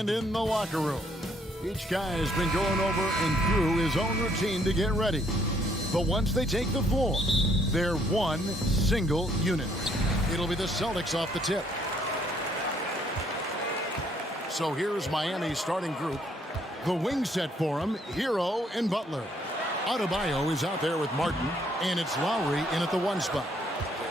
And in the locker room, each guy has been going over and through his own routine to get ready. But once they take the floor, they're one single unit. It'll be the Celtics off the tip. So here's Miami's starting group. The wing set for him, Hero and Butler. Adebayo is out there with Martin, and it's Lowry in at the 1 spot.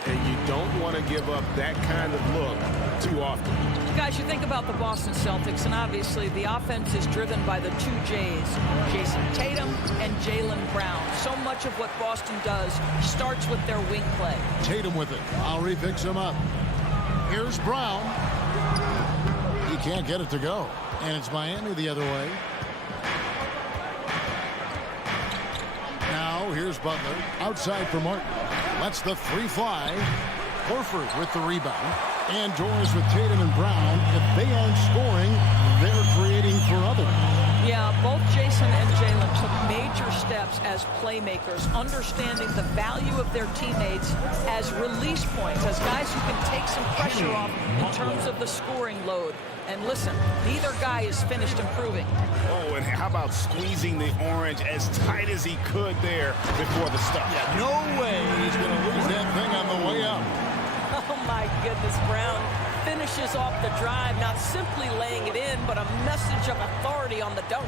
And you don't want to give up that kind of look too often. Guys, you think about the Boston Celtics, and obviously the offense is driven by the 2 J's, Jason Tatum and Jaylen Brown. So much of what Boston does starts with their wing play. Tatum with it. Lowry picks him up. Here's Brown. He can't get it to go. And it's Miami the other way. Now here's Butler. Outside for Martin. Lets the 3 fly. Horford with the rebound. And Doris with Tatum and Brown. If they aren't scoring, they're creating for others. Yeah, both Jason and Jaylen took major steps as playmakers, understanding the value of their teammates as release points, as guys who can take some pressure off in terms of the scoring load. And listen, neither guy is finished improving. Oh, and how about squeezing the orange as tight as he could there before the stop? Yeah, no way he's going to lose that thing on the way up. Oh, my goodness, Brown finishes off the drive, not simply laying it in, but a message of authority on the dunk.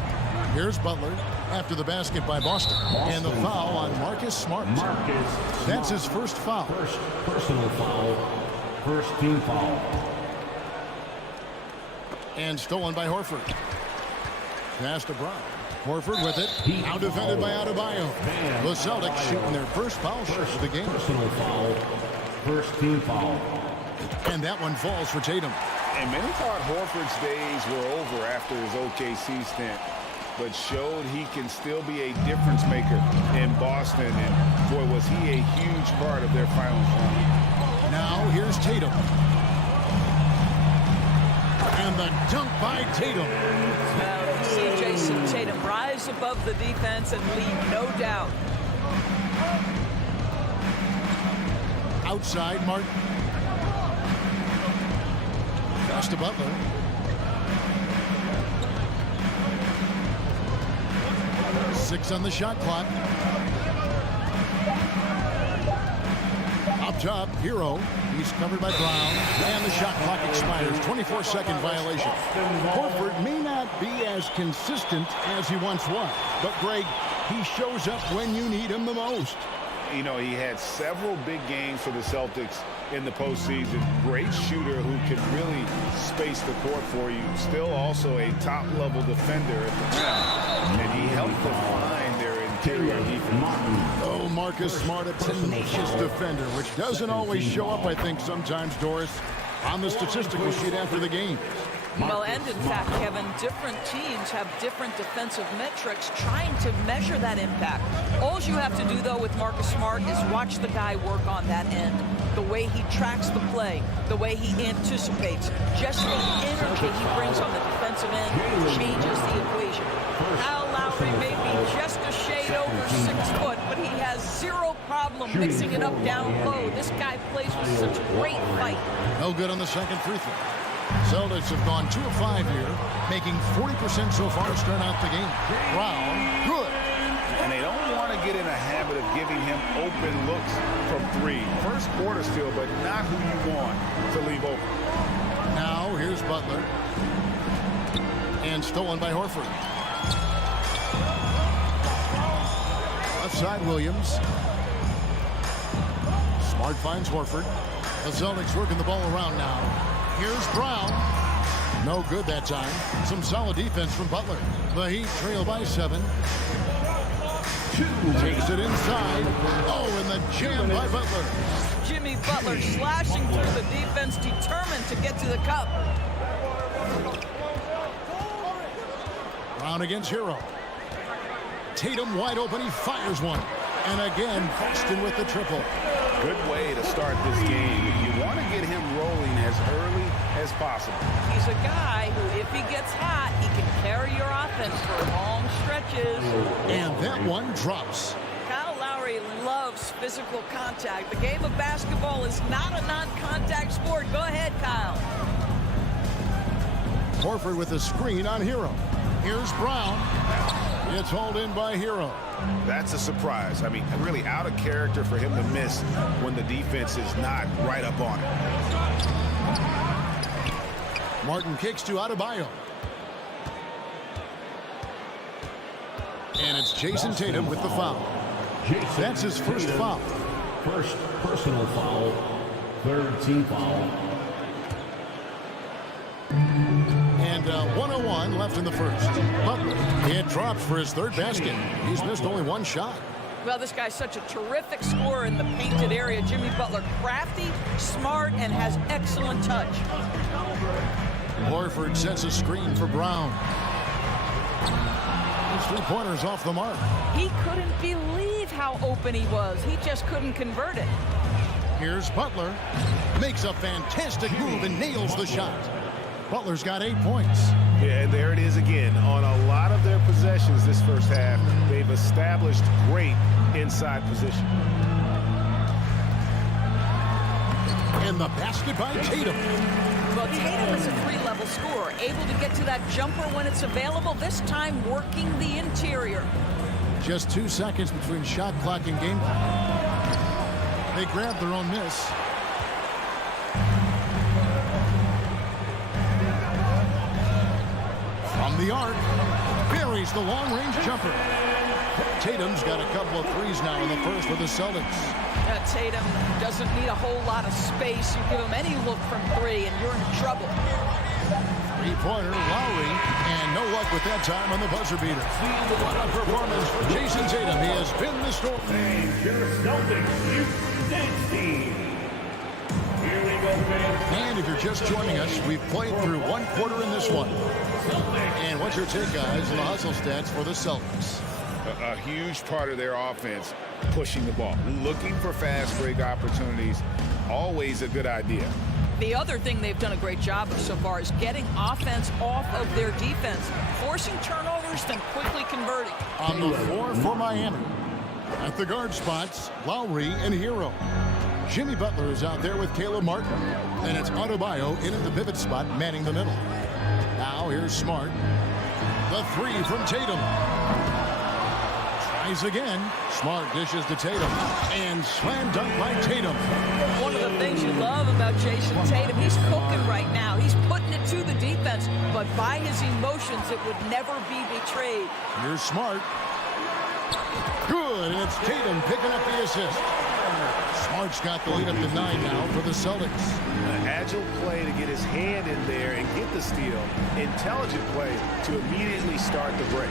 Here's Butler after the basket by Boston. And the foul on Marcus Smart. That's his first foul. First personal foul. First team foul. And stolen by Horford. Pass to Brown. Horford with it. Now defended by Adebayo. The Celtics shooting their first foul shot of the game. Personal foul. First team foul. And that one falls for Tatum. And many thought Horford's days were over after his OKC stint, but showed he can still be a difference maker in Boston. And boy, was he a huge part of their finals run. Now here's Tatum. And the dunk by Tatum. Well, you see Jason Tatum rise above the defense and leave no doubt. Outside, Martin. Pass to Butler. Six on the shot clock. Up top, Hero. He's covered by Brown. And the shot clock expires. 24-second violation. Horford may not be as consistent as he once was. But, Greg, he shows up when you need him the most. You know, he had several big games for the Celtics in the postseason. Great shooter who can really space the court for you. Still also a top-level defender at the rim. And he helped define their interior defense. Oh, Marcus Smart, a tenacious defender, which doesn't always show up, I think, sometimes, Doris, on the statistical sheet after the game. Well, and in fact, Kevin, different teams have different defensive metrics trying to measure that impact. All you have to do, though, with Marcus Smart is watch the guy work on that end. The way he tracks the play, the way he anticipates, just the energy he brings on the defensive end changes the equation. Kyle Lowry may be just a shade over 6 foot, but he has zero problem mixing it up down low. This guy plays with such great fight. No good on the second free throw. Celtics have gone 2 of 5 here, making 40% so far to start out the game. Brown, good. And they don't want to get in a habit of giving him open looks from 3. First quarter still, but not who you want to leave open. Now here's Butler. And stolen by Horford. Left side, Williams. Smart finds Horford. The Celtics working the ball around now. Here's Brown. No good that time. Some solid defense from Butler. The Heat trail by 7. Takes it inside. Oh, and the jam by Butler. Jimmy Butler slashing through the defense, determined to get to the cup. Brown against Hero. Tatum wide open. He fires one. And again, Boston with the triple. Good way to start this game. You want to get him rolling as early as possible. He's a guy who, if he gets hot, he can carry your offense for long stretches. And that one drops. Kyle Lowry loves physical contact. The game of basketball is not a non-contact sport. Go ahead, Kyle. Horford with a screen on Hero. Here's Brown. It's hauled in by Hero. That's a surprise. I mean, really out of character for him to miss when the defense is not right up on it. Martin kicks to Adebayo. And it's Jason Tatum with the foul. That's his first foul. First personal foul. Third team foul. And 1:01 left in the first. Butler, it drops for his third basket. He's missed only one shot. Well, this guy's such a terrific scorer in the painted area. Jimmy Butler, crafty, smart, and has excellent touch. Horford sets a screen for Brown. His three-pointers off the mark. He couldn't believe how open he was. He just couldn't convert it. Here's Butler. Makes a fantastic move and nails the shot. Butler's got 8 points. Yeah, and there it is again. On a lot of their possessions this first half, they've established great inside position. And the basket by Tatum. Well, Tatum is a three-level scorer, able to get to that jumper when it's available, this time working the interior. Just 2 seconds between shot clock and game clock. They grabbed their own miss. From the arc, buries the long-range jumper. Tatum's got a couple of threes now in the first for the Celtics. Tatum doesn't need a whole lot of space. You give him any look from three, and you're in trouble. Three-pointer, Lowry, and no luck with that time on the buzzer beater. What a performance for Jason Tatum. He has been the story. And if you're just joining us, we've played through one quarter in this one. And what's your take, guys, on the hustle stats for the Celtics? A huge part of their offense, pushing the ball, looking for fast break opportunities, always a good idea. The other thing they've done a great job of so far is getting offense off of their defense, forcing turnovers, then quickly converting. On the floor for Miami. At the guard spots, Lowry and Hero. Jimmy Butler is out there with Caleb Martin. And it's Adebayo in at the pivot spot, manning the middle. Now here's Smart. The three from Tatum. Tries again. Smart dishes to Tatum. And slam dunk by Tatum. One of the things you love about Jason Tatum, he's cooking right now. He's putting it to the defense, but by his emotions, it would never be betrayed. Here's Smart. Good, and it's Tatum picking up the assist. Smart's got the lead up to 9 now for the Celtics. An agile play to get his hand in there and get the steal. Intelligent play to immediately start the break.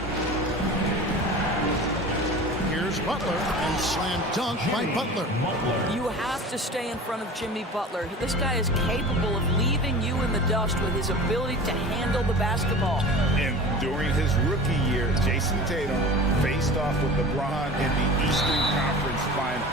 Here's Butler, and slam dunk by Butler. You have to stay in front of Jimmy Butler. This guy is capable of leaving you in the dust with his ability to handle the basketball. And during his rookie year, Jason Tatum faced off with LeBron in the Eastern Conference Final.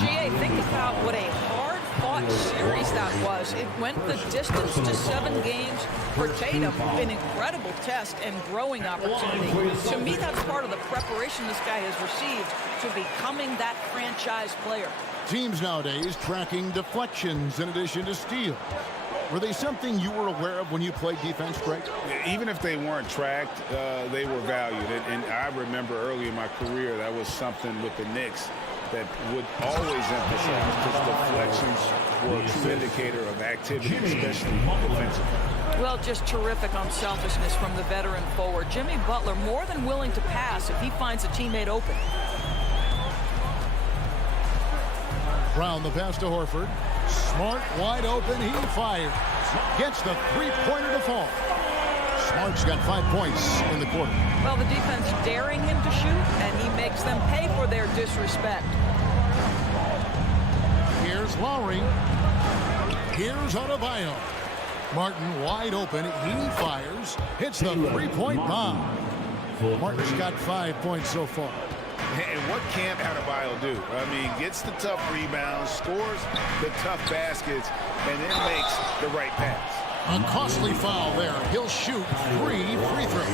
G.A., think about what a hard-fought series that was. It went the distance to 7 games for Tatum. An incredible test and growing opportunity. To me, that's part of the preparation this guy has received to becoming that franchise player. Teams nowadays tracking deflections in addition to steals. Were they something you were aware of when you played defense, Greg? Even if they weren't tracked, they were valued. And I remember early in my career, that was something with the Knicks that would always emphasize, because deflections were a true indicator of activity, especially defensively. Well, just terrific unselfishness from the veteran forward. Jimmy Butler more than willing to pass if he finds a teammate open. Brown the pass to Horford. Smart wide open. He fires. Gets the three-pointer to fall. Smart's got 5 points in the quarter. Well, the defense daring him to shoot, and he makes them pay for their disrespect. Here's Lowry. Here's Adebayo. Martin wide open. He fires. Hits the three-point bomb. Martin's got 5 points so far. And what can't Adebayo do? I mean, gets the tough rebounds, scores the tough baskets, and then makes the right pass. A costly foul there. He'll shoot 3 free throws.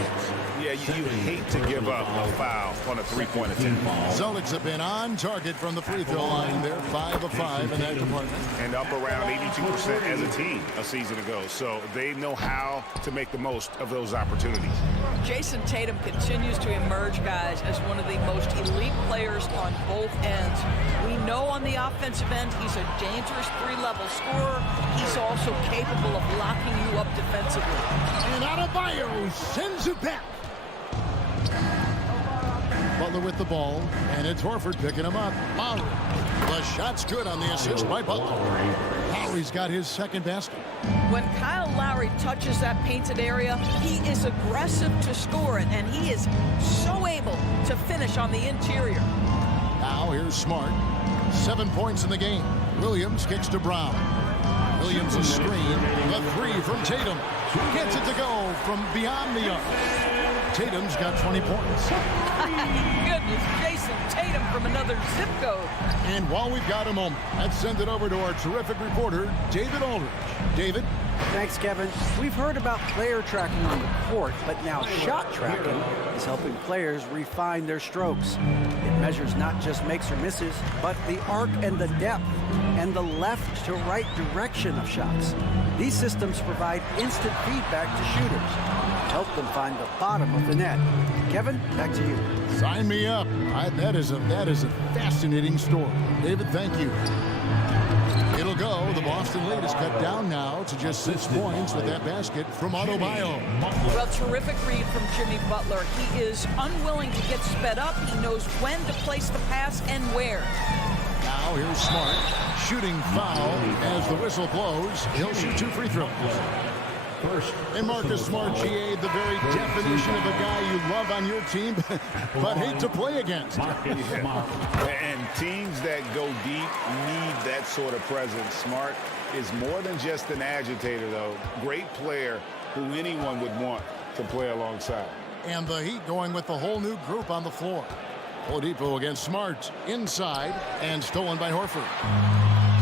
Yeah, you hate to give up a foul on a three-point attempt. Celtics have been on target from the free throw line. They're 5 of a 5 in that department. And up around 82% as a team a season ago. So they know how to make the most of those opportunities. Jason Tatum continues to emerge, guys, as one of the most elite players on both ends. We know on the offensive end he's a dangerous three-level scorer. He's also capable of locking you up defensively. And Adebayo sends it back. Butler with the ball, and it's Horford picking him up. Lowry. The shot's good on the assist by Butler. Lowry's got his second basket. When Kyle Lowry touches that painted area, he is aggressive to score it, and he is so able to finish on the interior. Now here's Smart. 7 points in the game. Williams kicks to Brown. Williams a screen. The three from Tatum. Gets it to go from beyond the arc. Tatum's got 20 points. Goodness, Jason Tatum from another zip code. And while we've got a moment, let's send it over to our terrific reporter, David Aldridge. David? Thanks, Kevin. We've heard about player tracking on the court, but now shot tracking is helping players refine their strokes. It measures not just makes or misses, but the arc and the depth and the left to right direction of shots. These systems provide instant feedback to shooters. Help them find the bottom of the net. Kevin, back to you. Sign me up. That is a fascinating story. David, thank you. It'll go. The Boston lead is cut down now to just 6 points with that basket from Adebayo. Well, terrific read from Jimmy Butler. He is unwilling to get sped up. He knows when to place the pass and where. Now here's Smart. Shooting foul as the whistle blows. He'll shoot 2 free throws. And Marcus Smart, GA, the very definition of a guy you love on your team, but hate to play against. And teams that go deep need that sort of presence. Smart is more than just an agitator, though. Great player who anyone would want to play alongside. And the Heat going with the whole new group on the floor. Oladipo against Smart. Inside and stolen by Horford.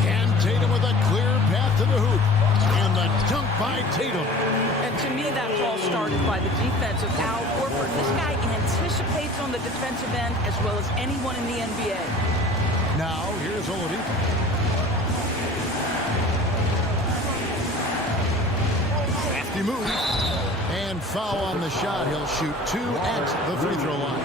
And Tatum with a clear path to the hoop. And the dunk by Tatum. And to me, that all started by the defense of Al Horford. This guy anticipates on the defensive end as well as anyone in the NBA. Now, here's Oladipo. Crafty move. And foul on the shot. He'll shoot 2 at the free throw line.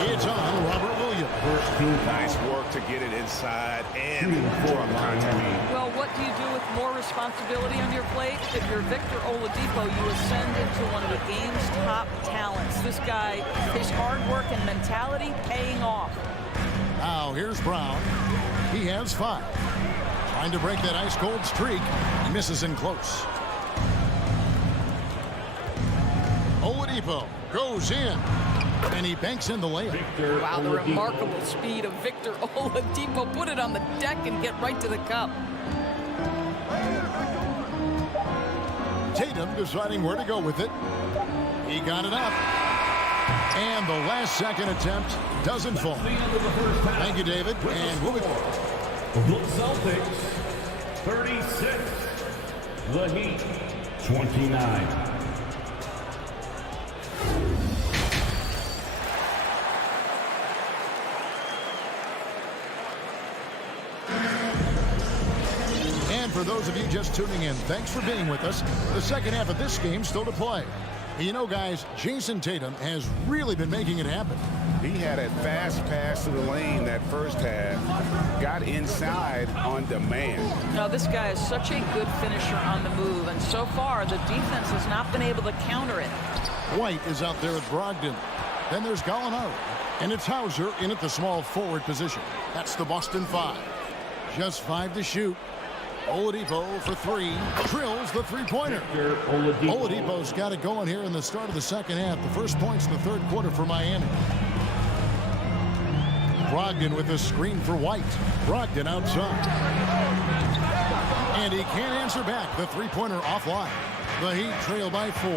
It's on Robert Williams. Nice work to get it inside and from contact. Well, what do you do with more responsibility on your plate? If you're Victor Oladipo, you ascend into one of the game's top talents. This guy, his hard work and mentality paying off. Now, here's Brown. He has 5. Trying to break that ice-cold streak. Misses in close. Oladipo goes in. And he banks in the layup. Wow, the remarkable speed of Victor Oladipo. Put it on the deck and get right to the cup. Tatum deciding where to go with it. He got it up. And the last second attempt doesn't fall. Thank you, David. And we'll be back. The Celtics, 36. The Heat, 29. For those of you just tuning in, thanks for being with us. The second half of this game still to play. You know, guys, Jason Tatum has really been making it happen. He had a fast pass to the lane that first half. Got inside on demand. No, this guy is such a good finisher on the move, and so far the defense has not been able to counter it. White is out there with Brogdon. Then there's Gallinari. And it's Hauser in at the small forward position. That's the Boston 5. Just 5 to shoot. Oladipo for 3. Drills the three-pointer. Oladipo's got it going here in the start of the second half. The first points in the third quarter for Miami. Brogdon with a screen for White. Brogdon outside. And he can't answer back. The three-pointer offline. The Heat trail by 4.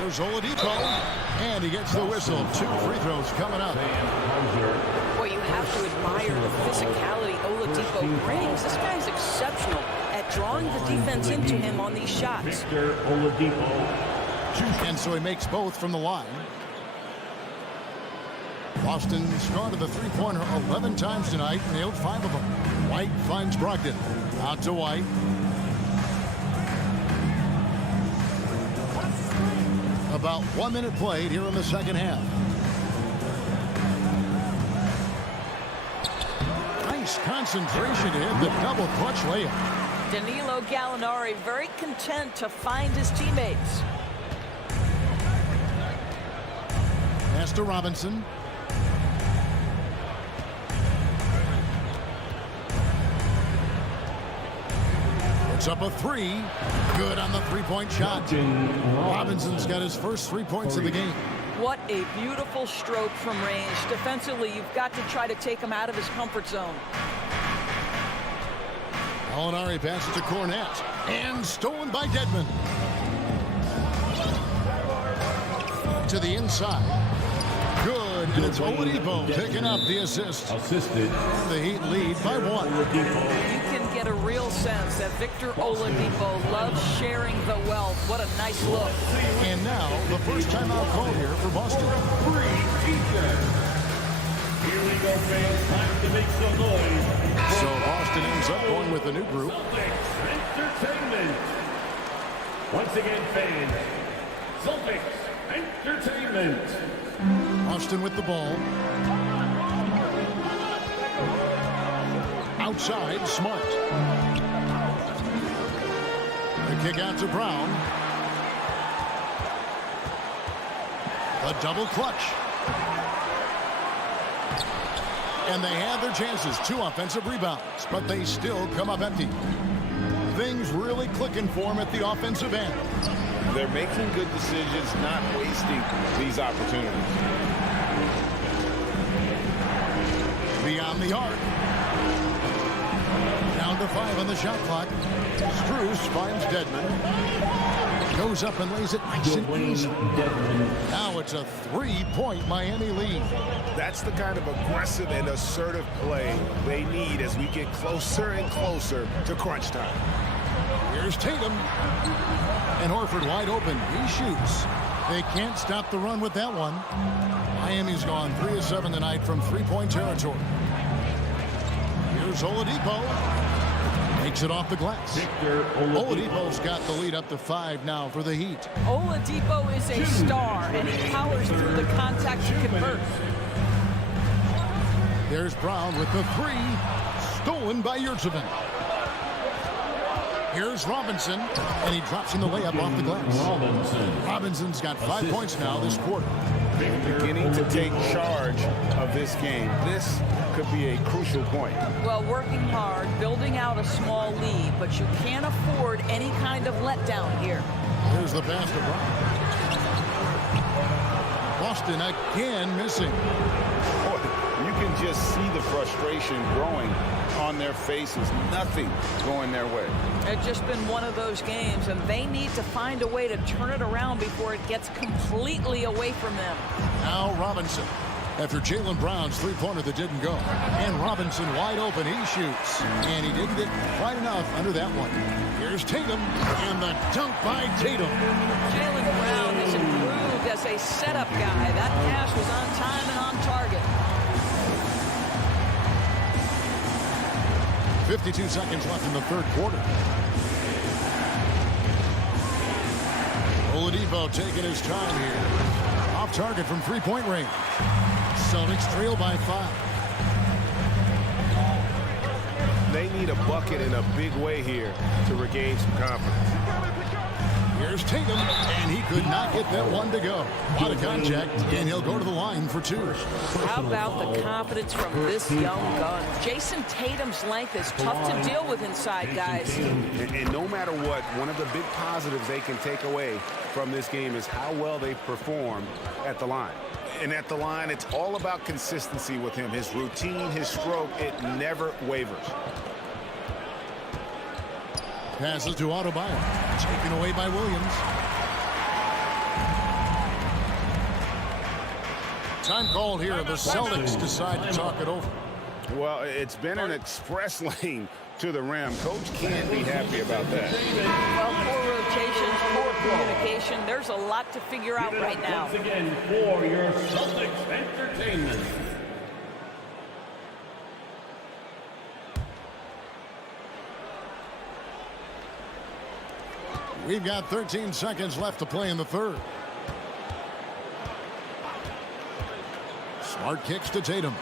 Here's Oladipo. And he gets the whistle. 2 free throws coming up. Boy, you have to admire the physicality Oladipo brings. This guy's exceptional at drawing the defense into him on these shots. Victor Oladipo. And so he makes both from the line. Boston's gone to the three-pointer 11 times tonight, nailed 5 of them. White finds Brogdon. Out to White. About 1 minute played here in the second half. Nice concentration to hit the double clutch layup. Danilo Gallinari very content to find his teammates. Pass to Robinson. Puts up a 3. Good on the three-point shot. Robinson's got his first 3 points of the game. What a beautiful stroke from range. Defensively, you've got to try to take him out of his comfort zone. Gallinari passes to Cornette. And stolen by Dedmon. To the inside. Good, and it's Oladipo picking up the assist. Assisted. The Heat lead by 1. You can get a real sense that Victor Oladipo loves sharing the wealth. What a nice look. And now, the first timeout call here for Boston. Here we go, fans. Time to make some noise. So Boston ends up going with a new group. Celtics Entertainment. Once again, fans. Celtics Entertainment. Boston with the ball. Outside, Smart. The kick out to Brown. A double clutch. And they had their chances. 2 offensive rebounds, but they still come up empty. Things really clicking for them at the offensive end. They're making good decisions, not wasting these opportunities. Beyond the arc. Down to 5 on the shot clock. Strus finds Dedmon. Goes up and lays it nice and easy. Now it's a 3-point Miami lead. That's the kind of aggressive and assertive play they need as we get closer and closer to crunch time. Here's Tatum. And Horford wide open. He shoots. They can't stop the run with that one. Miami's gone 3 of 7 tonight from 3-point territory. Here's Oladipo. Makes it off the glass. Oladipo's got the lead up to 5 now for the Heat. Oladipo is a star, and he powers through the contact to convert. There's Brown with the 3. Stolen by Yurtseven. Here's Robinson, and he drops in the layup off the glass. Robinson's got 5 points now this quarter. Beginning to take charge of this game. This could be a crucial point. Well, working hard, building out a small lead, but you can't afford any kind of letdown here. Here's the pass to Brown. Boston again missing. Boy, you can just see the frustration growing on their faces. Nothing going their way. It's just been one of those games, and they need to find a way to turn it around before it gets completely away from them. Now Robinson. After Jaylen Brown's 3-pointer that didn't go. And Robinson wide open. He shoots. And he didn't get quite enough under that one. Here's Tatum. And the dunk by Tatum. Jaylen Brown has improved as a setup guy. That pass was on time and on target. 52 seconds left in the third quarter. Oladipo taking his time here. Off target from 3-point range. Celtics trail by 5. They need a bucket in a big way here to regain some confidence. Here's Tatum, and he could not get that one to go. A lot of contact, and he'll go to the line for 2. How about the confidence from this young gun? Jason Tatum's length is tough to deal with inside, guys. And no matter what, one of the big positives they can take away from this game is how well they perform at the line. And at the line, it's all about consistency with him. His routine, his stroke, it never wavers. Passes to Adebayo. Taken away by Williams. Time called here. The Celtics decide to talk it over. Well, it's been an express lane to the rim. Coach can't be happy about that. Well, poor miscommunications, poor communication. There's a lot to figure out right now. Once again for your Celtics entertainment. We've got 13 seconds left to play in the third. Smart kicks to Tatum.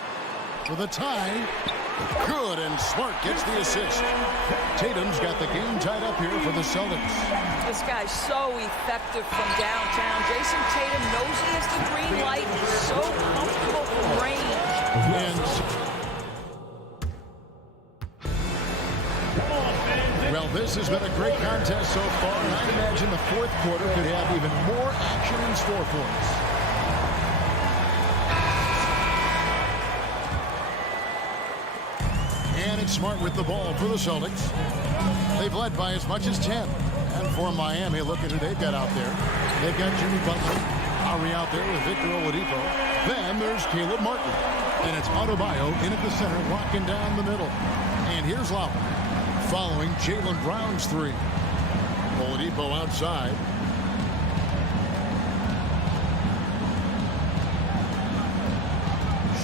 For the tie. Good, and Smart gets the assist. Tatum's got the game tied up here for the Celtics. This guy's so effective from downtown. Jason Tatum knows he has the green light. He's so comfortable from range. Well, this has been a great contest so far, and I imagine the fourth quarter could have even more action in store for us. And it's Smart with the ball for the Celtics. They've led by as much as 10. And for Miami, look at who they've got out there. They've got Jimmy Butler, Lowry out there with Victor Oladipo. Then there's Caleb Martin. And it's Adebayo in at the center, locking down the middle. And here's Lowry, following Jaylen Brown's three. Oladipo outside.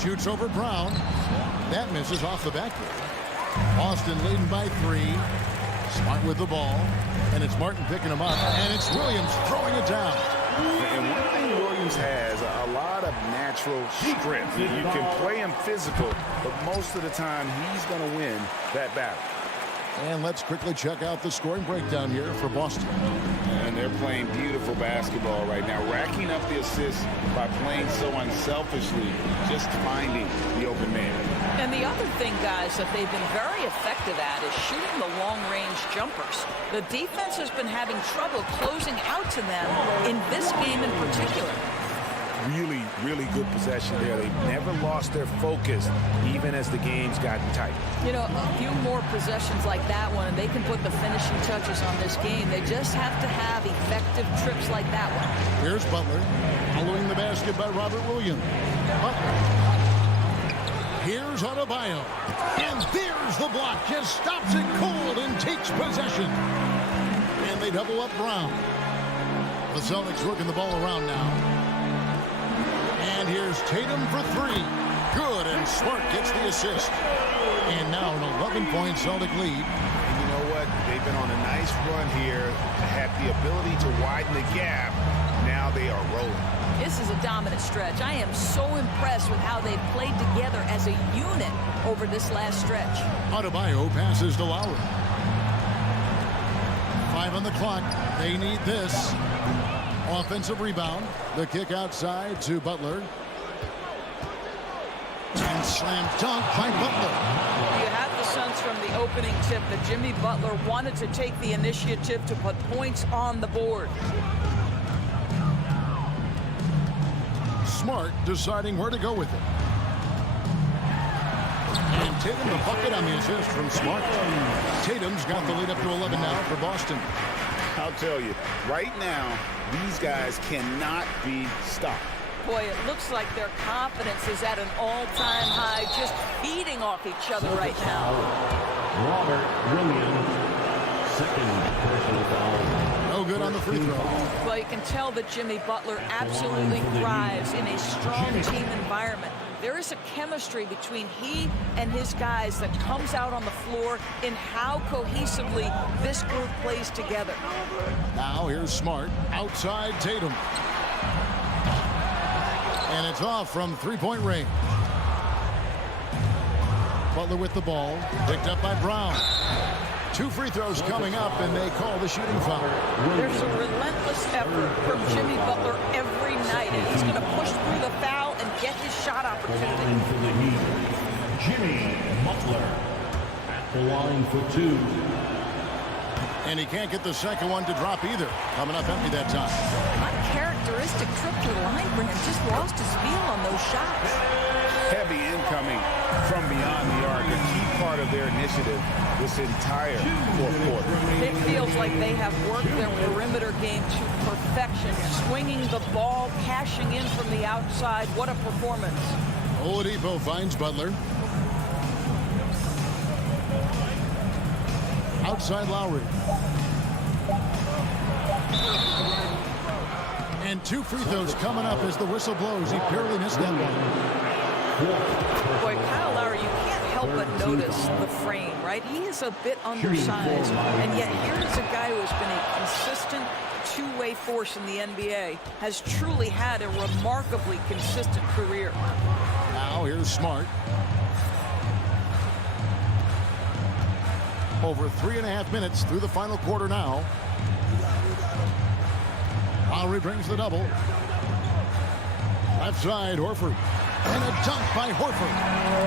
Shoots over Brown. That misses off the backboard. Boston leading by 3. Smart with the ball. And it's Martin picking him up. And it's Williams throwing it down. And one thing Williams has, a lot of natural strength. You can play him physical, but most of the time he's going to win that battle. And let's quickly check out the scoring breakdown here for Boston. And they're playing beautiful basketball right now, racking up the assists by playing so unselfishly, just finding the open man. And the other thing, guys, that they've been very effective at is shooting the long-range jumpers. The defense has been having trouble closing out to them in this game in particular. Really, really good possession there. They've never lost their focus, even as the game's gotten tight. You know, a few more possessions like that one, and they can put the finishing touches on this game. They just have to have effective trips like that one. Here's Butler, following the basket by Robert Williams. Butler. Here's Adebayo. And there's the block. Just stops it cold and takes possession. And they double up Brown. The Celtics working the ball around now. And here's Tatum for 3. Good, and Smart gets the assist. And now an 11-point Celtic lead. And you know what? They've been on a nice run here, have the ability to widen the gap. Now they are rolling. This is a dominant stretch. I am so impressed with how they've played together as a unit over this last stretch. Adebayo passes to Lowry. 5 on the clock. They need this. Offensive rebound. The kick outside to Butler. And slam dunk by Butler. You have the sense from the opening tip that Jimmy Butler wanted to take the initiative to put points on the board. Smart deciding where to go with it. And Tatum the bucket on the assist from Smart. Tatum's got the lead up to 11 now for Boston. I'll tell you, right now, these guys cannot be stopped. Boy, it looks like their confidence is at an all-time high, just feeding off each other right now. Robert Williams, second personal foul. No good on the free throw. Well, you can tell that Jimmy Butler absolutely thrives in a strong team environment. There is a chemistry between he and his guys that comes out on the floor in how cohesively this group plays together. Now here's Smart. Outside Tatum. And it's off from three-point range. Butler with the ball. Picked up by Brown. 2 free throws coming up, and they call the shooting foul. There's a relentless effort from Jimmy Butler every night, and he's going to push through the foul and get his shot opportunity. Line for the Heat, Jimmy Butler at the line for 2. And he can't get the second one to drop either. Coming up empty that time. Uncharacteristic trip to the line for him. Just lost his feel on those shots. Heavy incoming from beyond the arc, a key part of their initiative this entire fourth quarter. It feels like they have worked their perimeter game to perfection, swinging the ball, cashing in from the outside. What a performance. Oladipo finds Butler. Outside Lowry. And 2 free throws coming up as the whistle blows. He barely missed that one. Boy, Kyle Lowry, you can't help but notice the frame, right? He is a bit undersized, and yet here is a guy who has been a consistent two-way force in the NBA, has truly had a remarkably consistent career. Now here's Smart. Over 3.5 minutes through the final quarter now. Lowry brings the double. Left side, Horford. And a dunk by Horford.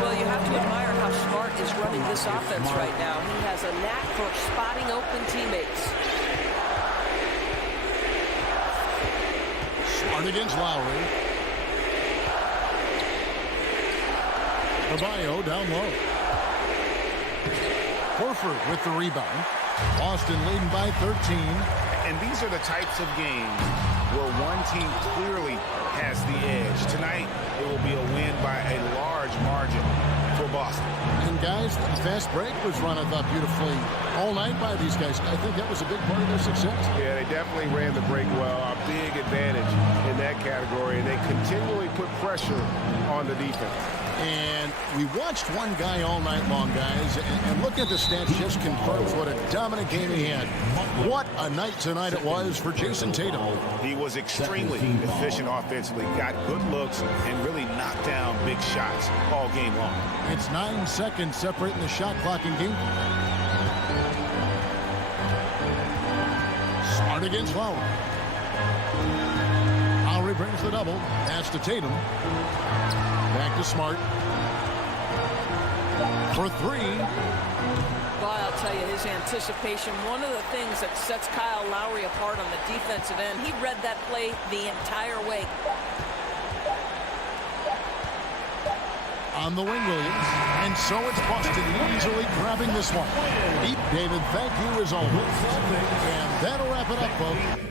Well, you have to admire how Smart is running this offense right now. He has a knack for spotting open teammates. Smart against Lowry. Phabian down low. Horford with the rebound. Boston leading by 13. And these are the types of games where one team clearly has the edge. Tonight, it will be a win by a large margin for Boston. And guys, the fast break was run, I thought, beautifully all night by these guys. I think that was a big part of their success. Yeah, they definitely ran the break well. A big advantage in that category. And they continually put pressure on the defense. And we watched one guy all night long, guys, and look at the stats, just confirms what a dominant game he had. What a night tonight it was for Jason Tatum. He was extremely efficient offensively, got good looks, and really knocked down big shots all game long. It's 9 seconds separating the shot clock in game. Smart against Lowry. Lowry brings the double. Pass to Tatum. Back to Smart. For 3. Well, I'll tell you, his anticipation, one of the things that sets Kyle Lowry apart on the defensive end, he read that play the entire way. On the wing, Williams. And so it's Boston easily grabbing this one. Deep, David, thank you as always. And that'll wrap it up, folks.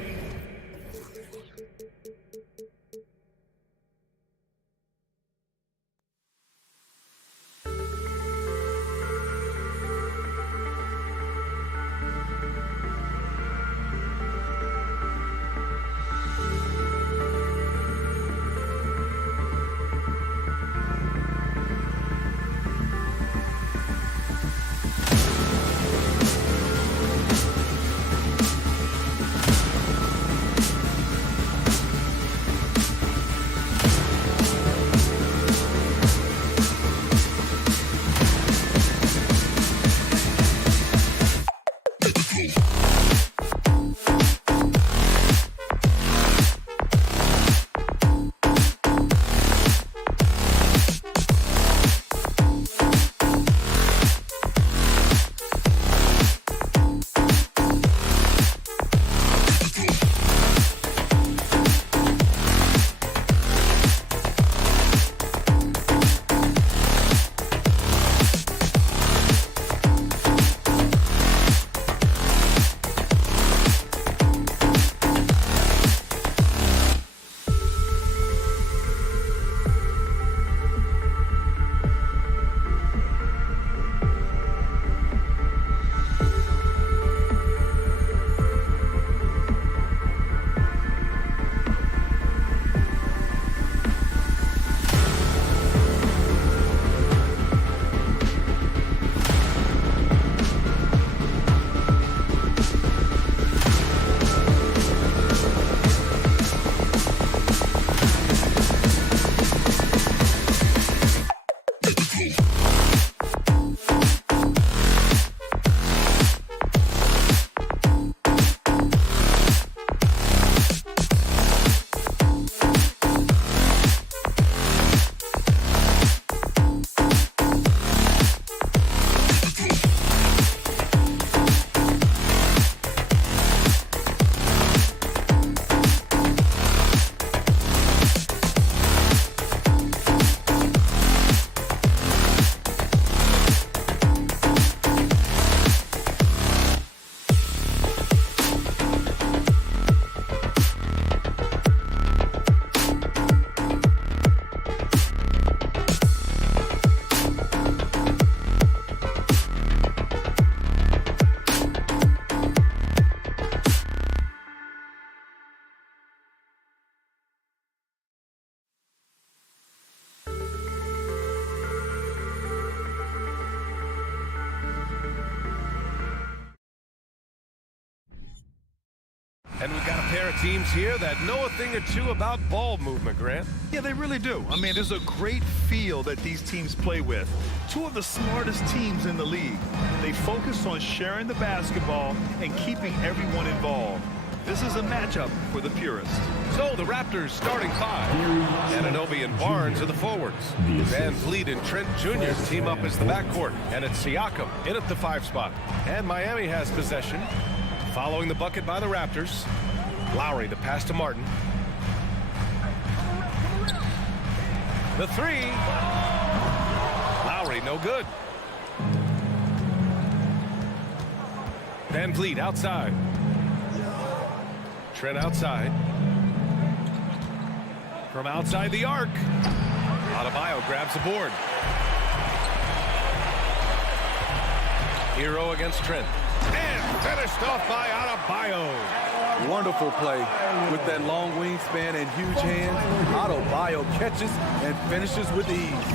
And we've got a pair of teams here that know a thing or two about ball movement, Grant. Yeah, they really do. I mean, there's a great feel that these teams play with. Two of the smartest teams in the league. They focus on sharing the basketball and keeping everyone involved. This is a matchup for the purists. So the Raptors starting five. Anunoby and Barnes are the forwards. Van Vliet and Trent Jr. team up as the backcourt. And it's Siakam in at the 5 spot. And Miami has possession. Following the bucket by the Raptors. Lowry, the pass to Martin. The 3. Lowry, no good. Van Vliet outside. Trent outside. From outside the arc. Adebayo grabs the board. Hero against Trent. And finished off by Adebayo. Wonderful play with that long wingspan and huge hands. Adebayo catches and finishes with ease.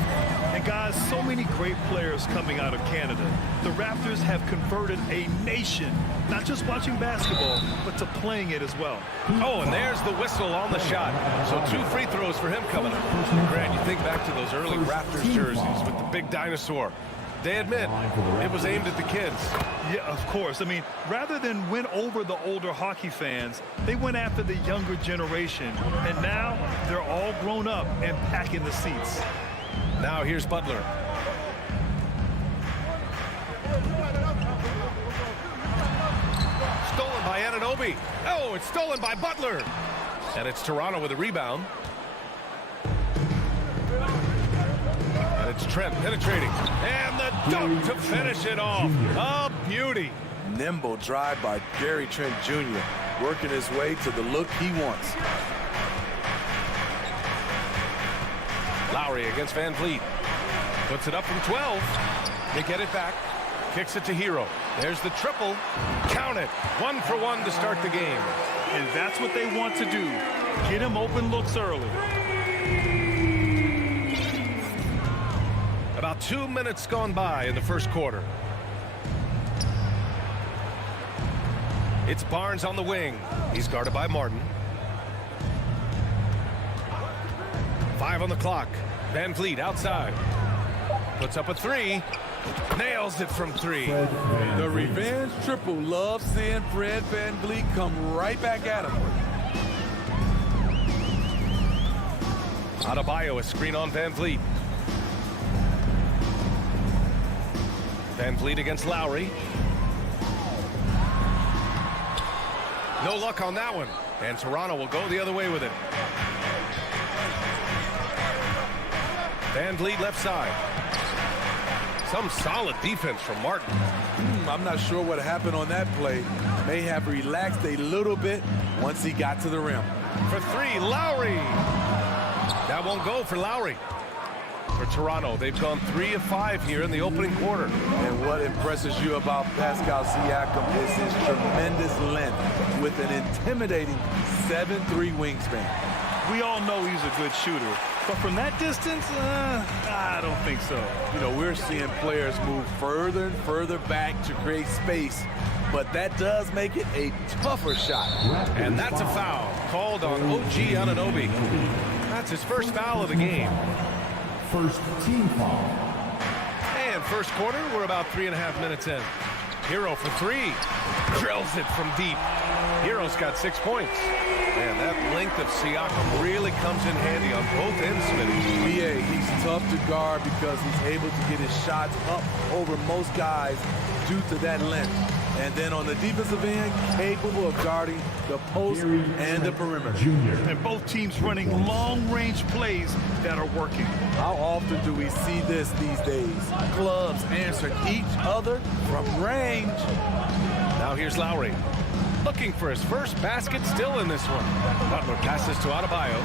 And guys, so many great players coming out of Canada. The Raptors have converted a nation, not just watching basketball, but to playing it as well. Oh, and there's the whistle on the shot. So 2 free throws for him coming up. Grant, you think back to those early Raptors jerseys with the big dinosaur. They admit it was aimed at the kids. Yeah, of course. I mean, rather than win over the older hockey fans, they went after the younger generation. And now they're all grown up and packing the seats. Now here's Butler. Stolen by Anunoby. Oh, it's stolen by Butler. And it's Toronto with a rebound. And it's Trent penetrating. And the dunk to finish it off. A beauty. Nimble drive by Gary Trent Jr. working his way to the look he wants. Lowry against Van Vliet. Puts it up from 12. They get it back. Kicks it to Hero. There's the triple. Count it. 1 for 1 to start the game. And that's what they want to do. Get him open looks early. About 2 minutes gone by in the first quarter. It's Barnes on the wing. He's guarded by Martin. 5 on the clock. Van Vliet outside. Puts up a 3. Nails it from 3. The revenge triple loves seeing Fred Van Vliet come right back at him. Adebayo, a screen on Van Vliet. Van Vliet against Lowry. No luck on that one. And Toronto will go the other way with it. Van Vliet left side. Some solid defense from Martin. I'm not sure what happened on that play. May have relaxed a little bit once he got to the rim. For 3, Lowry. That won't go for Lowry. For Toronto, they've gone 3 of 5 here in the opening quarter. And what impresses you about Pascal Siakam is his tremendous length with an intimidating 7'3" wingspan. We all know he's a good shooter, but from that distance, I don't think so. You know, we're seeing players move further and further back to create space, but that does make it a tougher shot. And that's a foul called on OG Anunoby. That's his first foul of the game. First team foul. And first quarter, we're about 3.5 minutes in. Hero for 3. Drills it from deep. Hero's got 6 points. And that length of Siakam really comes in handy on both ends, Smitty. Yeah, he's tough to guard because he's able to get his shots up over most guys due to that length. And then on the defensive end, capable of guarding the post and the perimeter. And both teams running long-range plays that are working. How often do we see this these days? Clubs answering each other from range. Now here's Lowry. Looking for his first basket, still in this one. Butler passes to Adebayo.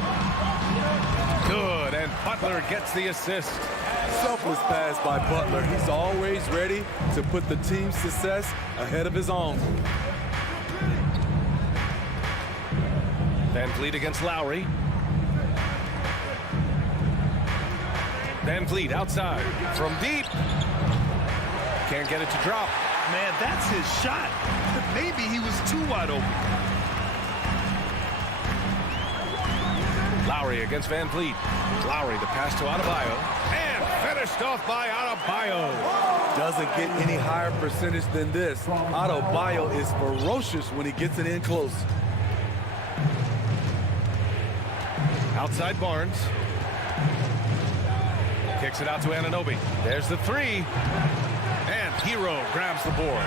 Good, and Butler gets the assist. Selfless pass by Butler. He's always ready to put the team's success ahead of his own. Van Vliet against Lowry. Van Vliet outside from deep. Can't get it to drop. Man, that's his shot. Maybe he was too wide open. Lowry against Van Vliet. Lowry, the pass to Adebayo. And finished off by Adebayo. Doesn't get any higher percentage than this. Adebayo is ferocious when he gets it in close. Outside Barnes. Kicks it out to Anunoby. There's the three. And Hero grabs the board.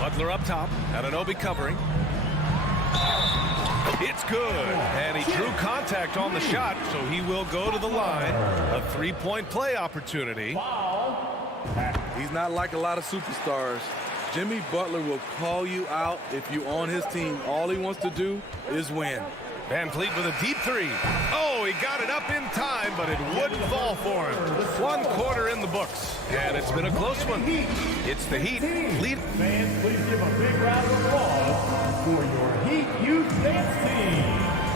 Butler up top. Anunoby covering. It's good. And he drew contact on the shot, so he will go to the line. A three-point play opportunity. He's not like a lot of superstars. Jimmy Butler will call you out if you're on his team. All he wants to do is win. Van Vliet with a deep three. Oh, he got it up in time, but it wouldn't fall for him. 1 quarter in the books, and it's been a close one. It's the Heat. Fans, please give a big round of applause for your Heat Youth Dance Team.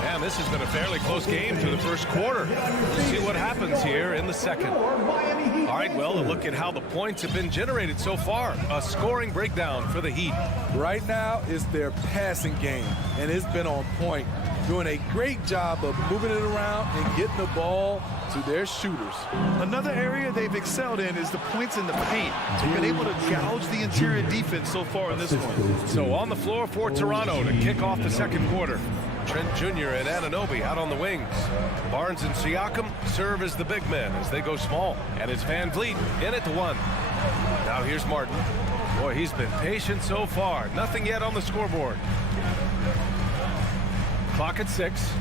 And this has been a fairly close game through the first quarter. We'll see what happens here in the second. All right, well, a look at how the points have been generated so far. A scoring breakdown for the Heat. Right now, it's their passing game, and it's been on point. Doing a great job of moving it around and getting the ball to their shooters. Another area they've excelled in is the points in the paint. They've been able to gouge the interior defense so far in this one. So on the floor for Toronto to kick off the second quarter. Trent Jr. and Anunoby out on the wings. Barnes and Siakam serve as the big men as they go small. And it's Van Vliet in at the one. Now here's Martin. Boy, he's been patient so far. Nothing yet on the scoreboard. Clock at 6.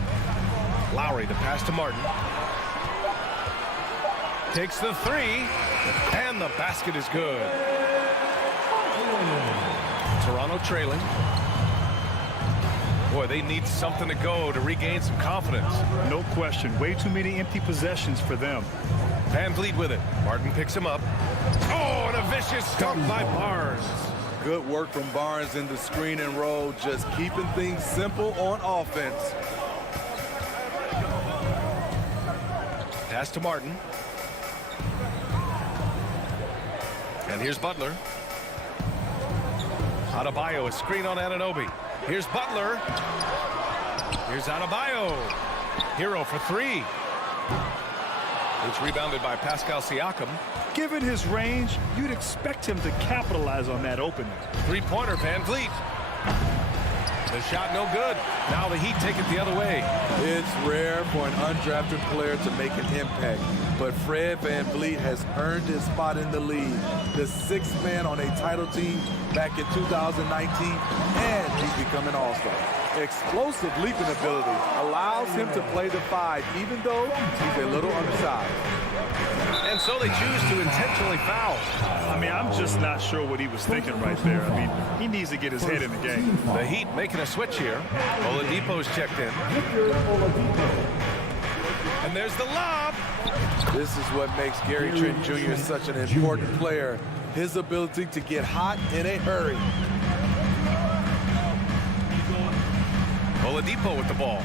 Lowry, the pass to Martin. Takes the three. And the basket is good. Toronto trailing. Boy, they need something to go to regain some confidence. No question. Way too many empty possessions for them. Van Vliet with it. Martin picks him up. Oh, and a vicious dunk by Barnes. Good work from Barnes in the screen and roll, just keeping things simple on offense. Pass to Martin. And here's Butler. Adebayo, a screen on Anunoby. Here's Butler. Here's Adebayo. Hero for three. It's rebounded by Pascal Siakam. Given his range, you'd expect him to capitalize on that opening. Three-pointer, Van Vliet. The shot no good. Now the Heat take it the other way. It's rare for an undrafted player to make an impact, but Fred Van Vliet has earned his spot in the league. The sixth man on a title team back in 2019, and he's become an all-star. Explosive leaping ability allows him to play the five, even though he's a little undersized. And so they choose to intentionally foul. I mean, I'm just not sure what he was thinking right there. I mean, he needs to get his head in the game. The Heat making a switch here. Oladipo's checked in. And there's the lob. This is what makes Gary Trent Jr. such an important player. His ability to get hot in a hurry. Oladipo with the ball.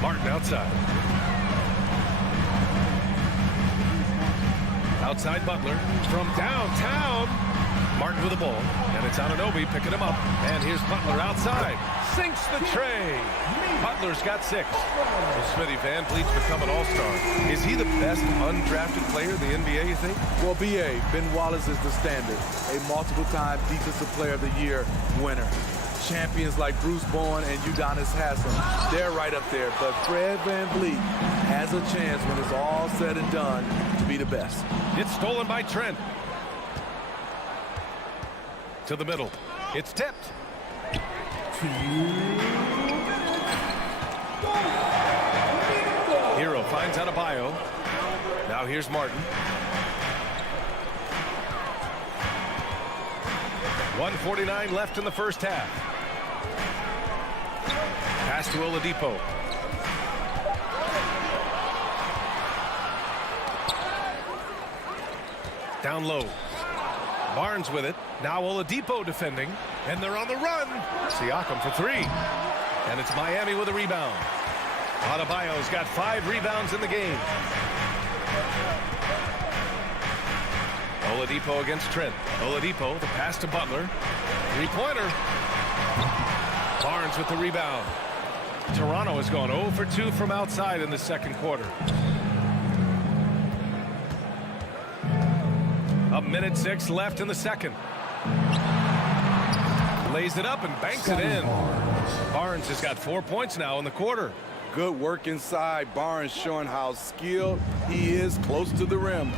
Martin outside. Outside Butler from downtown. Martin with the ball. And it's Anunoby picking him up. And here's Butler outside. Sinks the tray. Butler's got 6. Well, Smithy, Van Vliet's become an all-star. Is he the best undrafted player in the NBA, you think? Well, B.A., Ben Wallace is the standard. A multiple-time Defensive Player of the Year winner. Champions like Bruce Bowen and Udonis Haslem, they're right up there. But Fred Van Vliet has a chance when it's all said and done to be the best. It's stolen by Trent. To the middle. It's tipped. Hero finds Adebayo. Now here's Martin. 1:49 left in the first half. Pass to Oladipo. Down low. Barnes with it. Now Oladipo defending. And they're on the run. Siakam for 3. And it's Miami with a rebound. Adebayo's got 5 rebounds in the game. Oladipo against Trent. Oladipo, the pass to Butler. Three-pointer. Barnes with the rebound. Toronto has gone 0 for 2 from outside in the second quarter. A minute 6 left in the second. Lays it up and banks it in. Barnes has got 4 points now in the quarter. Good work inside. Barnes showing how skilled he is close to the rim.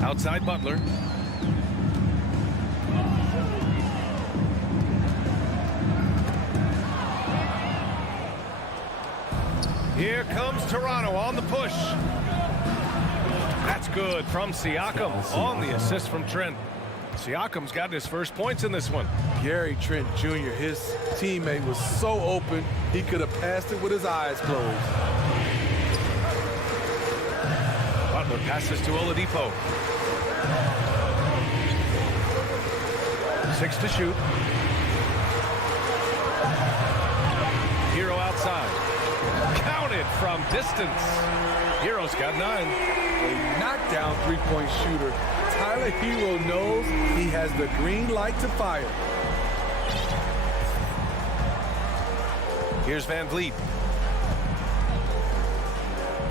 Outside Butler. Here comes Toronto on the push. That's good from Siakam on the assist from Trent. Siakam's got his first points in this one. Gary Trent Jr., his teammate, was so open, he could have passed it with his eyes closed. Butler passes to Oladipo. 6 to shoot. Hero outside. Counted from distance. Hero's got 9. A knockdown three-point shooter. Tyler Hero knows he has the green light to fire. Here's Van Vliet.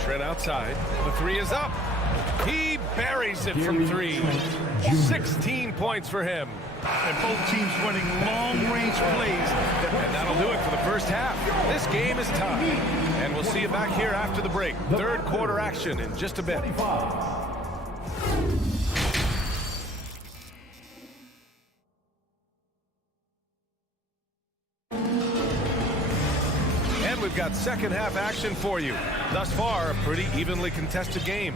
Trent outside. The 3 is up. He buries it from 3. 16 points for him. And both teams running long-range plays. And that'll do it for the first half. This game is tied. And we'll see you back here after the break. Third quarter action in just a bit. And we've got second half action for you. Thus far, a pretty evenly contested game.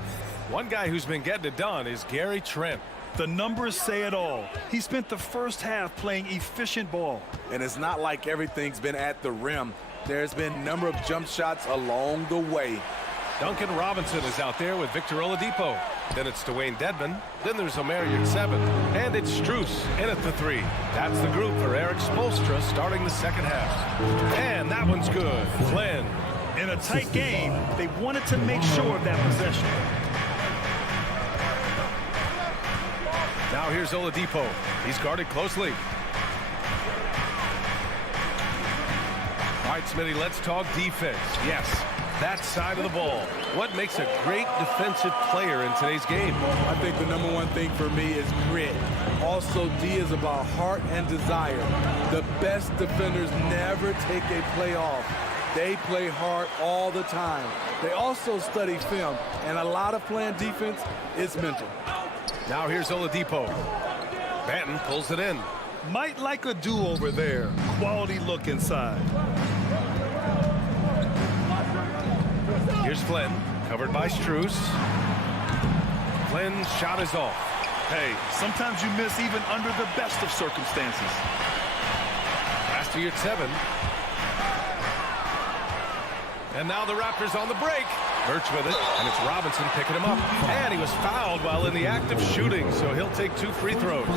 One guy who's been getting it done is Gary Trent. The numbers say it all. He spent the first half playing efficient ball. And it's not like everything's been at the rim. There's been a number of jump shots along the way. Duncan Robinson is out there with Victor Oladipo. Then it's Dwayne Dedmon. Then there's Omer Yurtseven. And it's Strus in at the 3. That's the group for Eric Spoelstra starting the second half. And that one's good. Flynn. In a tight game, they wanted to make sure of that possession. Now here's Oladipo. He's guarded closely. All right, Smitty, let's talk defense. Yes, that side of the ball. What makes a great defensive player in today's game? I think the number one thing for me is grit. Also, D is about heart and desire. The best defenders never take a play off. They play hard all the time. They also study film, and a lot of playing defense is mental. Now here's Oladipo. Banton pulls it in. Might like a do-over there. Quality look inside. Here's Flynn, covered by Strus. Flynn's shot is off. Hey, sometimes you miss even under the best of circumstances. Pass to Yurtseven. And now the Raptors on the break. Birch with it, and it's Robinson picking him up. And he was fouled while in the act of shooting, so he'll take 2 free throws.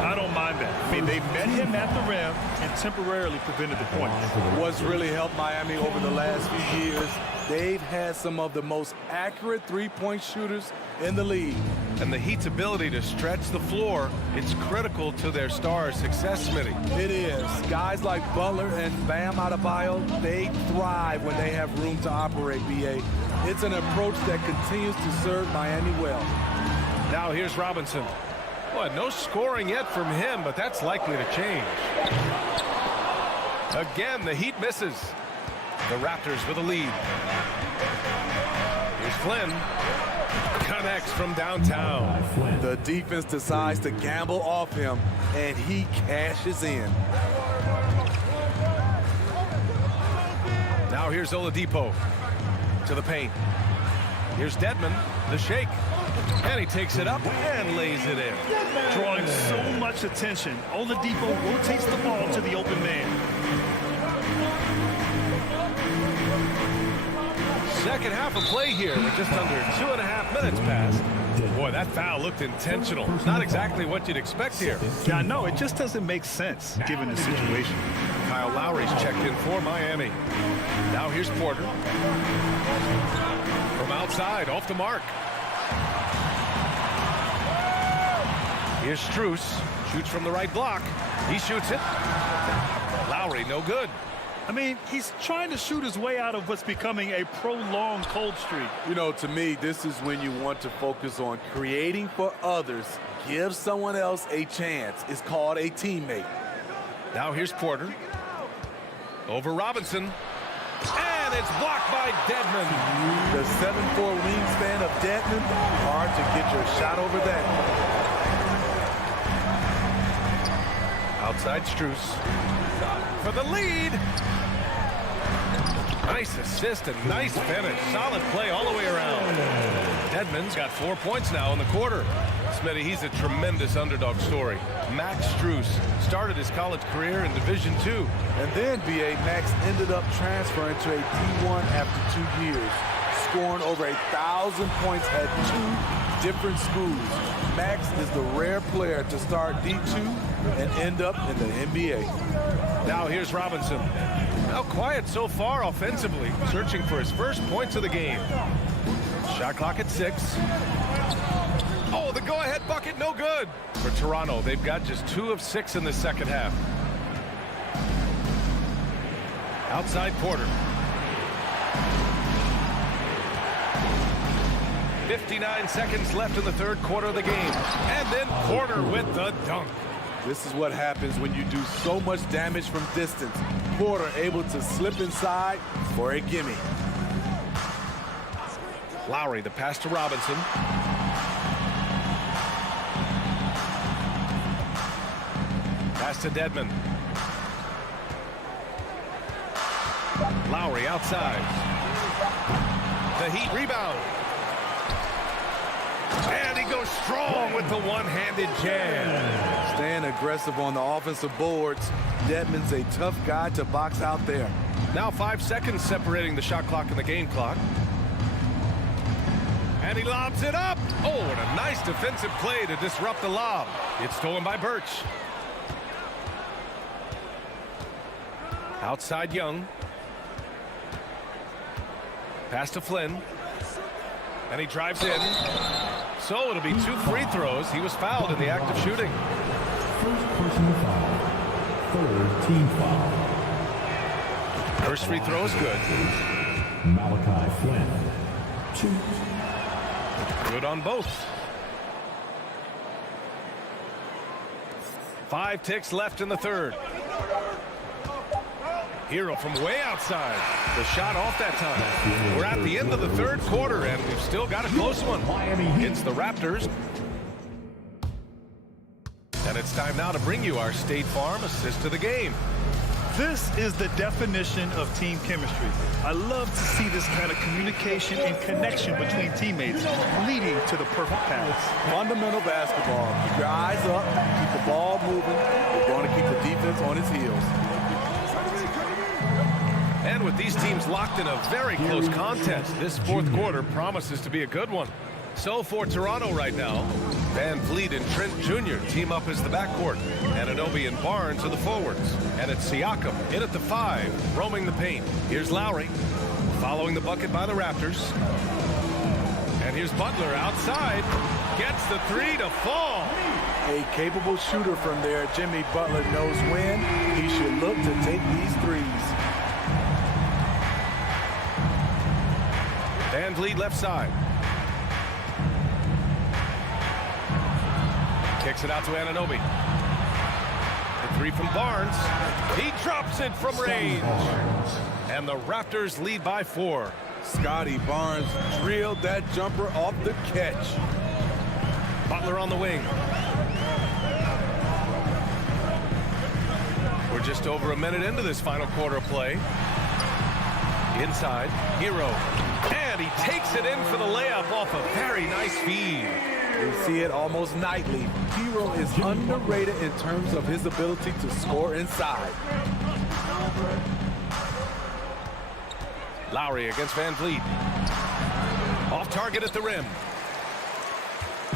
I don't mind that. I mean, they met him at the rim and temporarily prevented the point. What's really helped Miami over the last few years, they've had some of the most accurate three-point shooters in the league. And the Heat's ability to stretch the floor, it's critical to their stars' success, Smitty. It is. Guys like Butler and Bam Adebayo, they thrive when they have room to operate, B.A. It's an approach that continues to serve Miami well. Now here's Robinson. Well, no scoring yet from him, but that's likely to change. Again, the Heat misses. The Raptors with a lead. Here's Flynn. Connects from downtown. The defense decides to gamble off him, and he cashes in. Now here's Oladipo to the paint. Here's Dedmon, the shake. And he takes it up and lays it in. Drawing so much attention, Oladipo rotates the ball to the open man. Second half of play here with just under 2.5 minutes passed. Boy, that foul looked intentional. Not exactly what you'd expect here. Yeah, I know. It just doesn't make sense given the situation. Kyle Lowry's checked in for Miami. Now here's Porter. From outside, off the mark. Here's Strus. Shoots from the right block. He shoots it. Lowry, no good. I mean, he's trying to shoot his way out of what's becoming a prolonged cold streak. You know, to me, this is when you want to focus on creating for others. Give someone else a chance. It's called a teammate. Now here's Porter. Over Robinson. And it's blocked by Dedmon. The 7'4" wingspan of Dedmon. Hard to get your shot over that. Outside Strus. For the lead. Nice assist and nice finish. Solid play all the way around. Dedmon's got 4 points now in the quarter. Smitty, he's a tremendous underdog story. Max Strus started his college career in Division II. And then, B.A., Max ended up transferring to a D1 after 2 years. Scoring over 1,000 points at 2 different schools. Max is the rare player to start D2 and end up in the NBA. Now here's Robinson. Now quiet so far offensively, searching for his first points of the game. Shot clock at 6. Oh, the go-ahead bucket, no good. For Toronto, they've got just 2 of 6 in the second half. Outside Porter. 59 seconds left in the third quarter of the game. And then Porter with the dunk. This is what happens when you do so much damage from distance. Porter able to slip inside for a gimme. Lowry, the pass to Robinson. Pass to Dedmon. Lowry outside. The Heat rebound. And he goes strong with the one-handed jam. Staying aggressive on the offensive boards. Dedmon's a tough guy to box out there. Now 5 seconds separating the shot clock and the game clock. And he lobs it up. Oh, and a nice defensive play to disrupt the lob. It's stolen by Birch. Outside Young. Pass to Flynn. And he drives in. So it'll be 2 free throws. He was fouled in the act of shooting. First personal foul. Third team foul. First free throw is good. Malachi Flynn. 2. Good on both. 5 ticks left in the third. Hero from way outside. The shot off that time. We're at the end of the third quarter, and we've still got a close one. It's the Raptors. And it's time now to bring you our State Farm assist of the game. This is the definition of team chemistry. I love to see this kind of communication and connection between teammates leading to the perfect pass. Fundamental basketball. Keep your eyes up. Keep the ball moving. We're going to keep the defense on its heels. And with these teams locked in a very close contest, this fourth quarter promises to be a good one. So for Toronto right now, Van Vliet and Trent Jr. team up as the backcourt. Anunoby and Barnes are the forwards. And it's Siakam in at the 5, roaming the paint. Here's Lowry, following the bucket by the Raptors. And here's Butler outside, gets the 3 to fall. A capable shooter from there. Jimmy Butler knows when he should look to take these threes. Van Vliet left side. Kicks it out to Anunoby. The 3 from Barnes. He drops it from range. And the Raptors lead by 4. Scotty Barnes drilled that jumper off the catch. Butler on the wing. We're just over a minute into this final quarter of play. Inside, Hero. And he takes it in for the layup off a very nice feed. We see it almost nightly. Hero is underrated in terms of his ability to score inside. Lowry against Van Vliet. Off target at the rim.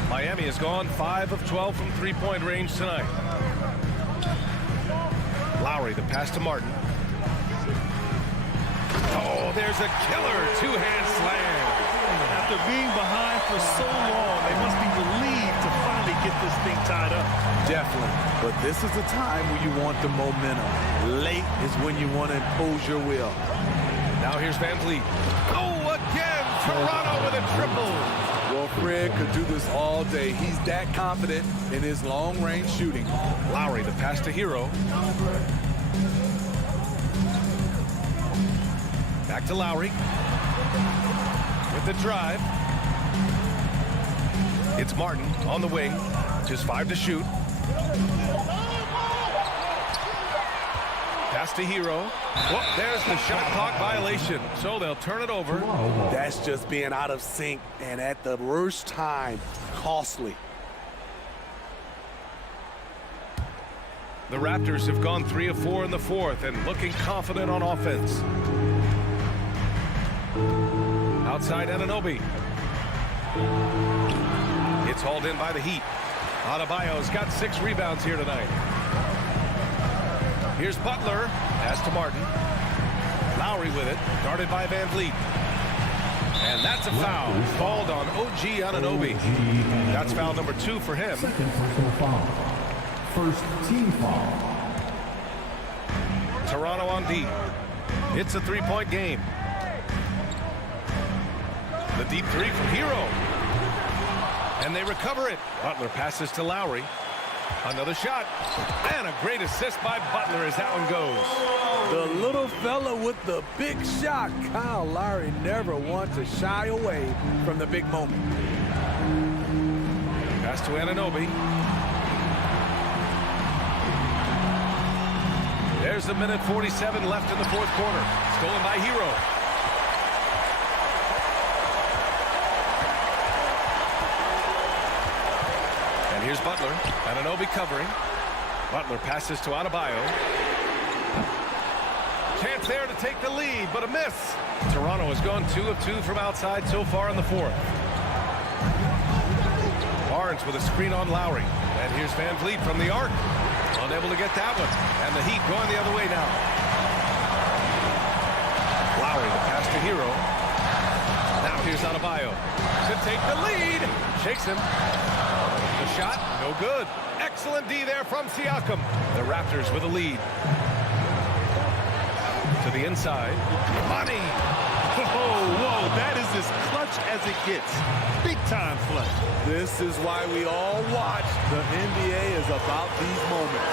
Miami has gone 5 of 12 from three-point range tonight. Lowry, the pass to Martin. Oh, there's a killer two-hand slam. After being behind for so long, they must be relieved to finally get this thing tied up. Definitely. But this is the time when you want the momentum. Late is when you want to impose your will. Now here's Van Vliet. Oh, again! Toronto with a triple. Well, Fred could do this all day. He's that confident in his long-range shooting. Lowry, the pass to Hero. Back to Lowry. With the drive. It's Martin on the wing. Just 5 to shoot. Pass to Hero. Whoop, there's the shot clock violation. So they'll turn it over. That's just being out of sync, and at the worst time, costly. The Raptors have gone 3 of 4 in the fourth and looking confident on offense. Outside Anunoby. It's hauled in by the Heat. Adebayo's got 6 rebounds here tonight. Here's Butler. Pass to Martin. Lowry with it. Guarded by Van Vliet. And that's a foul. Called on OG Anunoby. That's foul number 2 for him. Second personal foul. First team foul. Toronto on D. It's a 3-point game. The deep 3 from Hero. And they recover it. Butler passes to Lowry. Another shot. And a great assist by Butler as that one goes. The little fella with the big shot. Kyle Lowry never wants to shy away from the big moment. Pass to Anunoby. There's a minute 47 left in the fourth quarter. Stolen by Hero. And here's Butler. Anunoby covering. Butler passes to Adebayo. Chance there to take the lead, but a miss. Toronto has gone 2 of 2 from outside so far in the fourth. Barnes with a screen on Lowry. And here's Van Vliet from the arc. Unable to get that one. And the Heat going the other way now. Lowry, the pass to Hero. Now here's Adebayo. To take the lead. Shakes him. The shot, no good. Excellent D there from Siakam. The Raptors with a lead. To the inside. Money. Whoa, that is as clutch as it gets. Big time clutch. This is why we all watch. The NBA is about these moments.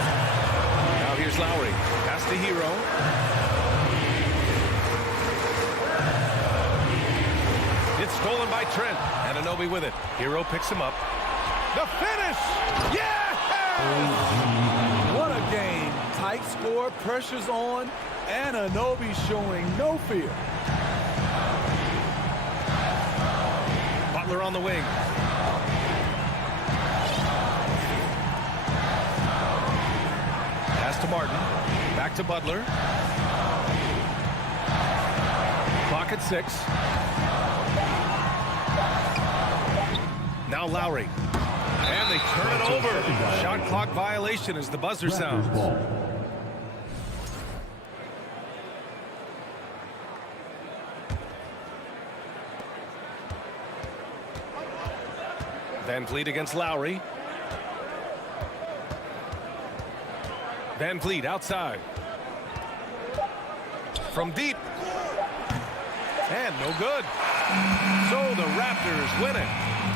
Now here's Lowry. Pass to Hero. It's stolen by Trent. Anunoby with it. Hero picks him up. The finish! Yeah! What a game. Tight score, pressure's on. Anunoby showing no fear. Butler on the wing. Pass to Martin. Back to Butler. Clock at 6. Now Lowry. And they turn it over. Shot clock violation as the buzzer sounds. Van Vliet against Lowry. Van Vliet outside. From deep. And no good. So the Raptors win it.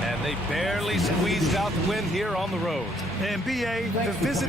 And they barely squeezed out the win here on the road. NBA, the visit.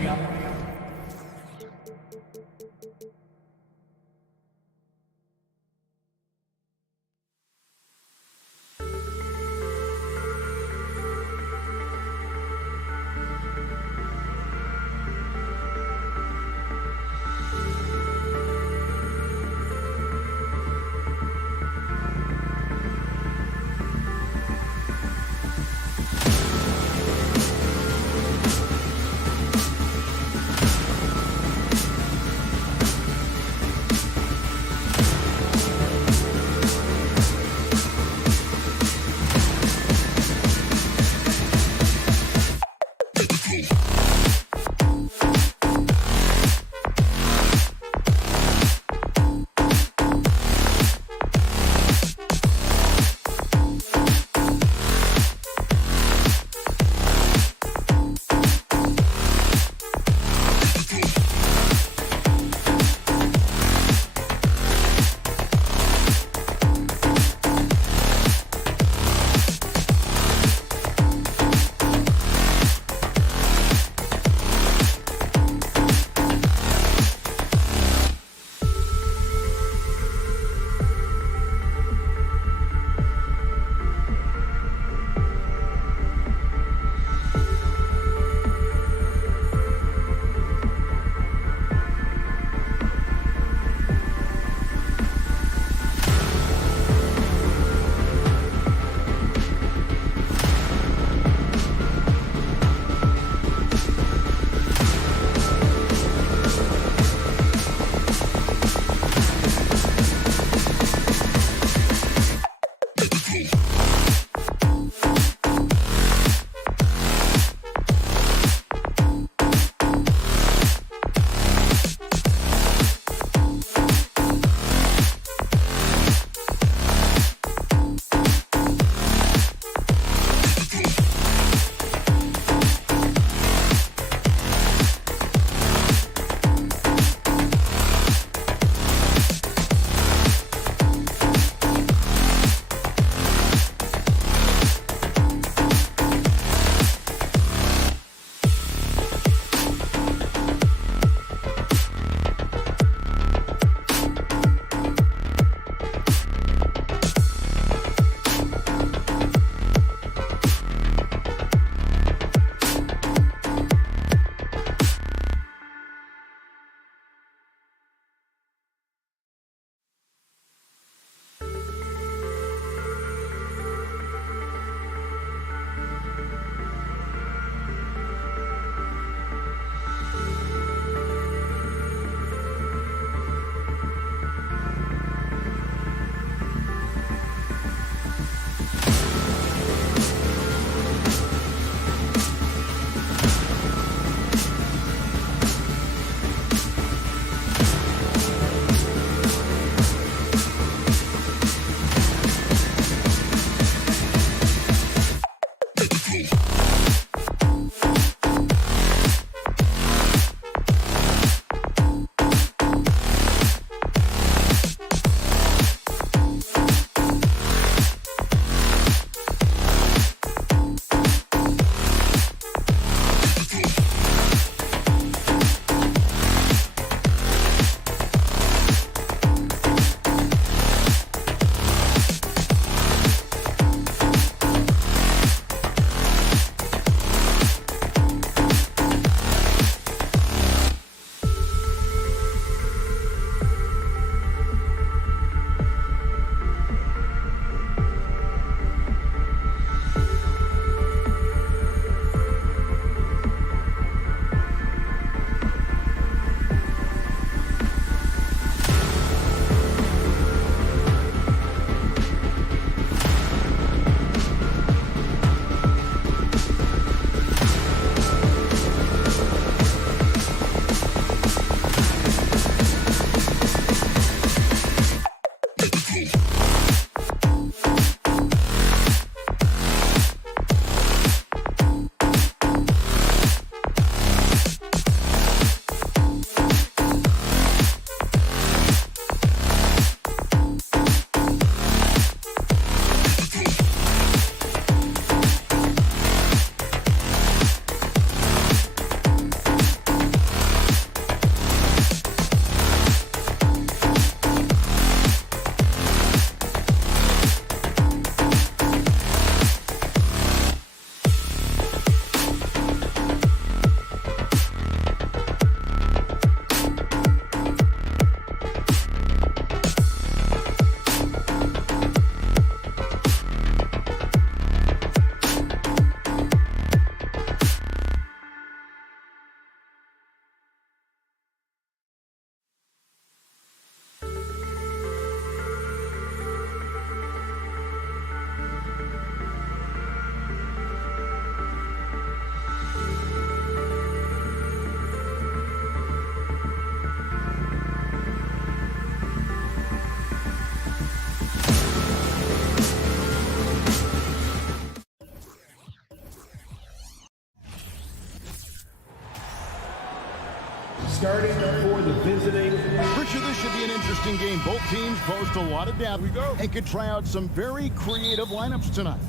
Starting for the visiting. Richard, this should be an interesting game. Both teams boast a lot of depth and could try out some very creative lineups tonight.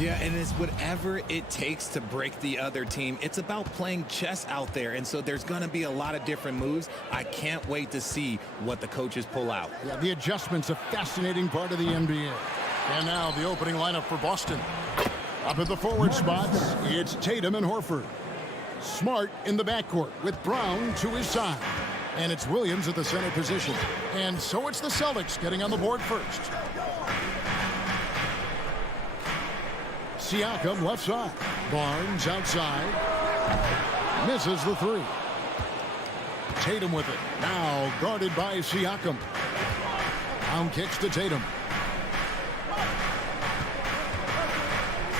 Yeah, and it's whatever it takes to break the other team. It's about playing chess out there, and so there's going to be a lot of different moves. I can't wait to see what the coaches pull out. Yeah, the adjustment's a fascinating part of the NBA. And now the opening lineup for Boston. Up at the forward spots, it's Tatum and Horford. Smart in the backcourt with Brown to his side. And it's Williams at the center position. And so it's the Celtics getting on the board first. Siakam left side. Barnes outside. Misses the three. Tatum with it. Now guarded by Siakam. Brown kicks to Tatum.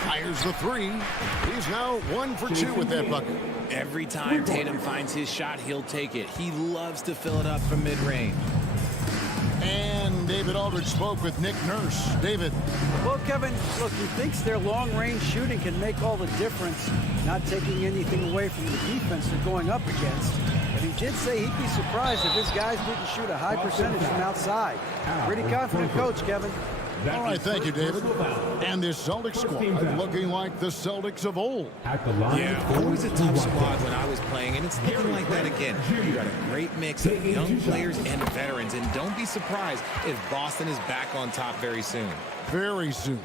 Fires the three. He's now 1 for 2 with that bucket. Every time Tatum finds his shot, he'll take it. He loves to fill it up from mid-range. And David Aldridge spoke with Nick Nurse. David. Well, Kevin, look, he thinks their long-range shooting can make all the difference, not taking anything away from the defense they're going up against. But he did say he'd be surprised if his guys didn't shoot a high percentage from outside. Pretty confident coach, Kevin. All right, thank you, David. And this Celtics squad looking like the Celtics of old. Yeah, always a tough squad when I was playing, and it's looking like that again. You got a great mix of young players and veterans, and don't be surprised if Boston is back on top very soon. Very soon.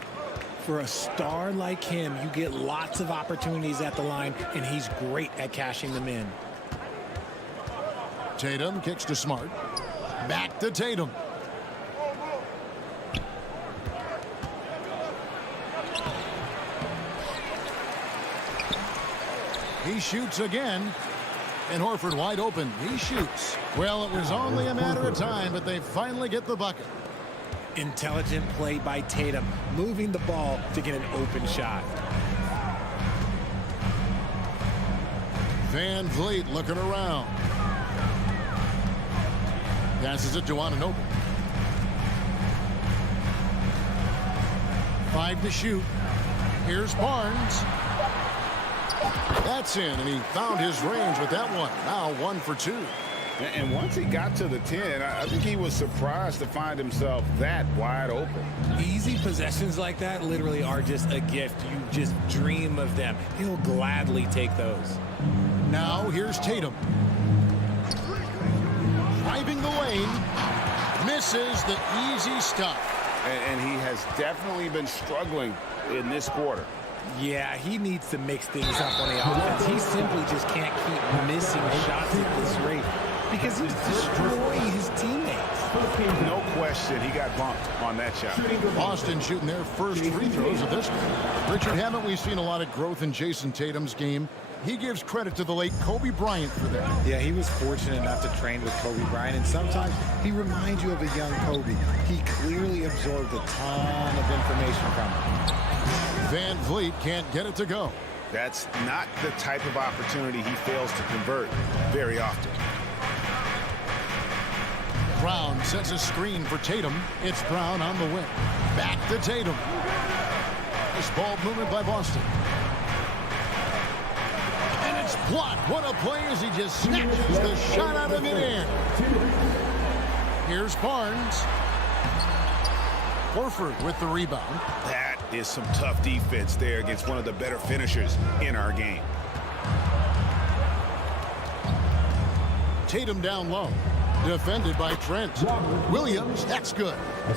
For a star like him, you get lots of opportunities at the line, and he's great at cashing them in. Tatum kicks to Smart. Back to Tatum. He shoots again. And Horford wide open. He shoots. Well, it was only a matter of time, but they finally get the bucket. Intelligent play by Tatum, moving the ball to get an open shot. Van Vliet looking around. Passes it to Anunoby. 5 to shoot. Here's Barnes. That's in, and he found his range with that one. Now 1 for 2. And once he got to the 10, I think he was surprised to find himself that wide open. Easy possessions like that literally are just a gift. You just dream of them. He'll gladly take those. Now here's Tatum. Driving the lane. Misses the easy stuff. And he has definitely been struggling in this quarter. Yeah, he needs to mix things up on the offense. He simply just can't keep missing shots at this rate because he's destroying his teammates. No question, he got bumped on that shot. Boston shooting their first free throws of this game. Richard, haven't we seen a lot of growth in Jason Tatum's game? He gives credit to the late Kobe Bryant for that. Yeah, he was fortunate enough to train with Kobe Bryant, and sometimes he reminds you of a young Kobe. He clearly absorbed a ton of information from him. Van Vliet can't get it to go. That's not the type of opportunity he fails to convert very often. Brown sets a screen for Tatum. It's Brown on the wing. Back to Tatum. Nice ball movement by Boston. And it's blocked. What a play as he just snatches the shot out of midair. Here's Barnes. Horford with the rebound. That is some tough defense there against one of the better finishers in our game. Tatum down low. Defended by Trent. Williams, that's good.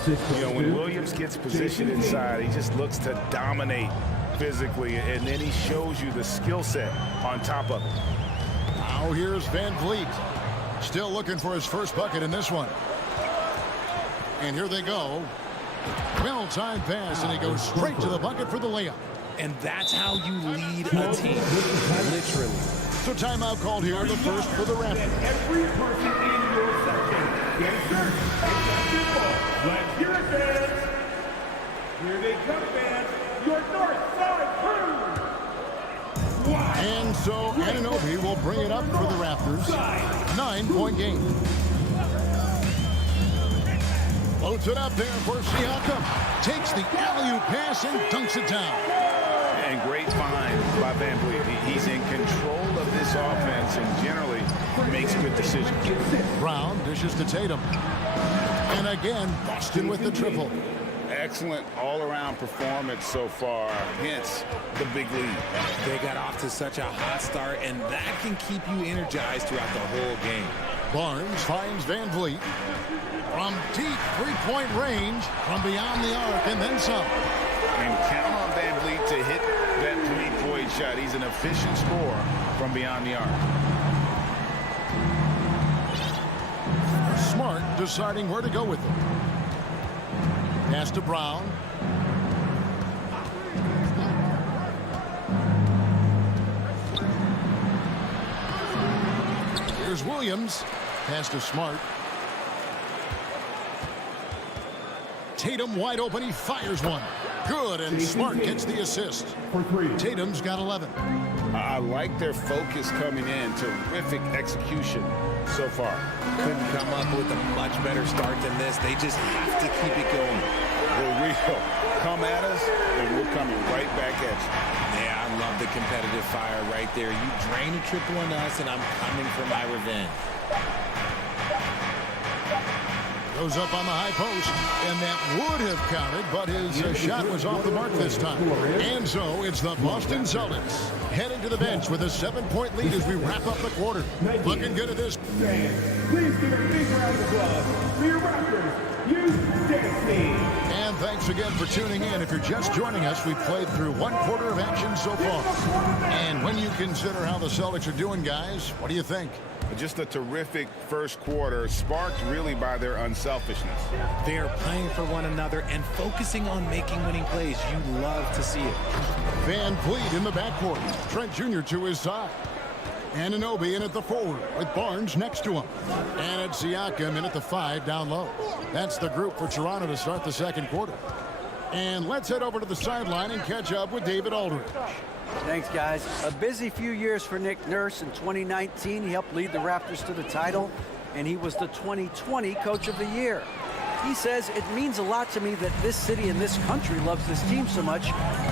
You know, when Williams gets positioned inside, he just looks to dominate physically, and then he shows you the skill set on top of it. Now here's Van Vliet. Still looking for his first bucket in this one. And here they go. Well-timed pass, and he goes straight to the bucket for the layup. And that's how you lead a team, literally. So timeout called here, the first for the Raptors. Every person in your section gets searched. Let's hear it, fans. Here they come, fans. Your North Side crew. And so Anunoby will bring it up for the Raptors. 9-point game. Floats it up there for Siakam. Takes the alley-oop pass and dunks it down. And great find by Van Vliet. He's in control of this offense and generally makes good decisions. Brown dishes to Tatum. And again, Boston with the triple. Excellent all-around performance so far, hence the big lead. They got off to such a hot start, and that can keep you energized throughout the whole game. Barnes finds Van Vliet. From deep three-point range, from beyond the arc, and then some. And count on Van Vliet to hit that three-point shot. He's an efficient scorer from beyond the arc. Smart deciding where to go with it. Pass to Brown. Here's Williams. Pass to Smart. Tatum wide open. He fires one. Good, and Smart gets the assist. Tatum's got 11. I like their focus coming in. Terrific execution so far. Couldn't come up with a much better start than this. They just have to keep it going. We're real. Come at us, and we're coming right back at you. Yeah, I love the competitive fire right there. You drain a triple on us, and I'm coming for my revenge. Goes up on the high post, and that would have counted, but his shot was off the mark this time. And so it's the Boston Celtics heading to the bench with a 7-point lead as we wrap up the quarter. Looking good at this. Please give a big round of applause for your Raptors. Youth Dance Team. And thanks again for tuning in. If you're just joining us, we've played through one quarter of action so far. And when you consider how the Celtics are doing, guys, what do you think? Just a terrific first quarter, sparked really by their unselfishness. They are playing for one another and focusing on making winning plays. You love to see it. Van Vliet in the backcourt. Trent Jr. to his side. Anunoby in at the forward with Barnes next to him. And it's Siakam in at the 5 down low. That's the group for Toronto to start the second quarter. And let's head over to the sideline and catch up with David Aldridge. Thanks, guys. A busy few years for Nick Nurse. In 2019, he helped lead the Raptors to the title, and he was the 2020 Coach of the Year. He says, it means a lot to me that this city and this country loves this team so much.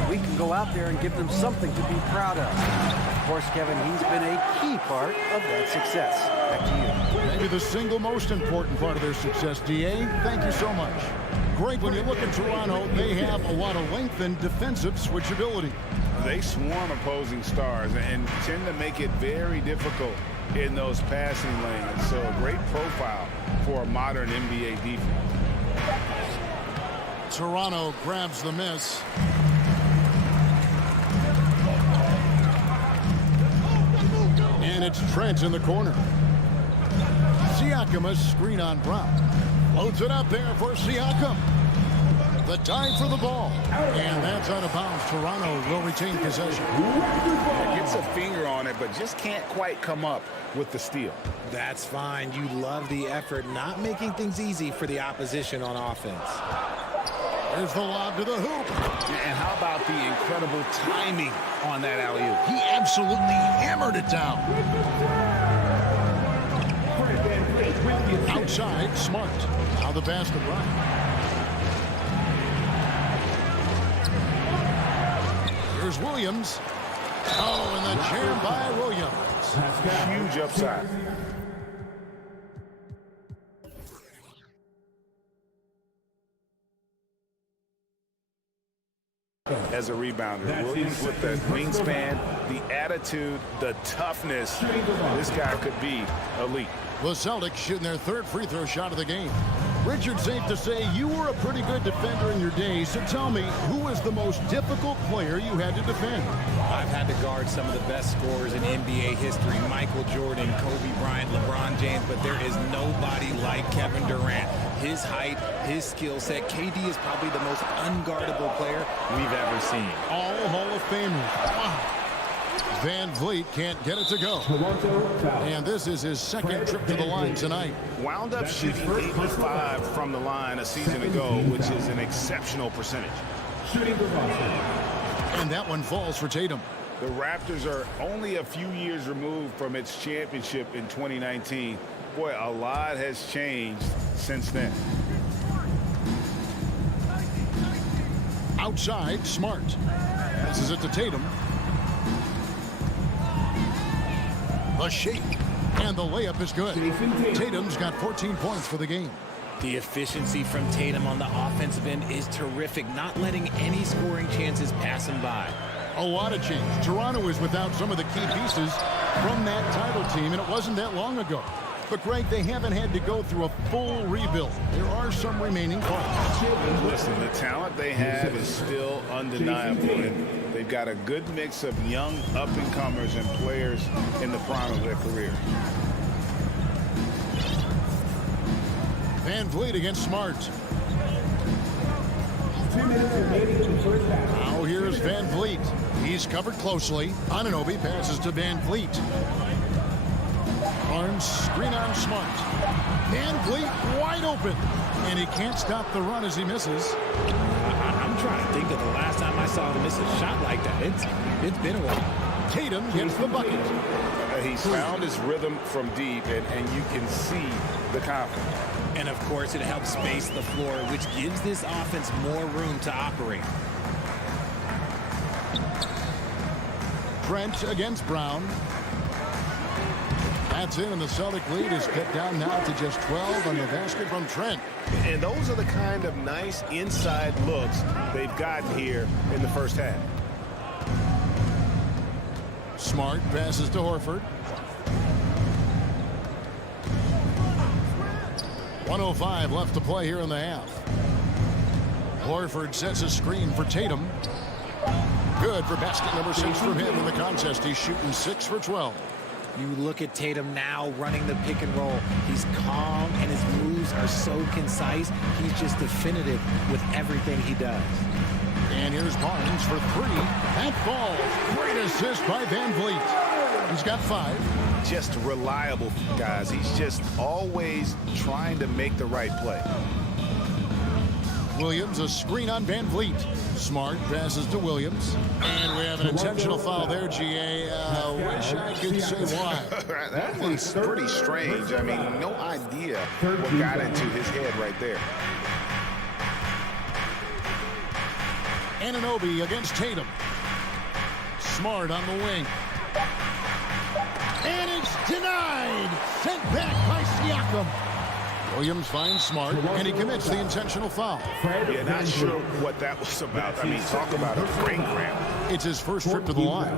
We can go out there and give them something to be proud of. Of course, Kevin, he's been a key part of that success. Back to you. Maybe the single most important part of their success, D.A. Thank you so much. Greg, when you look at Toronto, they have a lot of length and defensive switchability. They swarm opposing stars and tend to make it very difficult in those passing lanes. So a great profile for a modern NBA defense. Toronto grabs the miss. And it's Trent in the corner. Siakam, a screen on Brown. Loads it up there for Siakam. The dive for the ball. And that's out of bounds. Toronto will retain possession. Gets a finger on it, but just can't quite come up with the steal. That's fine. You love the effort, not making things easy for the opposition on offense. There's the lob to the hoop. And how about the incredible timing on that alley-oop? He absolutely hammered it down. Fred Van Vliet with Outside, Smart. Now the basket run. Here's Williams. Oh, and the jam by Williams. Huge upside. As a rebounder, Williams with the wingspan, the attitude, the toughness, this guy could be elite. The Celtics shooting their third free throw shot of the game. Richard, safe to say you were a pretty good defender in your day, so tell me, who was the most difficult player you had to defend? I've had to guard some of the best scorers in NBA history, Michael Jordan, Kobe Bryant, LeBron James, but there is nobody like Kevin Durant. His height, his skill set, KD is probably the most unguardable player we've ever seen. All Hall of Famers. Wow. Van Vliet can't get it to go. And this is his second trip to the line tonight. Wound up shooting 85 from the line a season ago, which is an exceptional percentage. And that one falls for Tatum. The Raptors are only a few years removed from its championship in 2019. Boy, a lot has changed since then. Outside, Smart. Passes it to Tatum. The shake. And the layup is good. Tatum's got 14 points for the game. The efficiency from Tatum on the offensive end is terrific, not letting any scoring chances pass him by. A lot of change. Toronto is without some of the key pieces from that title team, and it wasn't that long ago. But, Greg, they haven't had to go through a full rebuild. There are some remaining parts. Listen, the talent they have is still undeniable, and they've got a good mix of young up-and-comers and players in the prime of their career. Van Vliet against Smart. 2 minutes remaining in the first half. Now here's Van Vliet. He's covered closely. Anunoby passes to Van Vliet. Barnes screen on Smart. Van Vliet wide open. And he can't stop the run as he misses. I'm trying to think of the last time I saw him miss a shot like that. It's been a while. Tatum gets the bucket. He's found his rhythm from deep, and you can see the confidence. And, of course, it helps space the floor, which gives this offense more room to operate. Trent against Brown. That's in, and the Celtic lead is cut down now to just 12 on the basket from Trent. And those are the kind of nice inside looks they've gotten here in the first half. Smart passes to Horford. 1:05 left to play here in the half. Horford sets a screen for Tatum. Good for basket number 6 from him in the contest. He's shooting 6 for 12. You look at Tatum now running the pick and roll. He's calm and his moves are so concise. He's just definitive with everything he does. And here's Barnes for 3. That falls. Great assist by Van Vliet. He's got 5. Just reliable, guys. He's just always trying to make the right play. Williams, a screen on Van Vliet. Smart passes to Williams. And we have an intentional foul there, GA. Wish I could say why. That one's pretty strange. I mean, no idea what got into his head right there. Anunoby against Tatum. Smart on the wing. And it's denied. Sent back by Siakam. Williams finds Smart, and he commits the intentional foul. Yeah, not sure what that was about. I mean, talk about a brain cramp. It's his first trip to the line.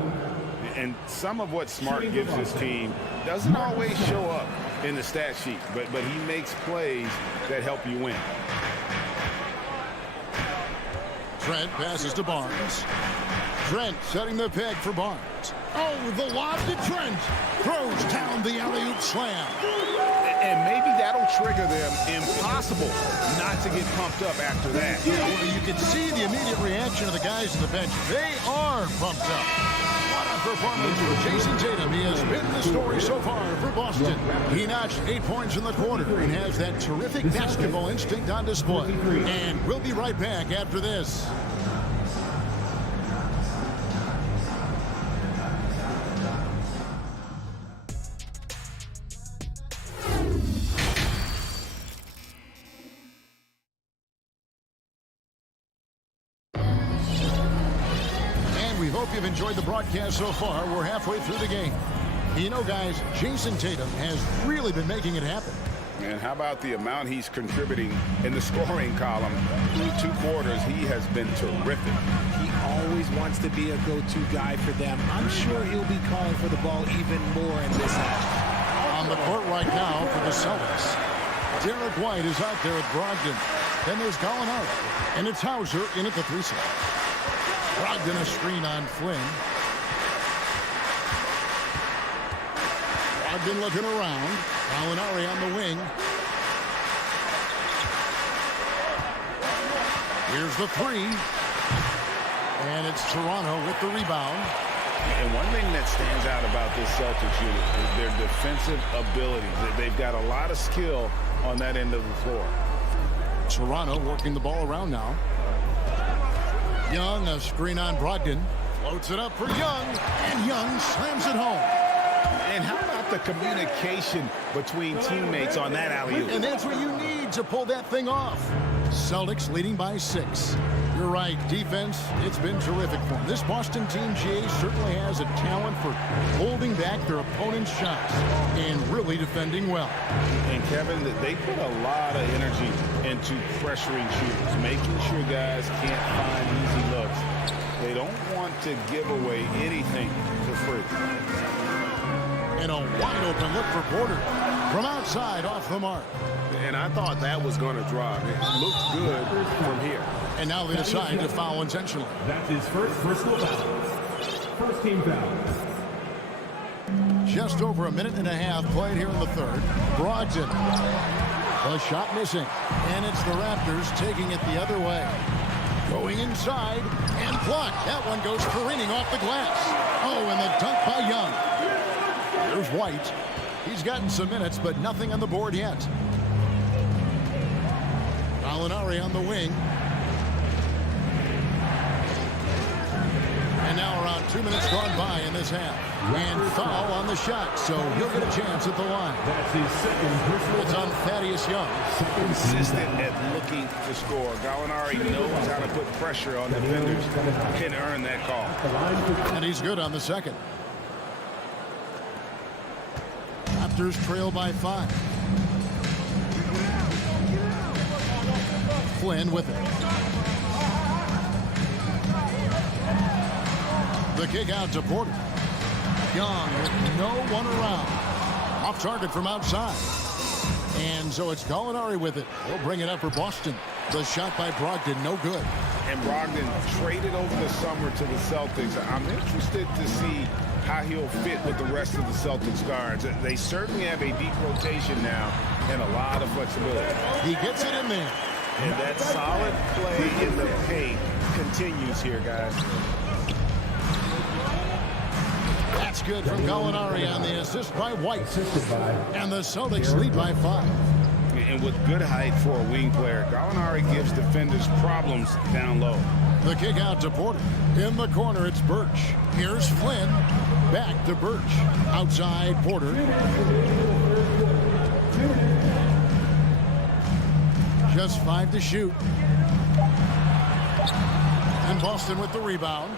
And some of what Smart gives his team doesn't always show up in the stat sheet, but he makes plays that help you win. Trent passes to Barnes. Trent setting the peg for Barnes. Oh, the lob to Trent. Throws down the alley-oop slam. And maybe that'll trigger them. Impossible not to get pumped up after that. Yeah, well, you can see the immediate reaction of the guys on the bench. They are pumped up. What a performance for Jason Tatum. He has been the story so far for Boston. He notched 8 points in the quarter and has that terrific basketball instinct on display. And we'll be right back after this. We hope you've enjoyed the broadcast so far. We're halfway through the game. You know, guys, Jason Tatum has really been making it happen. And how about the amount he's contributing in the scoring column? Through 2 quarters, he has been terrific. He always wants to be a go-to guy for them. I'm sure he'll be calling for the ball even more in this half. On the court right now for the Celtics. Derek White is out there with Brogdon. Then there's Gallinari. And it's Hauser in at the 3 slot. Brogdon a screen on Flynn. Brogdon looking around. Gallinari on the wing. Here's the 3. And it's Toronto with the rebound. And one thing that stands out about this Celtics unit is their defensive ability. They've got a lot of skill on that end of the floor. Toronto working the ball around now. Young, a screen on Brogdon. Floats it up for Young. And Young slams it home. And how about the communication between teammates on that alley-oop? And that's what you need to pull that thing off. Celtics leading by 6. You're right, defense, it's been terrific for them. This Boston team, GA, certainly has a talent for holding back their opponent's shots and really defending well. And Kevin, they put a lot of energy into pressuring shooters, making sure guys can't find easy looks. They don't want to give away anything for free. And a wide open look for Porter from outside off the mark. And I thought that was going to drop. It looked good from here. And now they decide to foul intentionally. That's his first personal foul. First team foul. Just over a minute and a half played here in the third. Brogdon. The shot missing. And it's the Raptors taking it the other way. Going inside and blocked. That one goes careening off the glass. Oh, and the dunk by Young. There's White. He's gotten some minutes, but nothing on the board yet. Gallinari on the wing. And now around 2 minutes gone by in this half. And foul on the shot, so he'll get a chance at the line. That's his second personal It's on Thaddeus Young. Consistent at looking to score. Gallinari knows how to put pressure on defenders and earn that call. And he's good on the second. Raptors trail by 5. Flynn with it. The kick out to Porter. Young with no one around. Off target from outside. And so it's Gallinari with it. We'll bring it up for Boston. The shot by Brogdon, no good. And Brogdon traded over the summer to the Celtics. I'm interested to see how he'll fit with the rest of the Celtics guards. They certainly have a deep rotation now and a lot of flexibility. He gets it in there. And that solid play in the paint continues here, guys. That's good from Gallinari on the assist by White. And the Celtics lead by 5. And with good height for a wing player, Gallinari gives defenders problems down low. The kick out to Porter. In the corner, it's Birch. Here's Flynn. Back to Birch. Outside, Porter. Just 5 to shoot. And Boston with the rebound.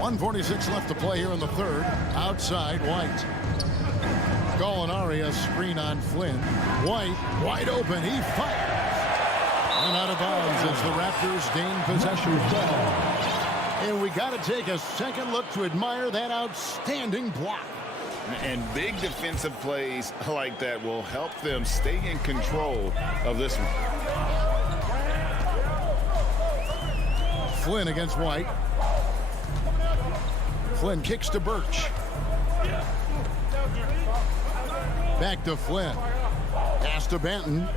1:46 left to play here in the third. Outside, White. Gallinari, a screen on Flynn. White, wide open. He fires. And out of bounds as the Raptors gain possession of the ball. And we got to take a second look to admire that outstanding block. And big defensive plays like that will help them stay in control of this one. Flynn against White. Flynn kicks to Birch. Back to Flynn. Pass to Banton.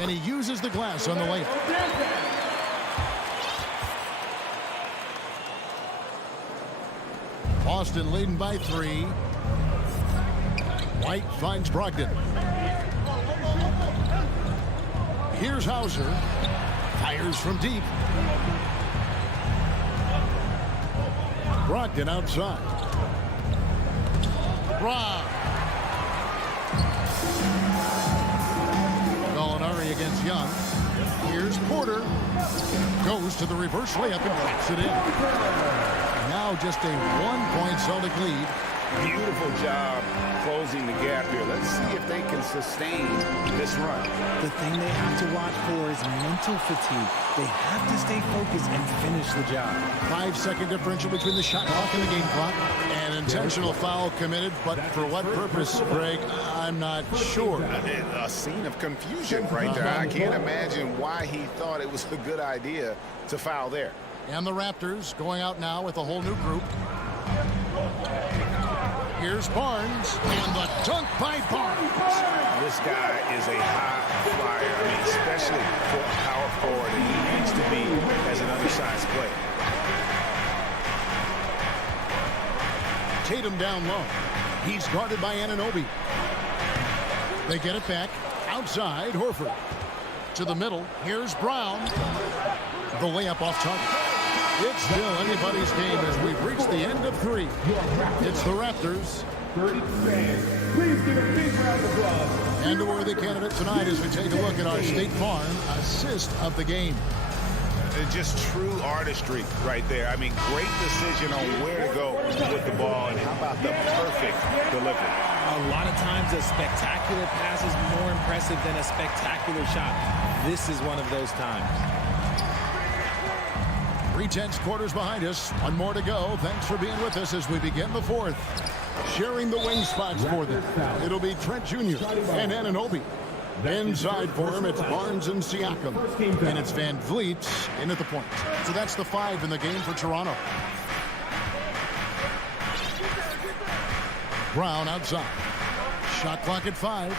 And he uses the glass on the layup. Boston leading by 3. White finds Brogdon. Here's Hauser. Fires from deep. Brogdon outside. Rob. Curry against Young. Here's Porter. Goes to the reverse layup and puts it in. Now just a 1-point Celtic lead. Beautiful job closing the gap here. Let's see if they can sustain this run. The thing they have to watch for is mental fatigue. They have to stay focused and finish the job. 5-second differential between the shot clock and the game clock. An intentional foul committed, but for what purpose, Greg? I'm not sure. A scene of confusion right there. I can't imagine why he thought it was a good idea to foul there. And the Raptors going out now with a whole new group. Here's Barnes, and the dunk by Barnes. This guy is a high flyer. I mean, especially for a power forward, and he needs to be as an undersized player. Tatum down low. He's guarded by Anunoby. They get it back. Outside, Horford. To the middle. Here's Brown. The layup off target. It's still anybody's game as we've reached the end of 3. It's the Raptors. 30 fans, please give a big round of applause. And a worthy candidate tonight as we take a look at our State Farm assist of the game. Just true artistry right there. I mean, great decision on where to go with the ball, and how about the perfect delivery. A lot of times a spectacular pass is more impressive than a spectacular shot. This is one of those times. 3/10 quarters behind us. One more to go. Thanks for being with us as we begin the 4th. Sharing the wing spots for them. It'll be Trent Jr. and Anunoby. Inside for him, it's Barnes and Siakam. And it's Van Vliet in at the point. So that's the 5 in the game for Toronto. Brown outside. Shot clock at 5.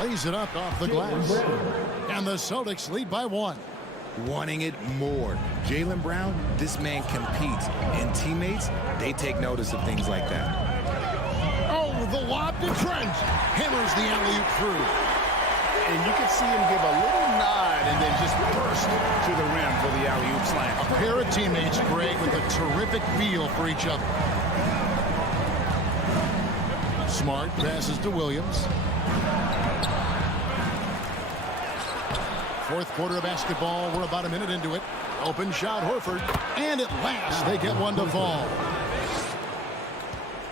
Lays it up off the glass. And the Celtics lead by 1. Wanting it more. Jaylen Brown, this man competes. And teammates, they take notice of things like that. Oh, the lob to Trent. Hammers the alley-oop through. And you can see him give a little nod and then just burst to the rim for the alley-oop slam. A pair of teammates, Greg, with a terrific feel for each other. Smart passes to Williams. 4th quarter of basketball. We're about a minute into it. Open shot, Horford. And at last, they get one to fall.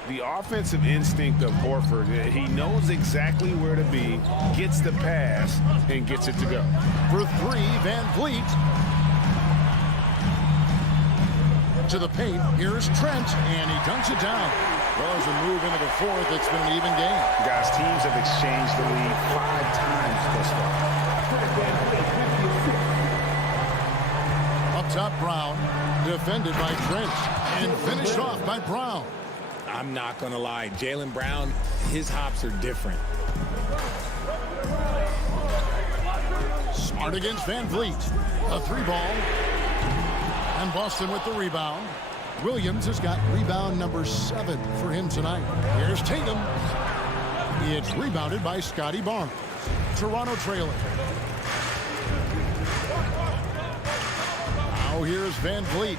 The offensive instinct of Horford, he knows exactly where to be, gets the pass, and gets it to go. For 3, Van Vliet. To the paint, here's Trent, and he dunks it down. Well, as we move into the 4th, it's been an even game. Guys, teams have exchanged the lead 5 times thus far. Up top, Brown, defended by Trent, and finished off by Brown. I'm not going to lie. Jaylen Brown, his hops are different. Smart against Van Vliet. A 3-ball. And Boston with the rebound. Williams has got rebound number 7 for him tonight. Here's Tatum. It's rebounded by Scotty Barnes. Toronto trailing. Now here's Van Vliet.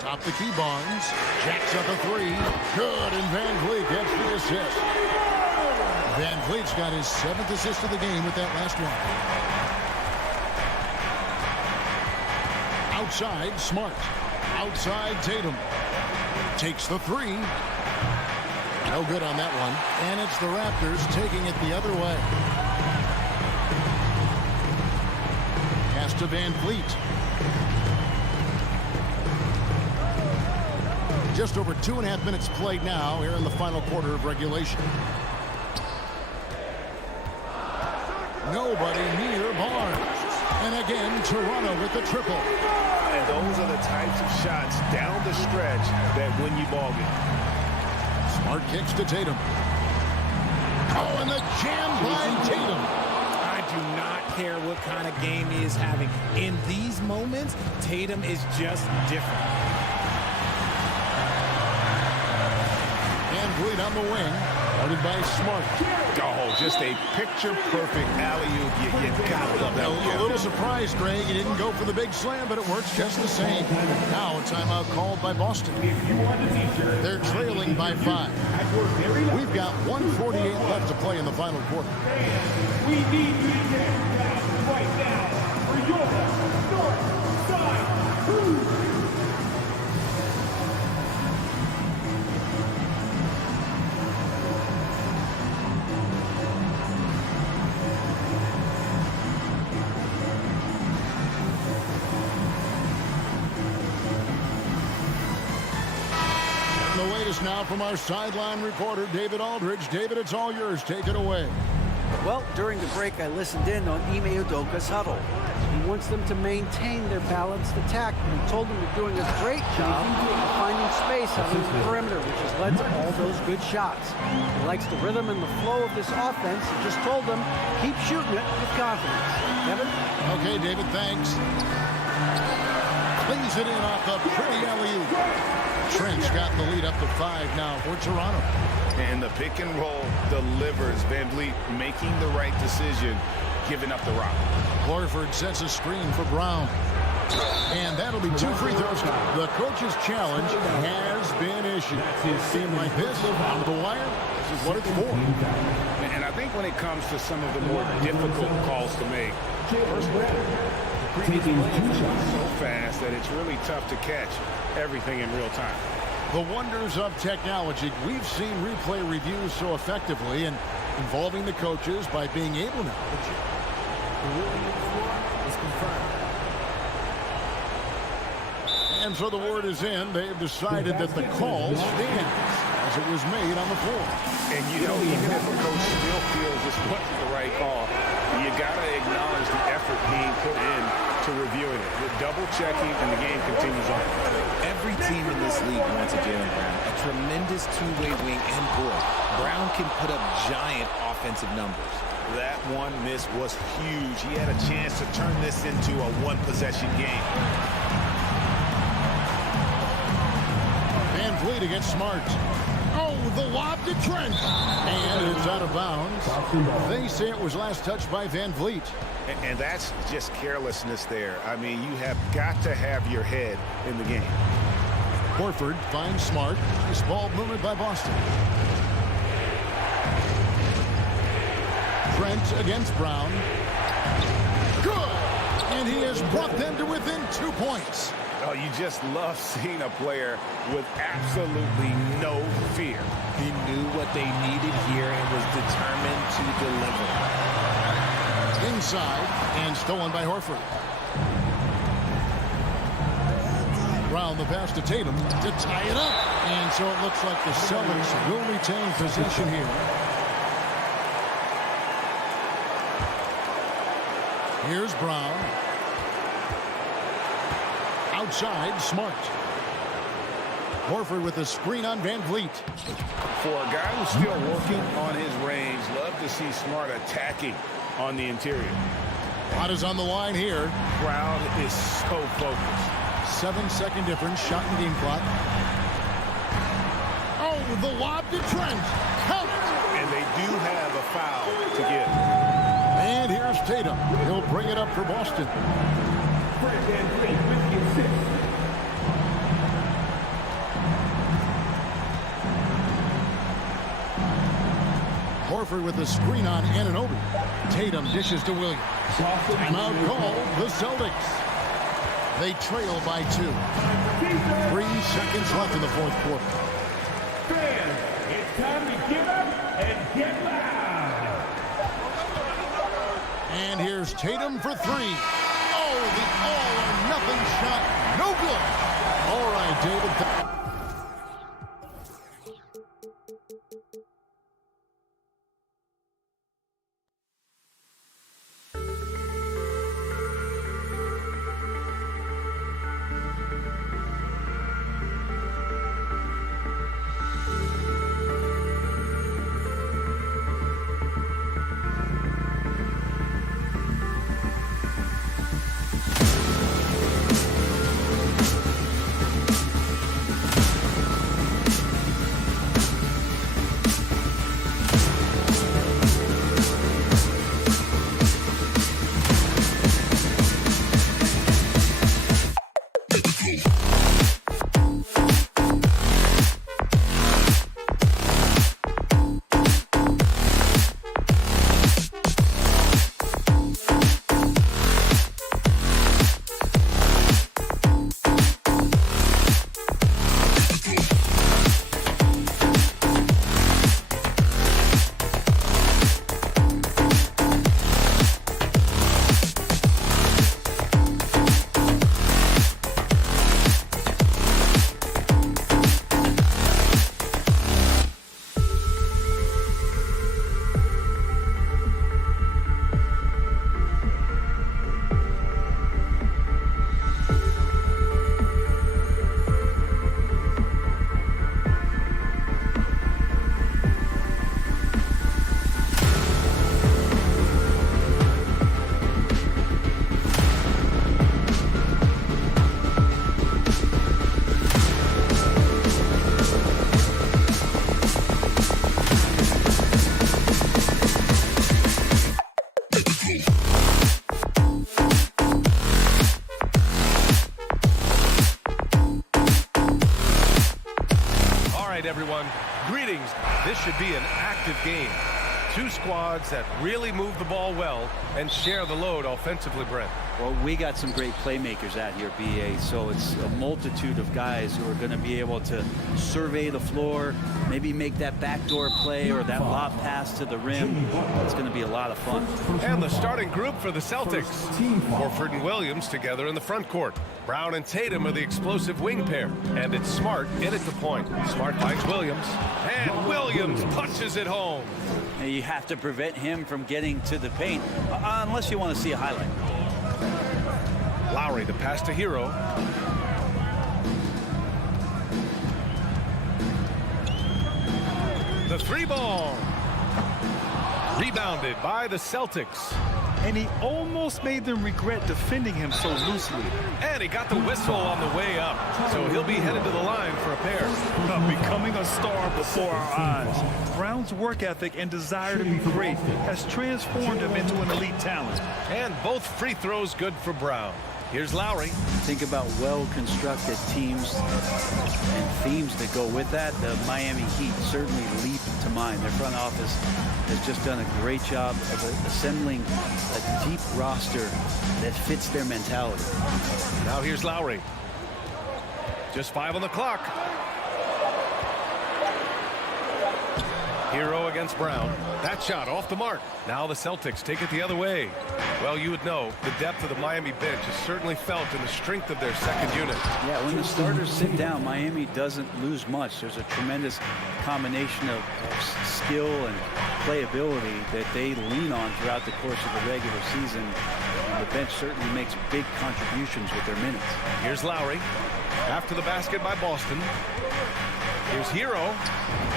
Top the key, Barnes. Jacks up a 3. Good, and Van Vliet gets the assist. Van Vliet's got his 7th assist of the game with that last one. Outside, Smart. Outside, Tatum. Takes the 3. No good on that one. And it's the Raptors taking it the other way. Pass to Van Vliet. Just over 2.5 minutes played now here in the final quarter of regulation. Nobody near Barnes. And again, Toronto with the triple. And those are the types of shots down the stretch that win you ball games. Smart kicks to Tatum. Oh, and the jam by Tatum. I do not care what kind of game he is having. In these moments, Tatum is just different. Van Vliet on the wing. Guarded by Smart. Oh, just a picture-perfect alley-oop. You gotta love that one. A little surprised, Greg. He didn't go for the big slam, but it works just the same. Now a timeout called by Boston. They're trailing by 5. We've got 1:48 left to play in the final quarter. We need you to get down right now for your North Side Crew. The latest now from our sideline reporter, David Aldridge. David, it's all yours. Take it away. Well, during the break, I listened in on Ime Udoka's huddle. He wants them to maintain their balanced attack. He told them they're doing a great job of finding space out in the perimeter, which has led to all those good shots. He likes the rhythm and the flow of this offense. He just told them, keep shooting it with confidence. Kevin? Okay, David, thanks. Cleans it in off the pretty alley-oop. Trent's got the lead up to 5 now for Toronto. And the pick and roll delivers. Van Vliet making the right decision, giving up the rock. Horford sets a screen for Brown. And that'll be 2 free throws. The coach's challenge has been issued. It seemed like this on the wire. This is what it's for. And I think when it comes to some of the more difficult calls to make, first of all, taking 2 shots so fast that it's really tough to catch everything in real time. The wonders of technology. We've seen replay reviews so effectively and involving the coaches by being able now. The ruling is confirmed. And so the word is in. They've decided that the call stands as it was made on the floor. And you know, even if a coach still feels this wasn't the right call, you got to acknowledge the effort being put in to reviewing it. The double checking, and the game continues on. Every team in this league wants a Jaylen Brown, a tremendous two-way wing, and boy, Brown can put up giant offensive numbers. That one miss was huge. He had a chance to turn this into a one-possession game. Van Vliet against Smart. Oh, the lob to Trent. And it's out of bounds. They say it was last touched by Van Vliet. And that's just carelessness there. I mean, you have got to have your head in the game. Horford finds Smart. Nice ball movement by Boston. Trent against Brown. Good! And he has brought them to within 2 points. Oh, you just love seeing a player with absolutely no fear. He knew what they needed here and was determined to deliver. Inside and stolen by Horford. Brown the pass to Tatum to tie it up. And so it looks like the Celtics will retain possession here. Here's Brown. Outside, Smart. Horford with a screen on Van Vliet. For a guy who's still working on his range, love to see Smart attacking on the interior. Pot is on the line here. Crowd is so focused. 7-second difference, shot in game clock. Oh, the lob to Trent. Count. And they do have a foul to give. And here's Tatum. He'll bring it up for Boston. Fred Van Vliet with the assist. Horford with the screen on Anunoby. Tatum dishes to Williams. Timeout called the Celtics. They trail by 2. 3 seconds left in the fourth quarter. Fans, it's time to get up and get loud. And here's Tatum for 3. Oh, the all-or-nothing shot. No good. All right, David. everyone. Greetings. This should be an active game. Two squads that really move the ball well and share the load offensively, Brent. Well, we got some great playmakers out here, BA, so it's a multitude of guys who are going to be able to survey the floor, maybe make that backdoor play or that lob pass to the rim. It's going to be a lot of fun. And the starting group for the Celtics. Horford and Williams together in the front court. Brown and Tatum are the explosive wing pair. And it's Smart in at the point. Smart finds Williams. And Williams punches it home. And you have to prevent him from getting to the paint, unless you want to see a highlight. Lowry, the pass to Hero. The three ball. Rebounded by the Celtics. And he almost made them regret defending him so loosely. And he got the whistle on the way up. So he'll be headed to the line for a pair. Becoming a star before our eyes. Brown's work ethic and desire to be great has transformed him into an elite talent. And both free throws good for Brown. Here's Lowry. Think about well-constructed teams and themes that go with that. The Miami Heat certainly leap to mind. Their front office has just done a great job of assembling a deep roster that fits their mentality. Now here's Lowry. Just 5 on the clock. Hero against Brown. That shot off the mark. Now the Celtics take it the other way. Well, you would know the depth of the Miami bench is certainly felt in the strength of their second unit. Yeah, when the starters sit down, Miami doesn't lose much. There's a tremendous combination of skill and playability that they lean on throughout the course of the regular season. And the bench certainly makes big contributions with their minutes. Here's Lowry. After the basket by Boston. Here's Hero.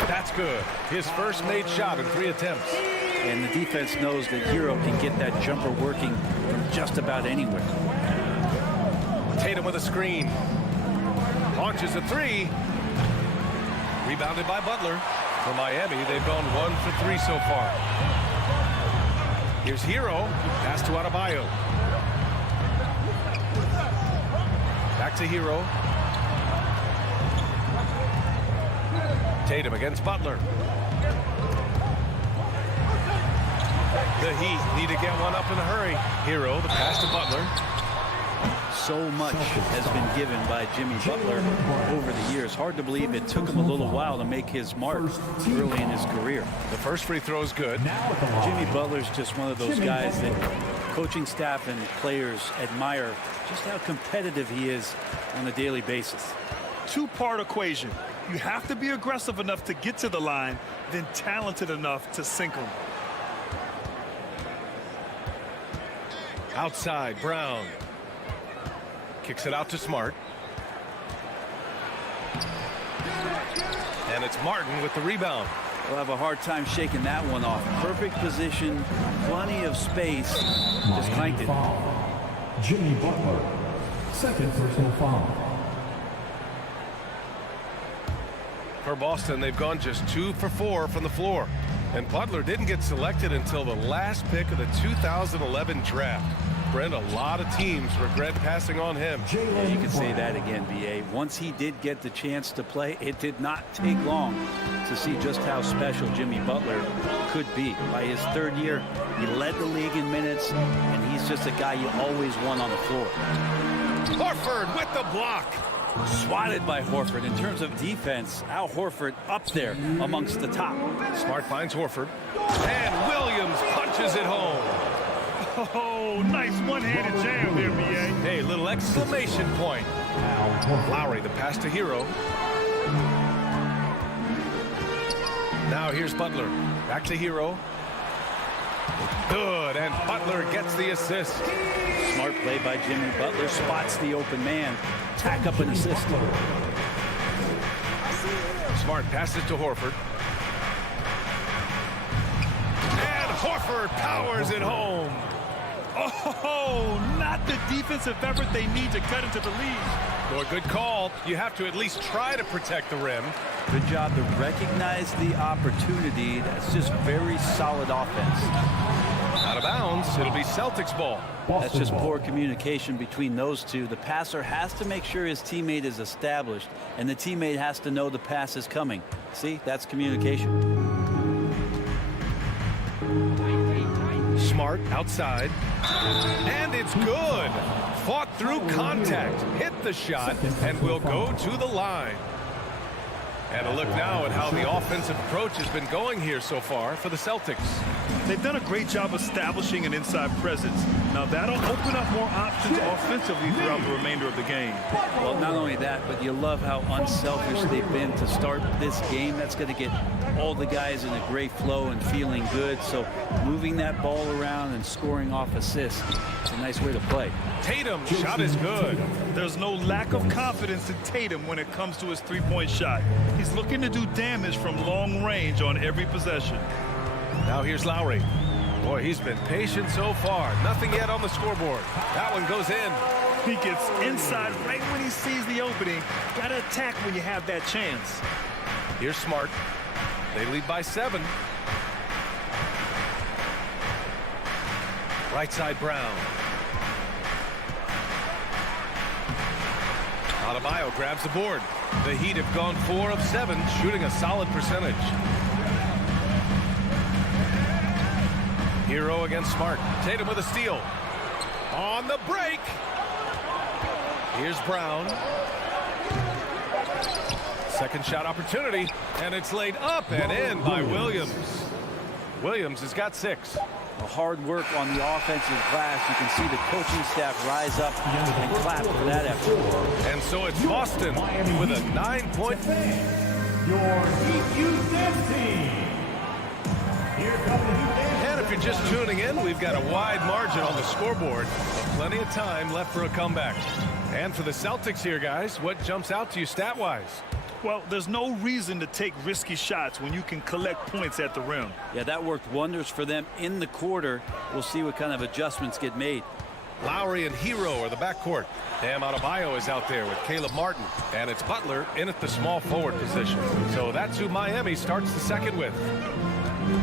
That's good. His first made shot in 3 attempts. And the defense knows that Hero can get that jumper working from just about anywhere. Tatum with a screen. Launches a 3. Rebounded by Butler. For Miami, they've gone 1 for 3 so far. Here's Hero. Pass to Adebayo. Back to Hero. Tatum against Butler. The Heat need to get one up in a hurry. Hero, the pass to Butler. So much has been given by Jimmy Butler over the years. Hard to believe it took him a little while to make his mark early in his career. The first free throw is good. Jimmy Butler's just one of those guys that coaching staff and players admire just how competitive he is on a daily basis. Two-part equation. You have to be aggressive enough to get to the line, then talented enough to sink them. Outside, Brown. Kicks it out to Smart. And it's Martin with the rebound. We'll have a hard time shaking that one off. Perfect position, plenty of space. Just clanked it. Jimmy Butler, second personal foul. For Boston, they've gone just 2 for 4 from the floor. And Butler didn't get selected until the last pick of the 2011 draft. Brent, a lot of teams regret passing on him. Yeah, you can say that again, B.A. Once he did get the chance to play, it did not take long to see just how special Jimmy Butler could be. By his 3rd year, he led the league in minutes, and he's just a guy you always want on the floor. Horford with the block. Swatted by Horford. In terms of defense, Al Horford up there amongst the top. Smart finds Horford. And Williams punches it home. Oh, nice one-handed jam there, B.A. Hey, little exclamation point. Lowry, the pass to Hero. Now here's Butler. Back to Hero. Good, and Butler gets the assist. Smart play by Jimmy Butler. Spots the open man. Tack up an assist. Smart passes to Horford. And Horford powers it home. Oh, not the defensive effort they need to cut into the lead. Well, good call. You have to at least try to protect the rim. Good job to recognize the opportunity. That's just very solid offense. Out of bounds. It'll be Celtics ball. That's just poor communication between those two. The passer has to make sure his teammate is established, and the teammate has to know the pass is coming. See, that's communication. Smart outside. And it's good. Fought through contact. Hit the shot and will go to the line. And a look now at how the offensive approach has been going here so far for the Celtics. They've done a great job establishing an inside presence. Now that'll open up more options offensively throughout the remainder of the game. Well, not only that, but you love how unselfish they've been to start this game. That's going to get all the guys in a great flow and feeling good. So moving that ball around and scoring off assists, it's a nice way to play. Tatum, shot is good. There's no lack of confidence in Tatum when it comes to his three-point shot. He's looking to do damage from long range on every possession. Now here's Lowry. Boy, he's been patient so far. Nothing yet on the scoreboard. That one goes in. He gets inside right when he sees the opening. Got to attack when you have that chance. Here's Smart. They lead by 7. Right side Brown. Adebayo grabs the board. The Heat have gone 4 of 7, shooting a solid percentage. Hero against Smart. Tatum with a steal. On the break. Here's Brown. Second shot opportunity, and it's laid up and in by Williams. Williams has got 6. Hard work on the offensive glass. You can see the coaching staff rise up and clap for that effort. And so it's Boston with a 9-point. Your Heat Youth team. Here comes the Heat. And if you're just tuning in, we've got a wide margin on the scoreboard. Plenty of time left for a comeback. And for the Celtics here, guys, what jumps out to you stat-wise? Well, there's no reason to take risky shots when you can collect points at the rim. Yeah, that worked wonders for them in the quarter. We'll see what kind of adjustments get made. Lowry and Hero are the backcourt. Bam Adebayo is out there with Caleb Martin. And it's Butler in at the small forward position. So that's who Miami starts the second with.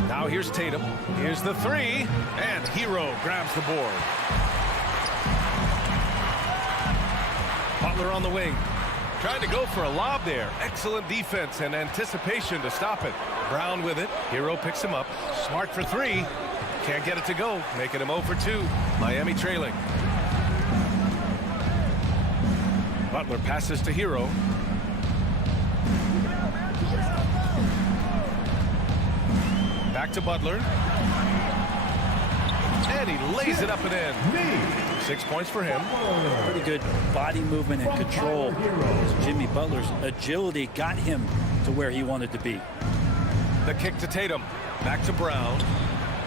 Now here's Tatum. Here's the 3. And Hero grabs the board. Butler on the wing. Trying to go for a lob there. Excellent defense and anticipation to stop it. Brown with it. Hero picks him up. Smart for 3. Can't get it to go. Making him 0 for 2. Miami trailing. Butler passes to Hero. Back to Butler. And he lays it up and in. 6 points for him. Pretty good body movement and control. Jimmy Butler's agility got him to where he wanted to be. The kick to Tatum. Back to Brown.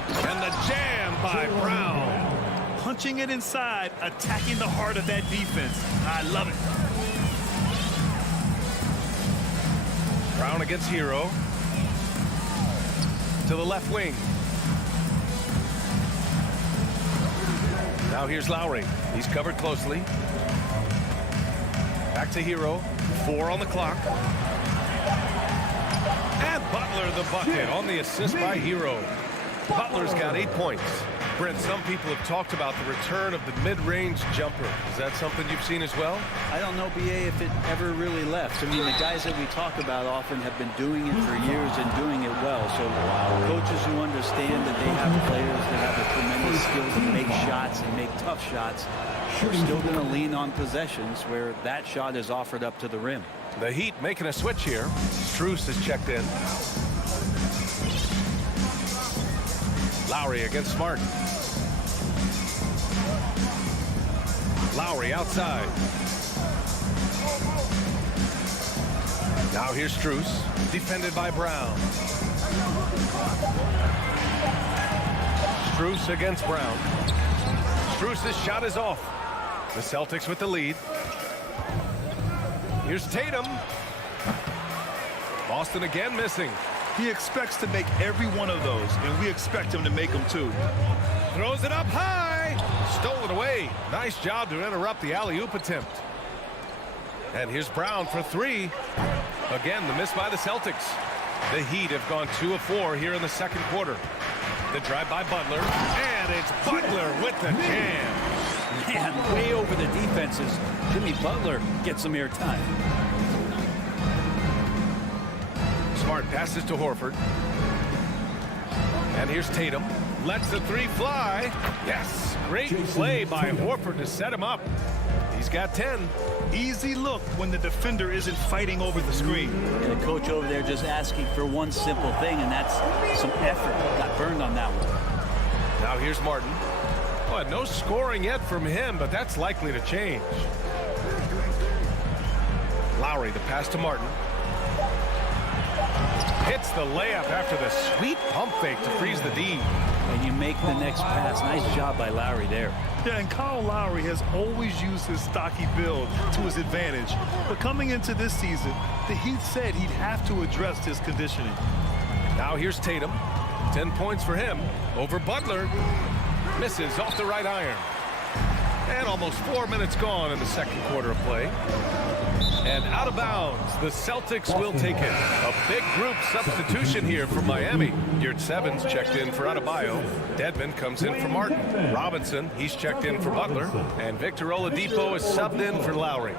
And the jam by Brown. Punching it inside, attacking the heart of that defense. I love it. Brown against Hero. To the left wing. Now here's Lowry. He's covered closely. Back to Hero. 4 on the clock. And Butler the bucket on the assist by Hero. Butler's got 8 points. Brent, some people have talked about the return of the mid-range jumper. Is that something you've seen as well? I don't know, BA, if it ever really left. I mean, the guys that we talk about often have been doing it for years and doing it well. So coaches who understand that they have players that have a tremendous skill to make shots and make tough shots are still going to lean on possessions where that shot is offered up to the rim. The Heat making a switch here. Strus is checked in. Lowry against Smart. Lowry outside. Now here's Strus, defended by Brown. Strus against Brown. Strus' shot is off. The Celtics with the lead. Here's Tatum. Boston again missing. He expects to make every one of those, and we expect him to make them too. Throws it up high. Stolen away. Nice job to interrupt the alley-oop attempt. And here's Brown for 3. Again, the miss by the Celtics. The Heat have gone 2 of 4 here in the second quarter. The drive by Butler. And it's Butler with the jam. Man, way over the defenses. Jimmy Butler gets some airtime. Smart passes to Horford. And here's Tatum. Lets the three fly. Yes, great play by Horford to set him up. He's got 10. Easy look when the defender isn't fighting over the screen. And the coach over there just asking for one simple thing, and that's some effort. Got burned on that one. Now here's Martin. Well, no scoring yet from him, but that's likely to change. Lowry, the pass to Martin. Hits the layup after the sweet pump fake to freeze the D. And you make the next pass. Nice job by Lowry there. Yeah, and Kyle Lowry has always used his stocky build to his advantage. But coming into this season, the Heat said he'd have to address his conditioning. Now here's Tatum. 10 points for him over Butler. Misses off the right iron. And almost 4 minutes gone in the second quarter of play. And out of bounds, the Celtics will take it. A big group substitution here for Miami. Yurt Sevens checked in for Adebayo. Dedmon comes in for Martin. Robinson, he's checked in for Butler. And Victor Oladipo is subbed in for Lowry.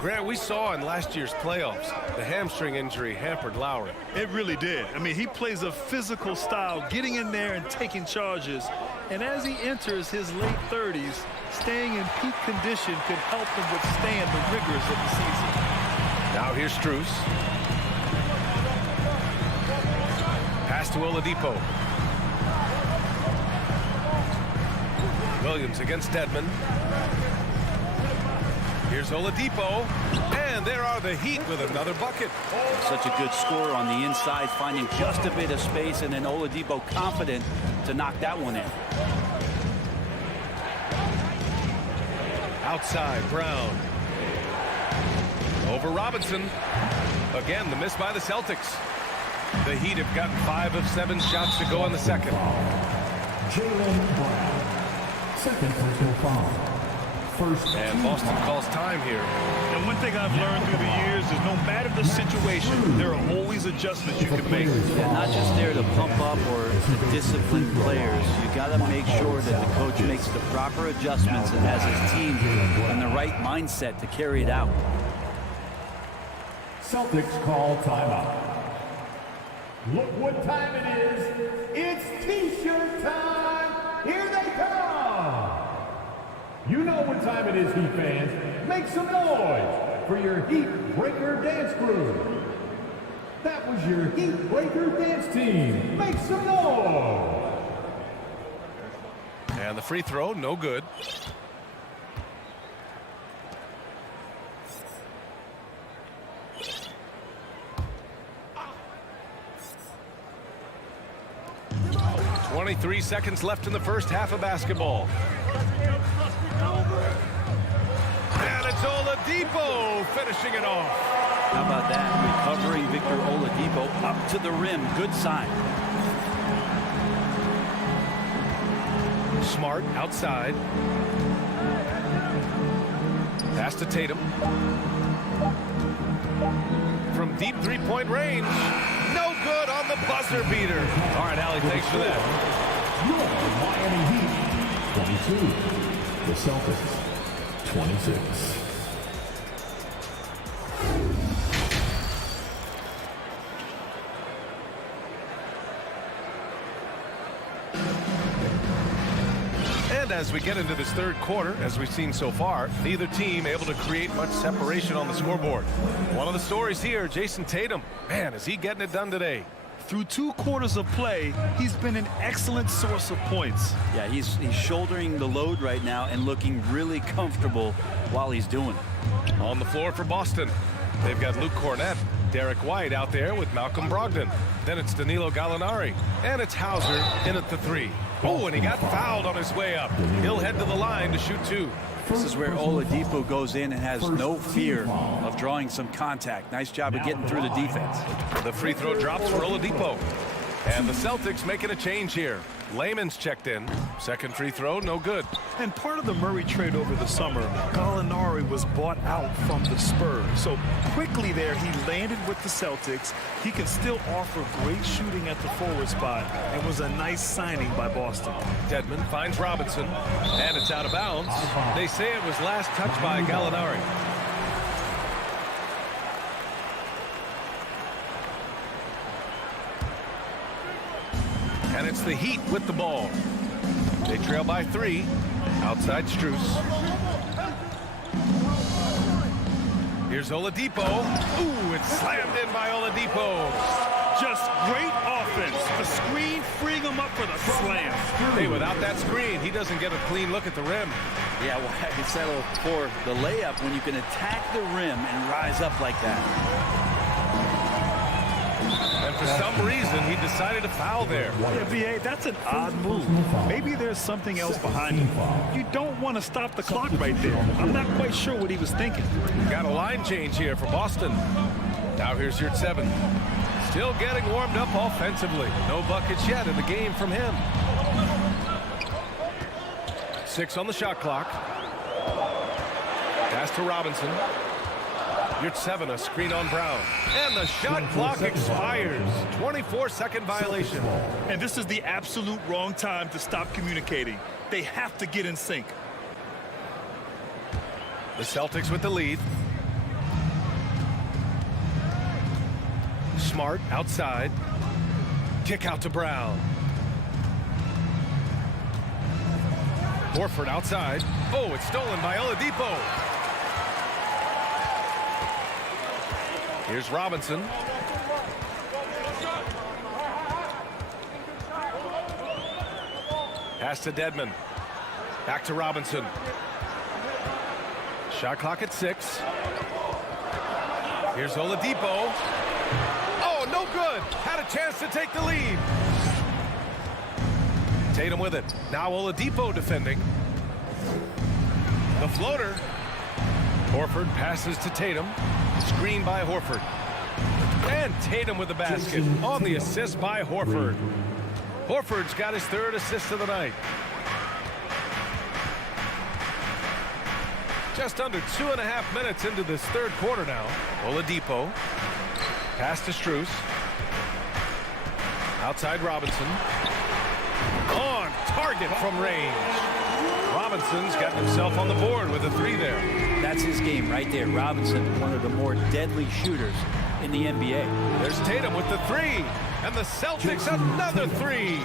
Grant, we saw in last year's playoffs, the hamstring injury hampered Lowry. It really did. I mean, he plays a physical style, getting in there and taking charges. And as he enters his late 30s, staying in peak condition could help him withstand the rigors of the season. Now here's Strus. Pass to Oladipo. Williams against Dedmon. Here's Oladipo. And there are the Heat with another bucket. Such a good scorer on the inside, finding just a bit of space, and then Oladipo confident to knock that one in. Outside, Brown. Over Robinson. Again, the miss by the Celtics. The Heat have gotten 5 of 7 shots to go in the second. Jaylen Brown. Second personal foul. And Boston calls time here. And one thing I've learned through the years is no matter the situation, there are always adjustments you can make. Yeah, not just there to pump up or to discipline players. You got to make sure that the coach makes the proper adjustments and has his team in the right mindset to carry it out. Celtics call timeout. Look what time it is. It's T-shirt time. Here they come. You know what time it is, Heat fans. Make some noise for your Heat Breaker Dance Crew. That was your Heat Breaker Dance Team. Make some noise. And the free throw, no good. "23 seconds left in the first half of basketball. And it's Oladipo finishing it off. How about that? Recovering Victor Oladipo up to the rim. Good sign. Smart outside. Pass to Tatum. From deep three-point range. No good on the buzzer beater. All right, Allie, thanks for that. Miami Heat 22. The Celtics 26. And as we get into this third quarter, as we've seen so far, neither team able to create much separation on the scoreboard. One of the stories here, Jason Tatum. Man, is he getting it done today? Through 2 quarters of play, he's been an excellent source of points. Yeah, he's shouldering the load right now and looking really comfortable while he's doing it. On the floor for Boston, they've got Luke Cornett, Derek White out there with Malcolm Brogdon. Then it's Danilo Gallinari, and it's Hauser in at the 3. Oh, and he got fouled on his way up. He'll head to the line to shoot 2. This is where Oladipo goes in and has no fear of drawing some contact. Nice job of getting through the defense. The free throw drops for Oladipo. And the Celtics making a change here. Layman's checked in. Second free throw, no good. And part of the Murray trade over the summer, Gallinari was bought out from the Spurs. So quickly there, he landed with the Celtics. He can still offer great shooting at the forward spot and was a nice signing by Boston. Dedmon finds Robinson, and it's out of bounds. They say it was last touched by Gallinari. the Heat with the ball. They trail by 3. Outside Strus. Here's Oladipo. Ooh, it's slammed in by Oladipo. Just great offense. The screen freeing him up for the slam. Hey, without that screen, he doesn't get a clean look at the rim. Yeah, well, I can settle for the layup when you can attack the rim and rise up like that. And for some reason, he decided to foul there. Yeah, B.A., that's an odd move. Maybe there's something else behind it. You don't want to stop the clock right there. I'm not quite sure what he was thinking. Got a line change here for Boston. Now here's your 7. Still getting warmed up offensively. No buckets yet in the game from him. 6 on the shot clock. Pass to Robinson. Your 7, a screen on Brown. And the shot clock expires. 24-second violation. And this is the absolute wrong time to stop communicating. They have to get in sync. The Celtics with the lead. Smart outside. Kick out to Brown. Horford outside. Oh, it's stolen by Oladipo. Here's Robinson. Pass to Dedmon. Back to Robinson. Shot clock at 6. Here's Oladipo. Oh, no good. Had a chance to take the lead. Tatum with it. Now Oladipo defending. The floater. Horford passes to Tatum. Screen by Horford. And Tatum with the basket on the assist by Horford. Horford's got his 3rd assist of the night. Just under 2.5 minutes into this 3rd quarter now. Oladipo. Pass to Strus. Outside Robinson. On target from range. Robinson's gotten himself on the board with a 3 there. That's his game right there. Robinson, one of the more deadly shooters in the NBA. There's Tatum with the 3. And the Celtics another 3.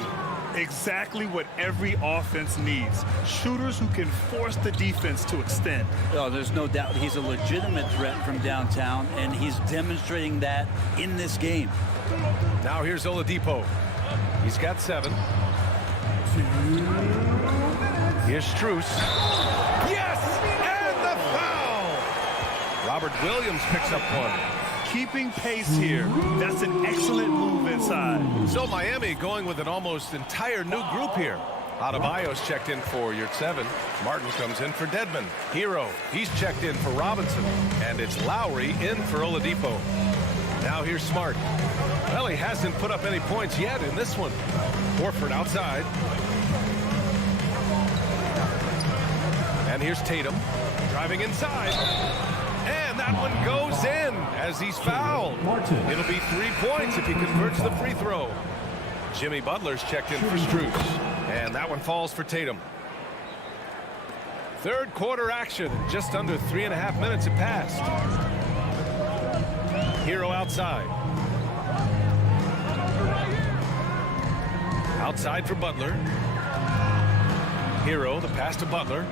Exactly what every offense needs. Shooters who can force the defense to extend. Oh, there's no doubt he's a legitimate threat from downtown, and he's demonstrating that in this game. Now here's Oladipo. He's got 7. Here's Strus. Yes! And the foul! Robert Williams picks up 1. Keeping pace here. That's an excellent move inside. So Miami going with an almost entire new group here. Adebayo's checked in for your 7. Martin comes in for Dedmon. Hero, he's checked in for Robinson. And it's Lowry in for Oladipo. Now here's Smart. Well, he hasn't put up any points yet in this one. Horford outside. And here's Tatum driving inside. And that one goes in as he's fouled. It'll be 3 points if he converts the free throw. Jimmy Butler's checked in for Strus. And that one falls for Tatum. 3rd quarter action. Just under 3.5 minutes have passed. Hero outside. Outside for Butler. Hero, the pass to Butler.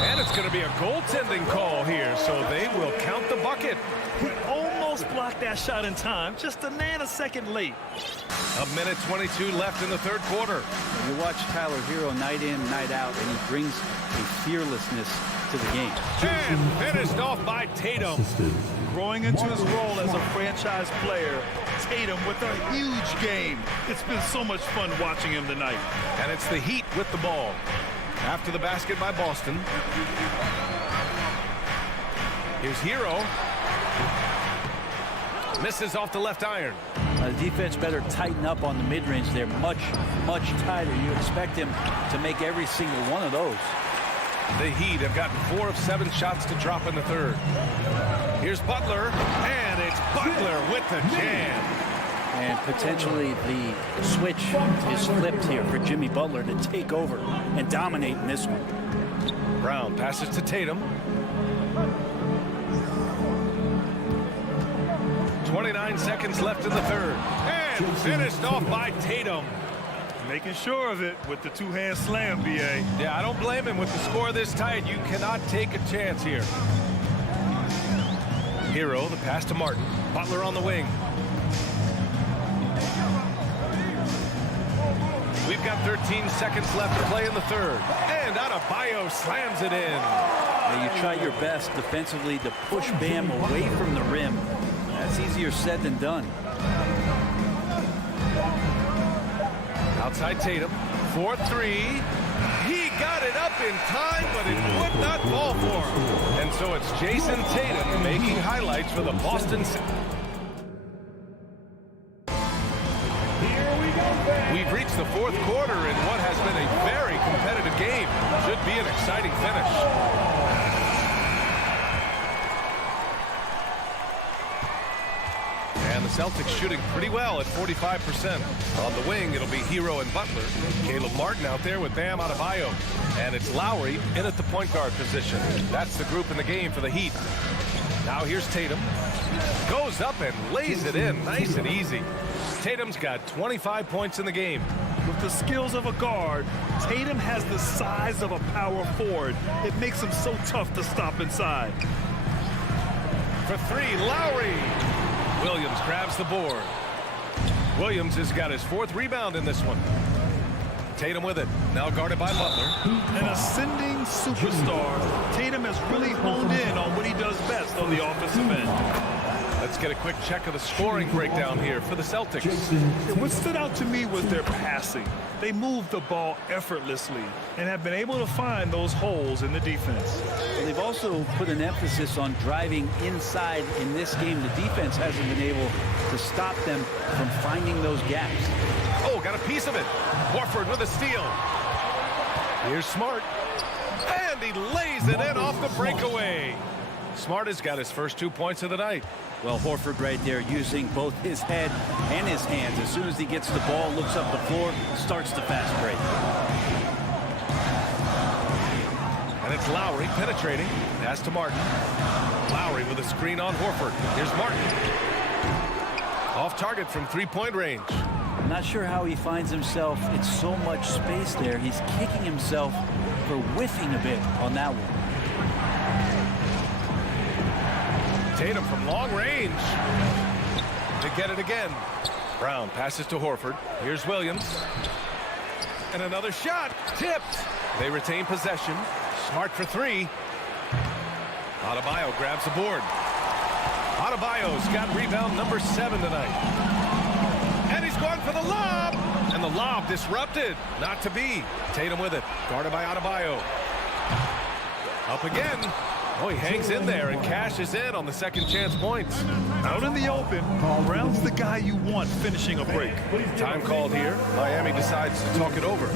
And it's going to be a goaltending call here, so they will count the bucket. He almost blocked that shot in time, just a nanosecond late. 1:22 left in the 3rd quarter. You watch Tyler Hero night in, night out, and he brings a fearlessness to the game. And finished off by Tatum. Growing into his role as a franchise player, Tatum with a huge game. It's been so much fun watching him tonight. And it's the Heat with the ball. After the basket by Boston. Here's Hero. Misses off the left iron. The defense better tighten up on the mid-range there. Much tighter. You expect him to make every single one of those. The Heat have gotten 4 of 7 shots to drop in the 3rd. Here's Butler. And it's Butler with the jam. And potentially the switch is flipped here for Jimmy Butler to take over and dominate in this one. Brown passes to Tatum. 29 seconds left in the 3rd. finished off by Tatum. Making sure of it with the two-hand slam, B.A. Yeah, I don't blame him. With the score this tight, you cannot take a chance here. Hero, the pass to Martin. Butler on the wing. We've got 13 seconds left to play in the third. And Adebayo slams it in. Now you try your best defensively to push Bam away from the rim. That's easier said than done. Outside Tatum, 4-3. He got it up in time, but it would not fall for him. And so it's Jason Tatum making highlights for the Boston Celtics. We've reached the fourth quarter in what has been a very competitive game. Should be an exciting finish. And the Celtics shooting pretty well at 45%. On the wing, it'll be Hero and Butler. Caleb Martin out there with Bam Adebayo. And it's Lowry in at the point guard position. That's the group in the game for the Heat. Now here's Tatum. Goes up and lays it in nice and easy. Tatum's got 25 points in the game. With the skills of a guard, Tatum has the size of a power forward. It makes him so tough to stop inside. For three, Lowry. Williams grabs the board. Williams has got his fourth rebound in this one. Tatum with it. Now guarded by Butler. An ascending superstar. Tatum has really honed in on what he does best on the offensive end. Let's get a quick check of the scoring breakdown here for the Celtics. What stood out to me was their passing. They moved the ball effortlessly and have been able to find those holes in the defense. Well, they've also put an emphasis on driving inside in this game. The defense hasn't been able to stop them from finding those gaps. Oh, got a piece of it. Horford with a steal. Here's Smart. And he lays it in off the breakaway. Smart has got his first 2 points of the night. Well, Horford right there using both his head and his hands. As soon as he gets the ball, looks up the floor, starts the fast break. And it's Lowry penetrating. Pass to Martin. Lowry with a screen on Horford. Here's Martin. Off target from three-point range. I'm not sure how he finds himself. It's so much space there. He's kicking himself for whiffing a bit on that one. Tatum from long range to get it again. Brown passes to Horford. Here's Williams. And another shot. Tipped. They retain possession. Smart for three. Adebayo grabs the board. Adebayo's got rebound number 7 tonight. And he's going for the lob. And the lob disrupted. Not to be. Tatum with it. Guarded by Adebayo. Up again. Oh, he hangs in there and cashes in on the second chance points. Out in the open, Brown's the guy you want finishing a break. Time called here. Miami decides to talk it over.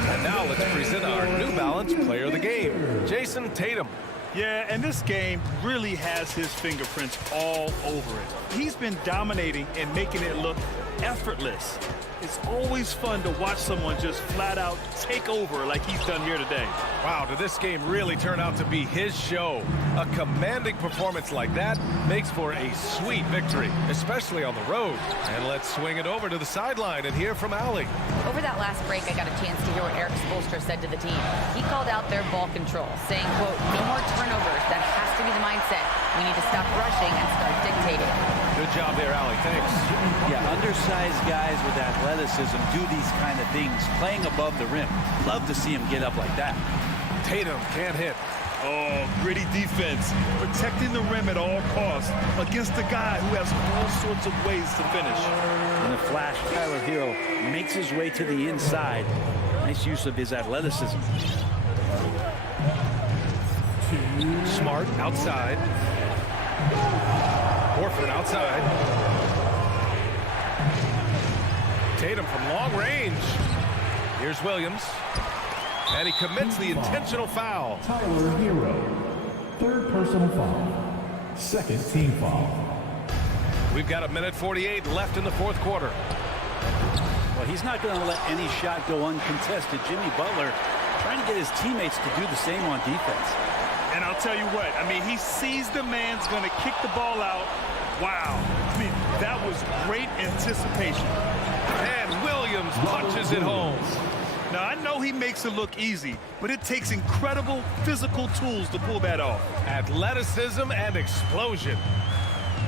And now let's present our New Balance player of the game, Jason Tatum. Yeah, and this game really has his fingerprints all over it. He's been dominating and making it look effortless. It's always fun to watch someone just flat out take over like he's done here today. Wow, did this game really turn out to be his show? A commanding performance like that makes for a sweet victory, especially on the road. And let's swing it over to the sideline and hear from Allie. Over that last break, I got a chance to hear what Eric Spoelstra said to the team. He called out their ball control, saying, quote, no more turnovers. That has to be the mindset. We need to stop rushing and start dictating. Good job there, Allie. Thanks. Yeah, undersized guys with athleticism do these kind of things, playing above the rim. Love to see him get up like that. Tatum can't hit. Oh, gritty defense. Protecting the rim at all costs against a guy who has all sorts of ways to finish. And the flash, Tyler Hero makes his way to the inside. Nice use of his athleticism. Smart outside. Horford outside. Tatum from long range. Here's Williams. And he commits the intentional foul. Tyler Hero, third personal foul, second team foul. We've got 1:48 left in the fourth quarter. Well, he's not going to let any shot go uncontested. Jimmy Butler trying to get his teammates to do the same on defense. And I'll tell you what, I mean, he sees the man's going to kick the ball out. Wow. I mean, that was great anticipation. And Williams punches it home. Now, I know he makes it look easy, but it takes incredible physical tools to pull that off. Athleticism and explosion.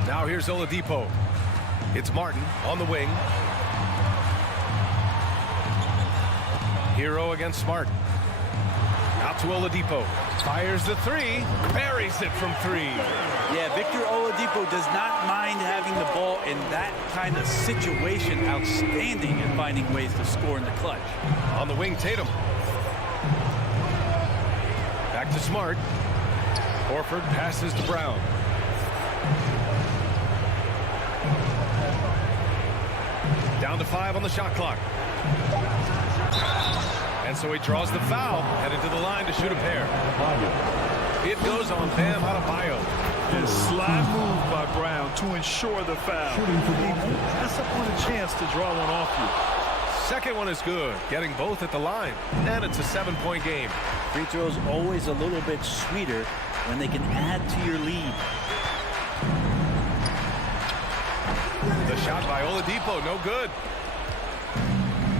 Now here's Oladipo. It's Martin on the wing. Hero against Smart. Out to Oladipo. Fires the three. Buries it from three. Yeah, Victor Oladipo does not mind having the ball in that kind of situation. Outstanding in finding ways to score in the clutch. On the wing, Tatum. Back to Smart. Horford passes to Brown. Down to 5 on the shot clock. And so he draws the foul, headed to the line to shoot a pair. It goes on Bam Adebayo. And slide move by Brown to ensure the foul. He pass up on a chance to draw one off you. Second one is good, getting both at the line. And it's a 7-point game. Free throws always a little bit sweeter when they can add to your lead. The shot by Oladipo, no good.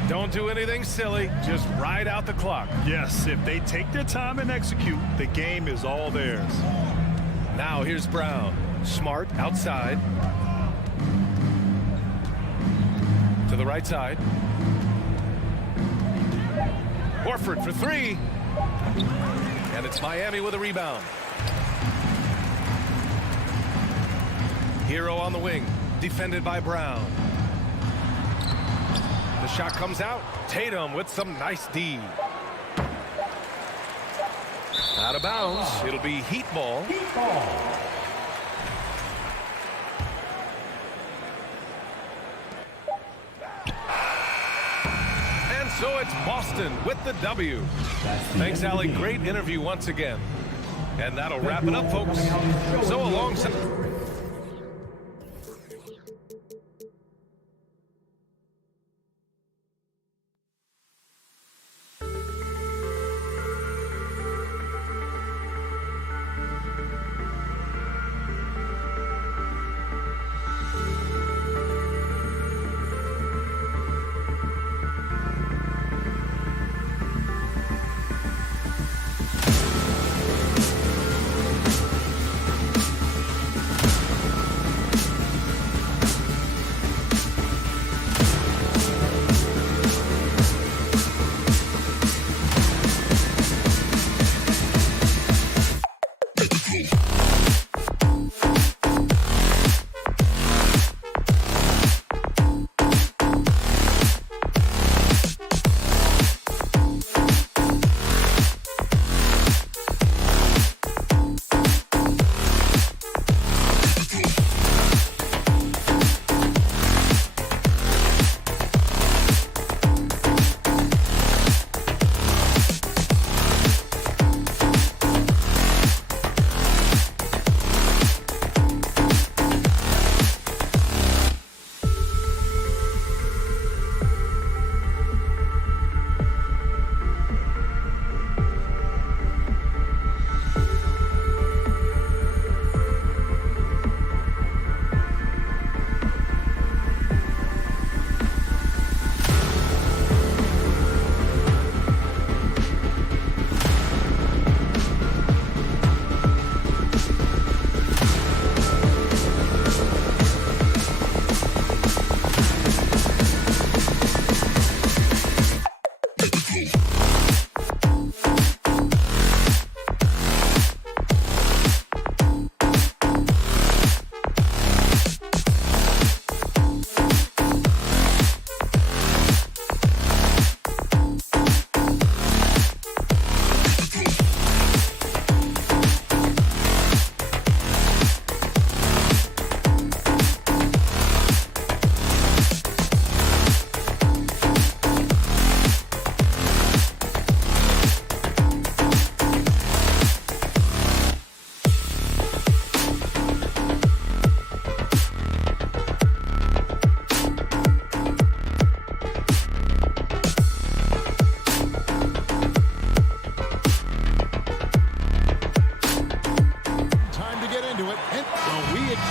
Don't do anything silly, just ride out the clock. Yes, if they take their time and execute, the game is all theirs. Now here's Brown. Smart outside. To the right side. Horford for three. And it's Miami with a rebound. Hero on the wing, defended by Brown. The shot comes out. Tatum with some nice D. Out of bounds. It'll be Heat ball. And so it's Boston with the W. Thanks, Allie. Great interview once again. And that'll wrap it up, folks. So alongside...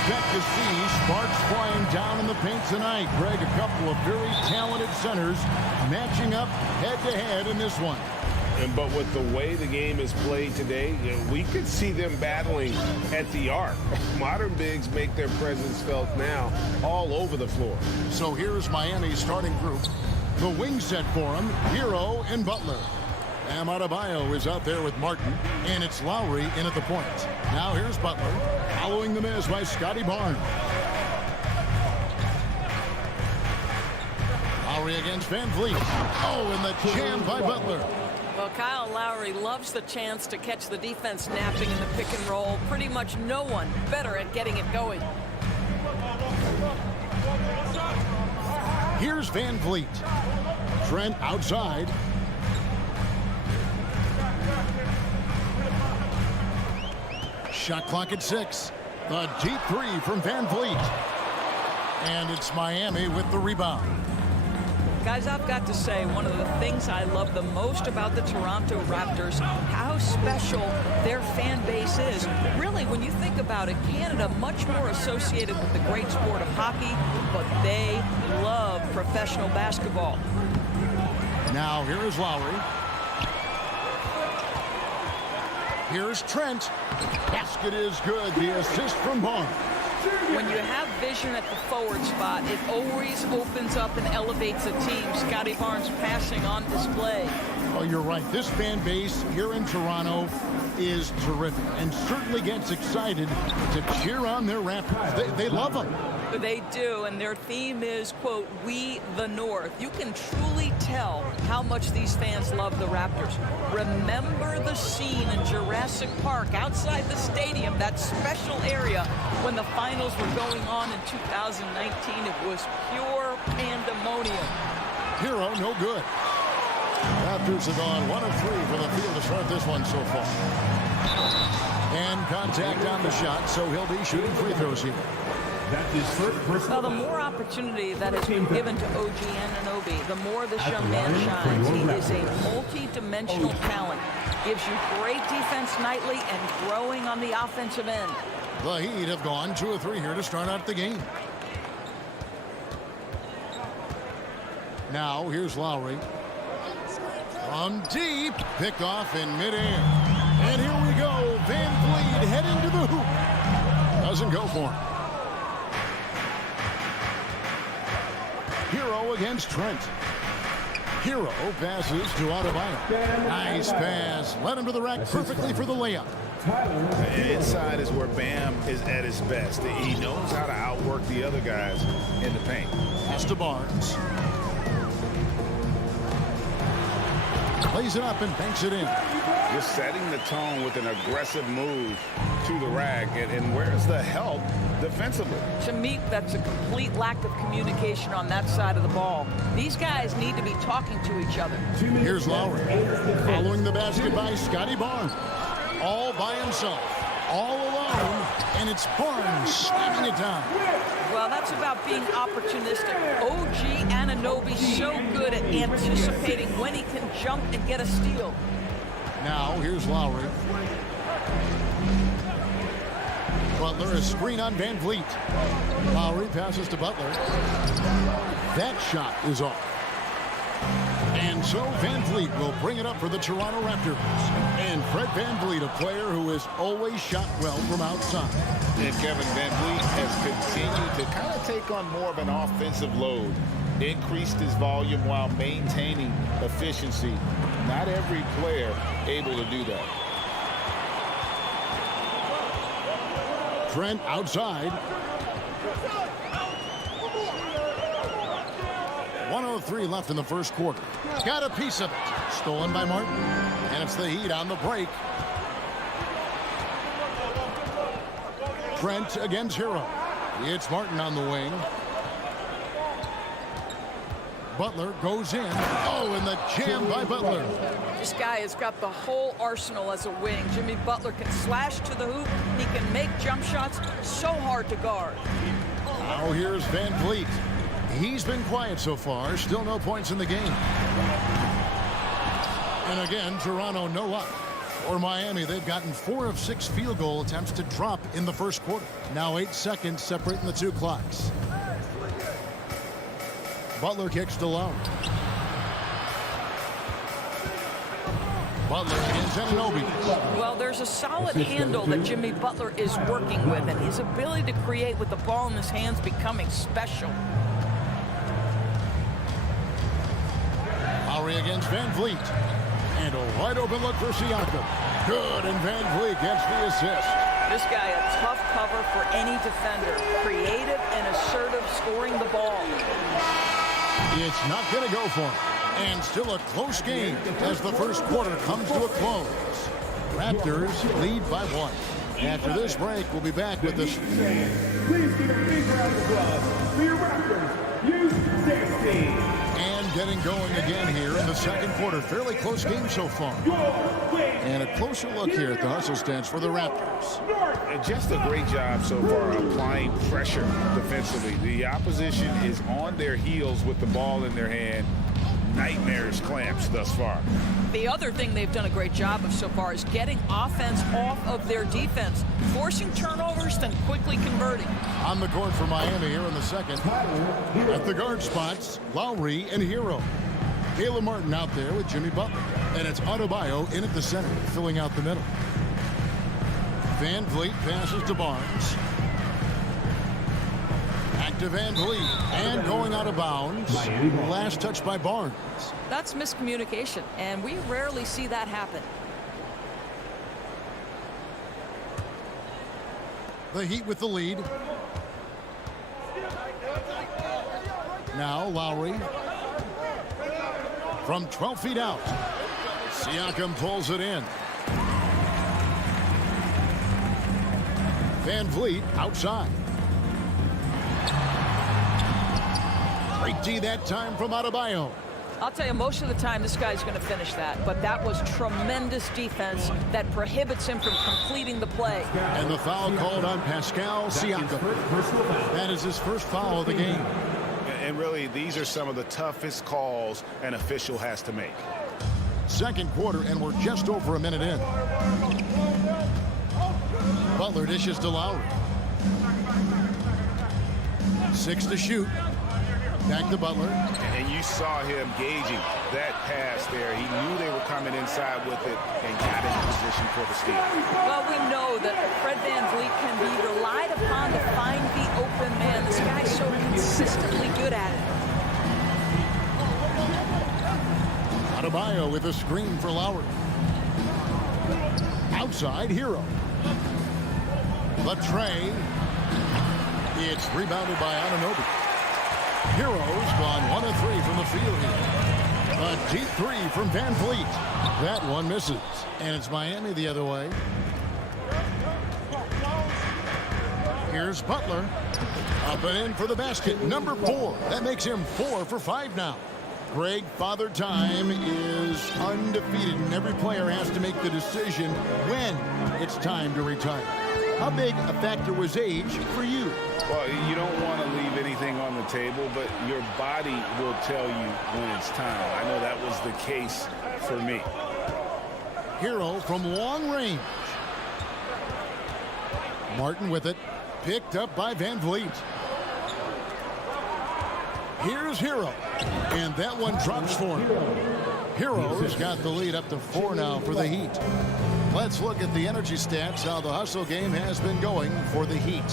expect to see sparks flying down in the paint tonight. Greg, a couple of very talented centers matching up head-to-head in this one. But with the way the game is played today, we could see them battling at the arc. Modern bigs make their presence felt now all over the floor. So here's Miami's starting group. The wing set for him, Hero and Butler. Bam Adebayo is out there with Martin, and it's Lowry in at the point. Now here's Butler, following the miss by Scotty Barnes. Lowry against Van Vliet. Oh, and the jam by Butler. Well, Kyle Lowry loves the chance to catch the defense napping in the pick and roll. Pretty much no one better at getting it going. Here's Van Vliet. Trent outside. Shot clock at 6. The deep three from Van Vliet. And it's Miami with the rebound. Guys, I've got to say, one of the things I love the most about the Toronto Raptors, how special their fan base is. Really, when you think about it, Canada much more associated with the great sport of hockey, but they love professional basketball. Now, here is Lowry. Here's Trent. Basket is good. The assist from Barnes. When you have vision at the forward spot, it always opens up and elevates a team. Scotty Barnes passing on display. Well, you're right. This fan base here in Toronto is terrific and certainly gets excited to cheer on their Raptors. They love them. They do, and their theme is, quote, "We the North." You can truly tell how much these fans love the Raptors. Remember the scene in Jurassic Park outside the stadium, that special area when the finals were going on in 2019. It was pure pandemonium. Hero, no good. Raptors have gone 1 of 3 from the field to start this one so far. And contact on the shot, so he'll be shooting free throws here. Well, the more opportunity that has been given to OG Anunoby, the more this young man shines. He is a multi-dimensional talent. Gives you great defense nightly and growing on the offensive end. The Heat have gone 2 of 3 here to start out the game. Now, here's Lowry. From deep, picked off in midair. And here we go. Van Vliet heading to the hoop. Doesn't go for him. Hero against Trent. Hero passes to Adebayo. Nice pass. Led him to the rack perfectly for the layup. Inside is where Bam is at his best. He knows how to outwork the other guys in the paint. Pass to Barnes. Plays it up and banks it in. Just setting the tone with an aggressive move to the rack. And where's the help defensively? To me, that's a complete lack of communication on that side of the ball. These guys need to be talking to each other. Here's Lowry. Following the basket by Scotty Barnes. All by himself. All alone. And it's Barnes slamming it down. Well, that's about being opportunistic. OG Anunoby so good at anticipating when he can jump and get a steal. Now, here's Lowry. Butler, a screen on Van Vliet. Lowry passes to Butler. That shot is off. And so Van Vliet will bring it up for the Toronto Raptors. And Fred Van Vliet, a player who has always shot well from outside. And Kevin, Van Vliet has continued to kind of take on more of an offensive load. Increased his volume while maintaining efficiency. Not every player able to do that. Trent outside. 1:03 left in the first quarter. Got a piece of it. Stolen by Martin. And it's the Heat on the break. Trent against Hero. It's Martin on the wing. Butler goes in. Oh, and the jam by Butler. This guy has got the whole arsenal as a wing. Jimmy Butler can slash to the hoop. He can make jump shots. So hard to guard. Now here's Van Vliet. He's been quiet so far. Still no points in the game. And again, Toronto no luck. For Miami, they've gotten 4 of 6 field goal attempts to drop in the first quarter. Now 8 seconds separating the two clocks. Butler kicks to Lowry. Butler against Anunoby. Well, there's a solid handle that Jimmy Butler is working with, and his ability to create with the ball in his hands becoming special. Lowry against Van Vliet. And a wide open look for Siakam. Good, and Van Vliet gets the assist. This guy, a tough cover for any defender. Creative and assertive scoring the ball. It's not going to go for him. And still a close game as the first quarter comes to a close. Raptors lead by 1. After this break, we'll be back with this. Please give a big round of applause for your Raptors, U16. And getting going again here in the second quarter. Fairly close game so far. And a closer look here at the hustle stance for the Raptors. And just a great job so far applying pressure defensively. The opposition is on their heels with the ball in their hand. Nightmares clamps thus far. The other thing they've done a great job of so far is getting offense off of their defense, forcing turnovers, then quickly converting. On the court for Miami here in the second. At the guard spots, Lowry and Hero. Caleb Martin out there with Jimmy Butler. And it's Adebayo in at the center, filling out the middle. Van Vliet passes to Barnes. Back to Van Vliet. And going out of bounds. Last touch by Barnes. That's miscommunication, and we rarely see that happen. The Heat with the lead. Now Lowry. From 12 feet out. Siakam pulls it in. Van Vliet outside. Great D that time from Adebayo. I'll tell you, most of the time this guy's going to finish that, but that was tremendous defense that prohibits him from completing the play. And the foul called on Pascal Siakam. That is his first foul of the game. And really, these are some of the toughest calls an official has to make. Second quarter, and we're just over a minute in. Butler dishes to Lowry. 6 to shoot. Back to Butler. And you saw him gauging that pass there. He knew they were coming inside with it and got in position for the steal. Well, we know that Fred VanVleet can be relied upon to find the open man. This guy's so consistently good at it. Adebayo with a screen for Lowry. Outside, Hero. The tray. It's rebounded by Anunoby. Hero's gone 1 of 3 from the field here. A deep 3 from Van Vliet. That one misses. And it's Miami the other way. Here's Butler. Up and in for the basket. Number 4. That makes him 4 for 5 now. Greg, Father Time is undefeated, and every player has to make the decision when it's time to retire. How big a factor was age for you? Well, you don't want to leave anything on the table, but your body will tell you when it's time. I know that was the case for me. Hero from long range. Martin with it. Picked up by Van Vliet. Here's Hero. And that one drops for him. Hero's got the lead up to 4 now for the Heat. Let's look at the energy stats, how the hustle game has been going for the Heat.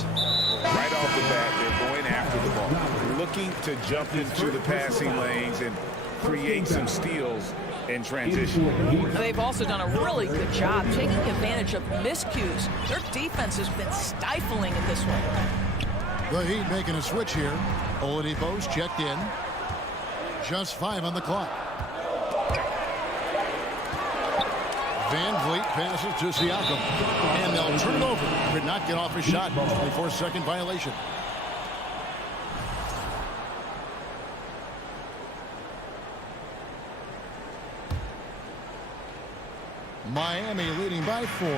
Right off the bat, they're going after the ball, looking to jump into the passing lanes and create some steals in transition. They've also done a really good job taking advantage of miscues. Their defense has been stifling in this one. The Heat making a switch here. Oladipo's checked in. Just 5 on the clock. Van Vliet passes to Siakam. And they'll turn it over. Could not get off his shot. 24-second violation. Miami leading by 4.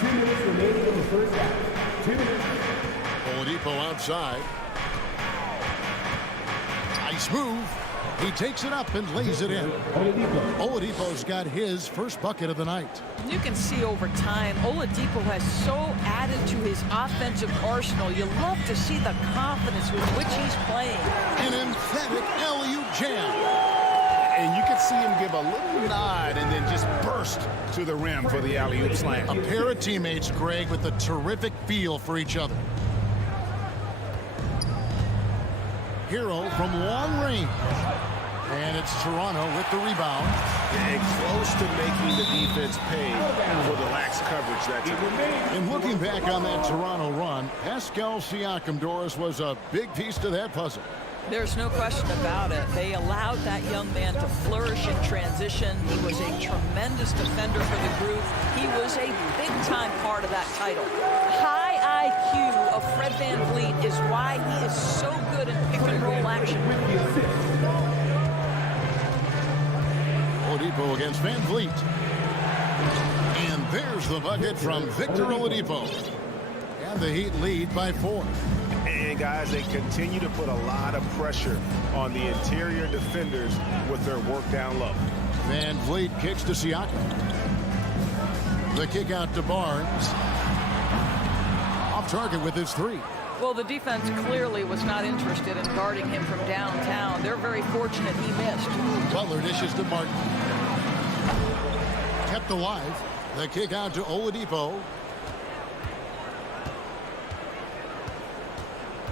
2 minutes remaining in the first half. 2 minutes. Oladipo outside. Nice move. He takes it up and lays it in. Oladipo's got his first bucket of the night. You can see over time, Oladipo has so added to his offensive arsenal. You love to see the confidence with which he's playing. An emphatic alley-oop jam. And you can see him give a little nod and then just burst to the rim for the alley-oop slam. A pair of teammates, Greg, with a terrific feel for each other. Hero from long range. And it's Toronto with the rebound. And close to making the defense pay for the lax coverage that took. And looking back on that Toronto run, Pascal Siakam, Doris, was a big piece to that puzzle. There's no question about it. They allowed that young man to flourish in transition. He was a tremendous defender for the group. He was a big-time part of that title. High IQ of Fred VanVleet is why he is so good in pick-and-roll action. Oladipo against VanVleet. And there's the bucket from Victor Oladipo. And the Heat lead by 4. And guys, they continue to put a lot of pressure on the interior defenders with their work down low. VanVleet kicks to Siakam. The kick out to Barnes. Off target with his 3. Well, the defense clearly was not interested in guarding him from downtown. They're very fortunate he missed. Butler dishes to Martin. Kept alive. The kick out to Oladipo.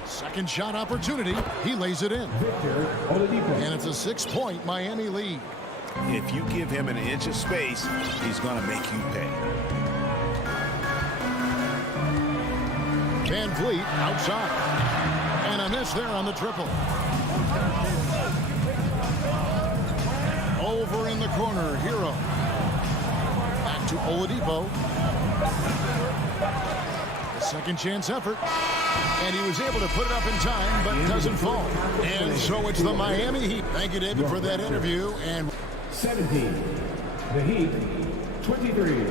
Second shot opportunity. He lays it in. And it's a 6-point Miami lead. If you give him an inch of space, he's going to make you pay. VanVleet outside. And a miss there on the triple. Over in the corner, Hero. Back to Oladipo. Second chance effort. And he was able to put it up in time, but doesn't fall. And so it's the Miami Heat. Thank you, David, for that interview. And 17. The Heat, 23.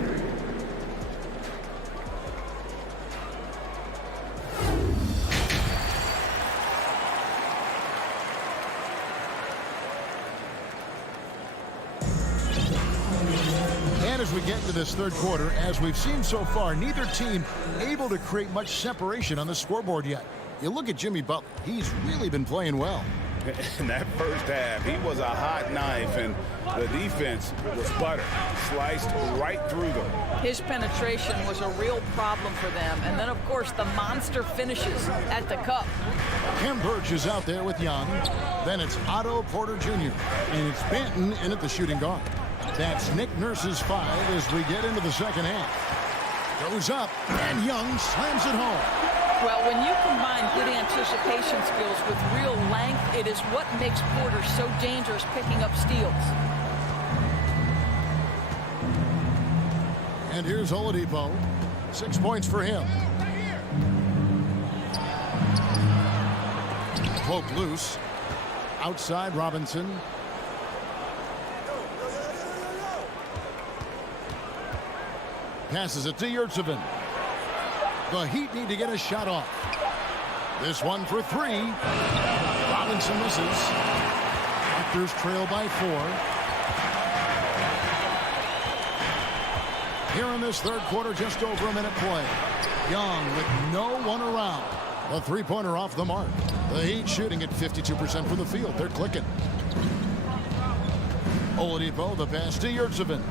as we get into this third quarter, as we've seen so far, neither team able to create much separation on the scoreboard yet. You look at Jimmy Butler. He's really been playing well. In that first half, he was a hot knife, and the defense was butter, sliced right through them. His penetration was a real problem for them. And then, of course, the monster finishes at the cup. Khem Birch is out there with Young. Then it's Otto Porter Jr. And it's Banton in at the shooting guard. That's Nick Nurse's 5 as we get into the second half. Goes up, and Young slams it home. Well, when you combine good anticipation skills with real length, it is what makes Porter so dangerous picking up steals. And here's Oladipo. 6 points for him. Poke loose. Outside Robinson. Passes it to Yurtseven. The Heat need to get a shot off. This one for 3. Robinson misses. Raptors trail by 4. Here in this third quarter, just over a minute play. Young with no one around. A three-pointer off the mark. The Heat shooting at 52% from the field. They're clicking. Oladipo, the pass to Yurtseven.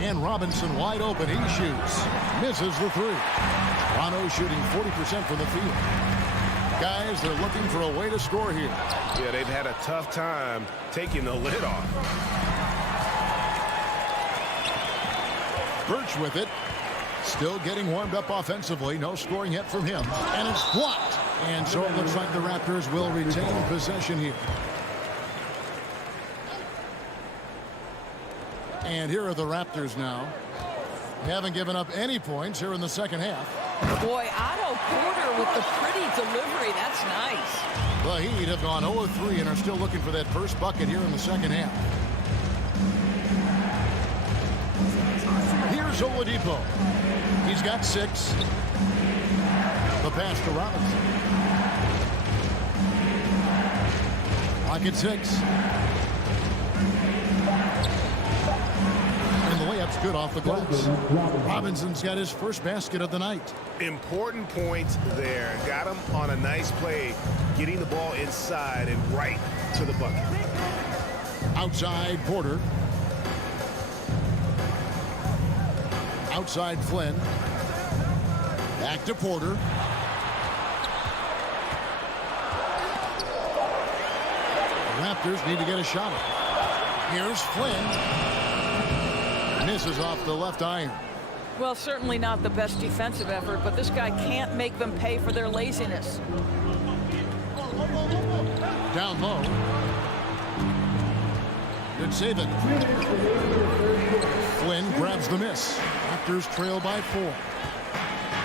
And Robinson wide open. He shoots. Misses the 3. Toronto shooting 40% from the field. Guys, they're looking for a way to score here. Yeah, they've had a tough time taking the lid off. Birch with it. Still getting warmed up offensively. No scoring yet from him. And it's blocked. And so it looks like the Raptors will retain possession here. And here are the Raptors now. They haven't given up any points here in the second half. Boy, Otto Porter with the pretty delivery. That's nice. The Heat have gone 0-3 and are still looking for that first bucket here in the second half. Here's Oladipo. He's got 6. The pass to Robinson. Clock at 6. And the layup's good off the glass. Robinson's got his first basket of the night. Important points there. Got him on a nice play, getting the ball inside and right to the bucket. Outside Porter. Outside Flynn. Back to Porter. The Raptors need to get a shot. Here's Flynn. Misses off the left iron. Well, certainly not the best defensive effort, but this guy can't make them pay for their laziness. Down low. Good save it. Flynn grabs the miss. Raptors trail by 4.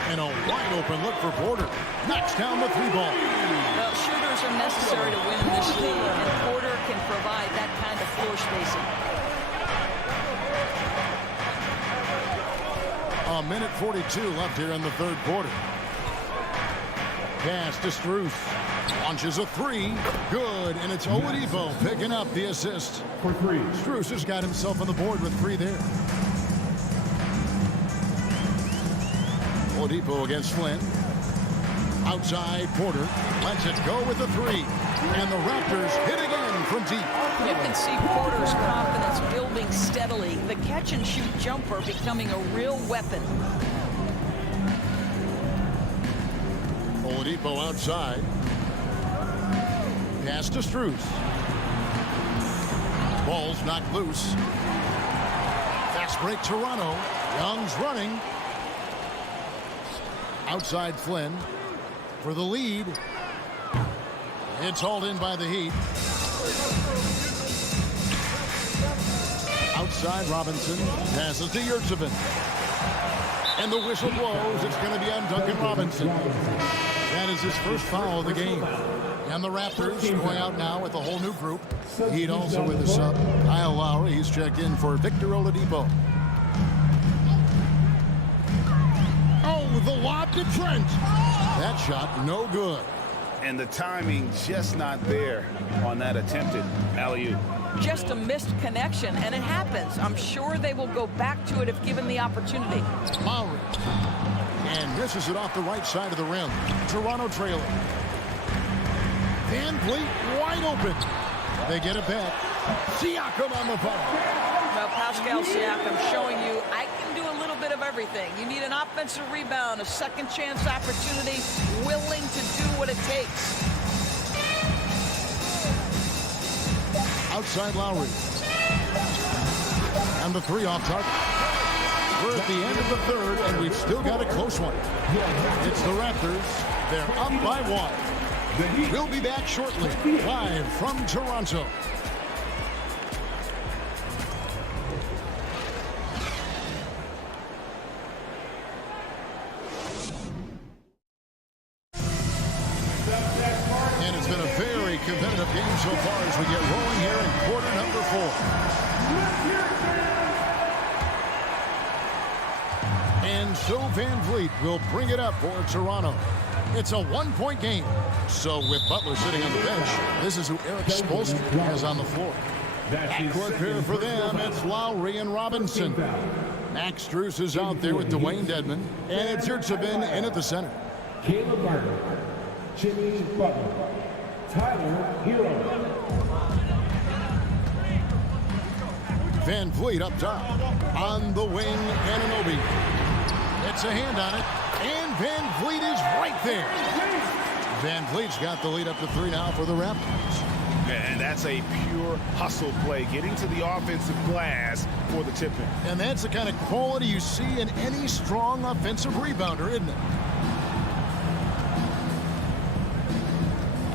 And a wide open look for Porter. Knocks down the 3-ball. Well, shooters are necessary to win in this league, and Porter can provide that kind of floor spacing. A minute 42 left here in the third quarter. Pass to Strus. Launches a 3. Good. And it's Oladipo picking up the assist. For 3. Strus has got himself on the board with 3 there. Oladipo against Flynn. Outside Porter. Lets it go with the 3. And the Raptors hit again from deep. You can see Porter's confidence building steadily. The catch-and-shoot jumper becoming a real weapon. Oladipo outside. Pass to Strus. Ball's knocked loose. Fast break Toronto. Young's running. Outside Flynn for the lead. It's hauled in by the Heat. Outside Robinson. Passes to Yurtsevin. And the whistle blows. It's going to be on Duncan Robinson. That is his first foul of the game. And the Raptors going out now with a whole new group. Heat also with a sub. Kyle Lowry. He's checked in for Victor Oladipo. Oh, the lob to Trent. That shot no good. And the timing just not there on that attempted alley-oop. Just a missed connection, and it happens. I'm sure they will go back to it if given the opportunity. Lowry. And misses it off the right side of the rim. Toronto trailing. Van Vliet wide open. They get it back. Siakam on the ball. Well, Pascal Siakam showing you I can do a little bit of everything. You need an offensive rebound, a second chance opportunity, willing to do what it takes. Outside Lowry. And the 3 off target. We're at the end of the third, and we've still got a close one. It's the Raptors. They're up by 1. We'll be back shortly, live from Toronto. And it's been a very competitive game so far as we get rolling here in quarter number 4. And so Van Vliet will bring it up for Toronto. It's a 1-point game. So with Butler sitting on the bench, this is who Eric Spoelstra has on the floor. Backcourt pair for them, it's Lowry and Robinson. Max Strus is out there with Dwayne Dedmon. And it's Yurtsevin in at the center. Caleb Martin, Jimmy Butler, Tyler Hero. Van Vliet up top. On the wing, Anunoby. It's a hand on it. And Van Vliet is right there. Van Vliet's got the lead up to 3 now for the Raptors. And that's a pure hustle play, getting to the offensive glass for the tip-in. And that's the kind of quality you see in any strong offensive rebounder, isn't it?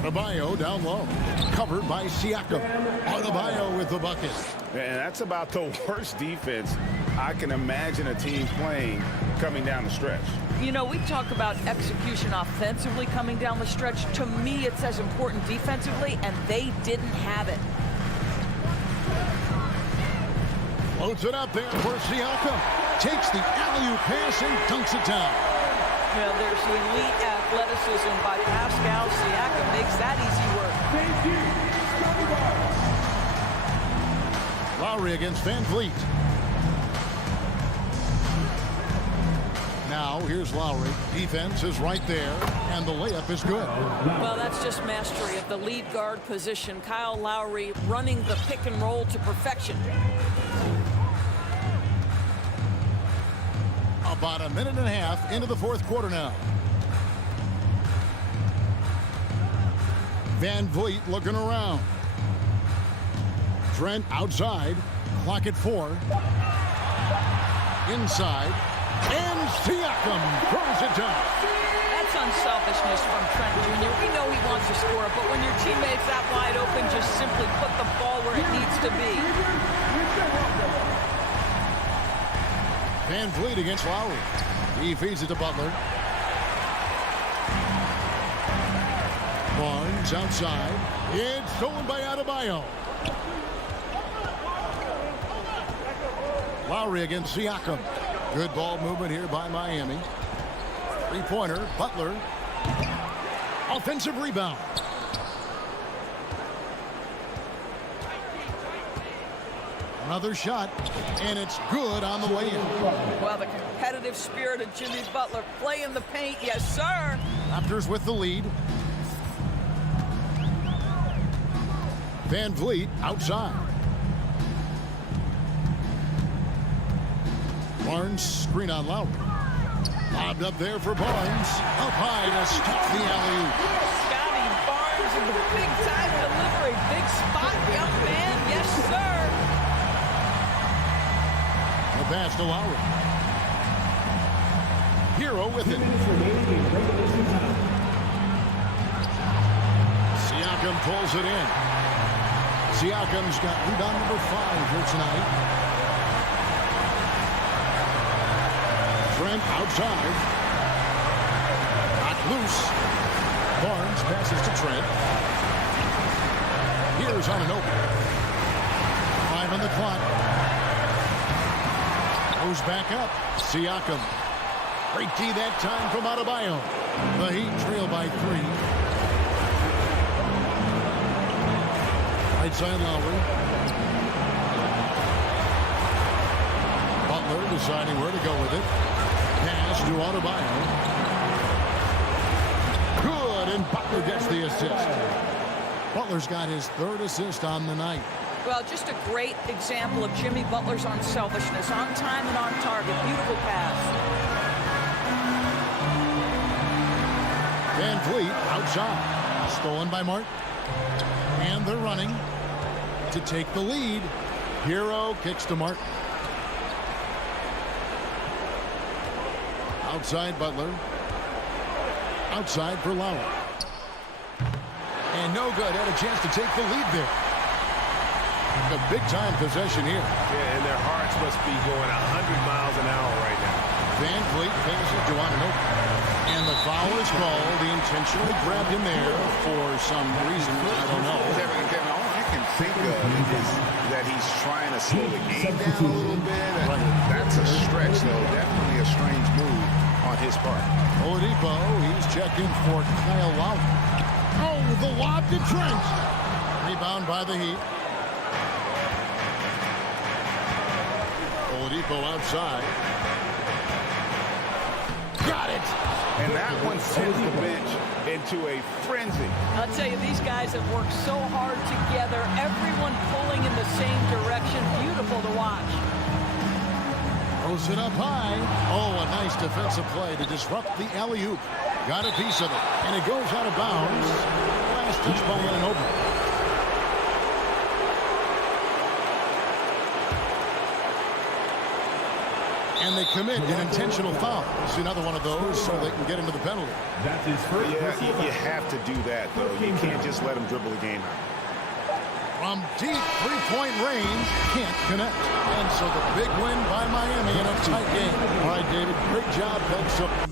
Adebayo down low. Covered by Siakam. Adebayo with the bucket. And that's about the worst defense I can imagine a team playing coming down the stretch. You know, we talk about execution offensively coming down the stretch. To me, it's as important defensively, and they didn't have it. Floats it up there for Siakam. Takes the alley-oop pass and dunks it down. Well, there's the elite athleticism by Pascal Siakam. Makes that easy work. Thank you. Lowry against Van Vliet. Now, here's Lowry. Defense is right there, and the layup is good. Well, that's just mastery of the lead guard position. Kyle Lowry running the pick and roll to perfection. About a minute and a half into the fourth quarter now. Van Vliet looking around. Trent outside. Clock at 4. Inside. And Siakam throws it down. That's unselfishness from Trent Jr. We know he wants to score, but when your teammate's that wide open, just simply put the ball where it needs to be. Van Vliet against Lowry. He feeds it to Butler. Barnes outside. It's stolen by Adebayo. Lowry against Siakam. Good ball movement here by Miami. Three-pointer, Butler. Offensive rebound. Another shot, and it's good on the way in. Well, the competitive spirit of Jimmy Butler. Play in the paint, yes, sir. Raptors with the lead. Van Vliet outside. Barnes screen on Lowry. Lobbed up there for Barnes. Up high to stop the alley-oop. Scotty Barnes in the big-time delivery. Big spot, young man. Yes, sir. The pass to Lowry. Hero with it. Siakam pulls it in. Siakam's got rebound number 5 here tonight. Trent outside. Not loose. Barnes passes to Trent. Here's on an open. 5 on the clock. Goes back up. Siakam. Great D that time from Adebayo. The Heat trail by 3. Right side Lowry. Butler deciding where to go with it. Pass to Adebayo. Good, and Butler gets the assist. Butler's got his 3rd assist on the night. Well, just a great example of Jimmy Butler's unselfishness. On time and on target. Beautiful pass. Van Vliet outside. Stolen by Martin. And they're running to take the lead. Hero kicks to Martin. Outside Butler. Outside for Lowry. And no good. Had a chance to take the lead there. A big-time possession here. Yeah, and their hearts must be going 100 miles an hour right now. Van Vliet finishes to Ananobi. And the foul is called. He intentionally grabbed him there for some reason. I don't know. Kevin, all I can think of is that he's trying to slow the game down a little bit. That's a stretch, though. Definitely a strange move on his part. Oladipo, he's checked in for Kyle Lowry. Oh, the lob to Trent. Rebound by the Heat. Oladipo outside. Got it. And that one sends the bench into a frenzy. I'll tell you, these guys have worked so hard together. Everyone pulling in the same direction. Beautiful to watch. Throws it up high. Oh, a nice defensive play to disrupt the alley-oop. Got a piece of it, and it goes out of bounds. Last touch by Ananobi. And they commit an intentional foul. It's another one of those so they can get into the penalty. That's his first. Yeah, you have to do that, though. You can't just let him dribble the game out. From deep three-point range, can't connect. And so the big win by Miami in a tight game. All right, David, great job. Thanks so much.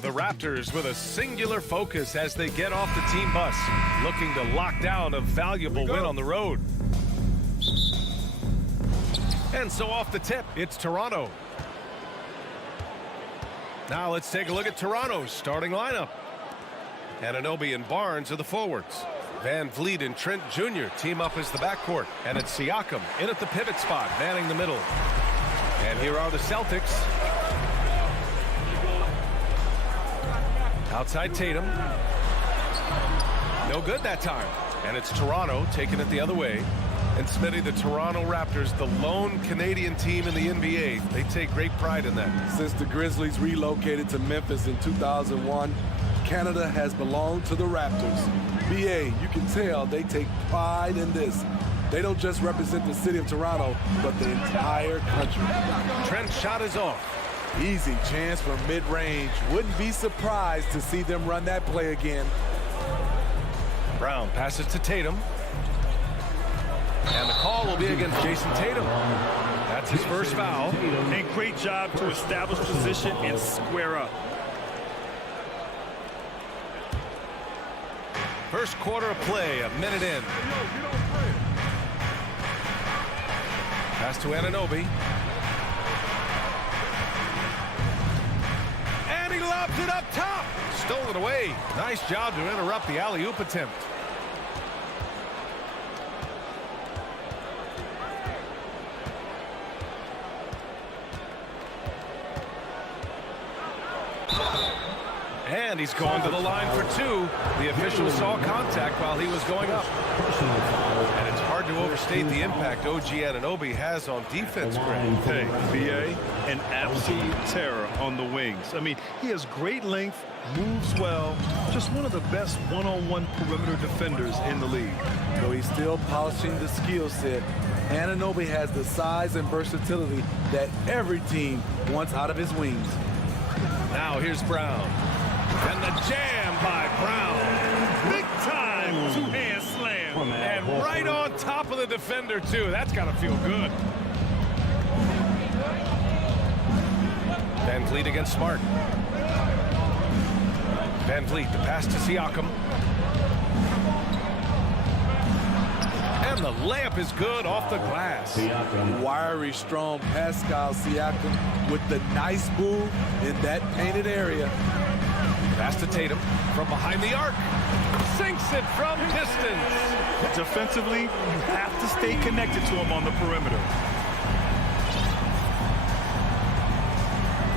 The Raptors with a singular focus as they get off the team bus, looking to lock down a valuable win on the road. And so off the tip, it's Toronto. Now let's take a look at Toronto's starting lineup. Anunoby and Barnes are the forwards. Van Vliet and Trent Jr. team up as the backcourt. And it's Siakam in at the pivot spot, manning the middle. And here are the Celtics. Outside Tatum. No good that time. And it's Toronto taking it the other way. And Smitty, the Toronto Raptors, the lone Canadian team in the NBA. They take great pride in that. Since the Grizzlies relocated to Memphis in 2001, Canada has belonged to the Raptors. BA, you can tell they take pride in this. They don't just represent the city of Toronto, but the entire country. Trent's shot is off. Easy chance from mid-range. Wouldn't be surprised to see them run that play again. Brown passes to Tatum. And the call will be against Jason Tatum. That's his first foul. And great job to establish position and square up. First quarter of play, a minute in. Pass to Anunoby. And he lobs it up top. Stolen away. Nice job to interrupt the alley-oop attempt. And he's going to the line for two. The official saw contact while he was going up. And it's hard to overstate the impact OG Anunoby has on defense, Greg. Hey, BA, an absolute terror on the wings. I mean, he has great length, moves well, just one of the best one-on-one perimeter defenders in the league. Though he's still polishing the skill set, Anunoby has the size and versatility that every team wants out of his wings. Now here's Brown. And the jam by Brown. Big time two-hand slam. And right on top of the defender, too. That's got to feel good. Van Vliet against Smart. Van Vliet, the pass to Siakam. And the layup is good off the glass. Wiry, strong Pascal Siakam with the nice move in that painted area. Pass to Tatum from behind the arc. Sinks it from distance. Defensively, you have to stay connected to him on the perimeter.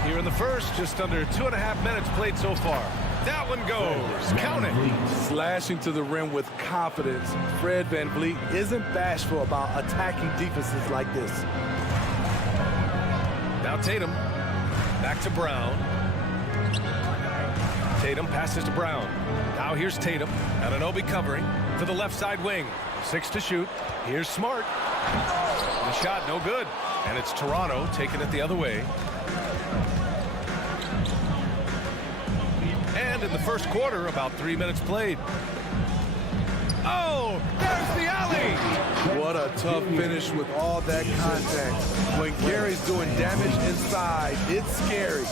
Here in the first, just under 2.5 minutes played so far. That one goes. Count it. Slashing to the rim with confidence. Fred VanVleet isn't bashful about attacking defenses like this. Now Tatum. Back to Brown. Tatum passes to Brown. Now here's Tatum. Anunoby covering to the left side wing. 6 to shoot. Here's Smart. The shot no good. And it's Toronto taking it the other way. And in the first quarter, about 3 minutes played. Oh, there's the alley. What a tough finish with all that contact. When Gary's doing damage inside, it's scary.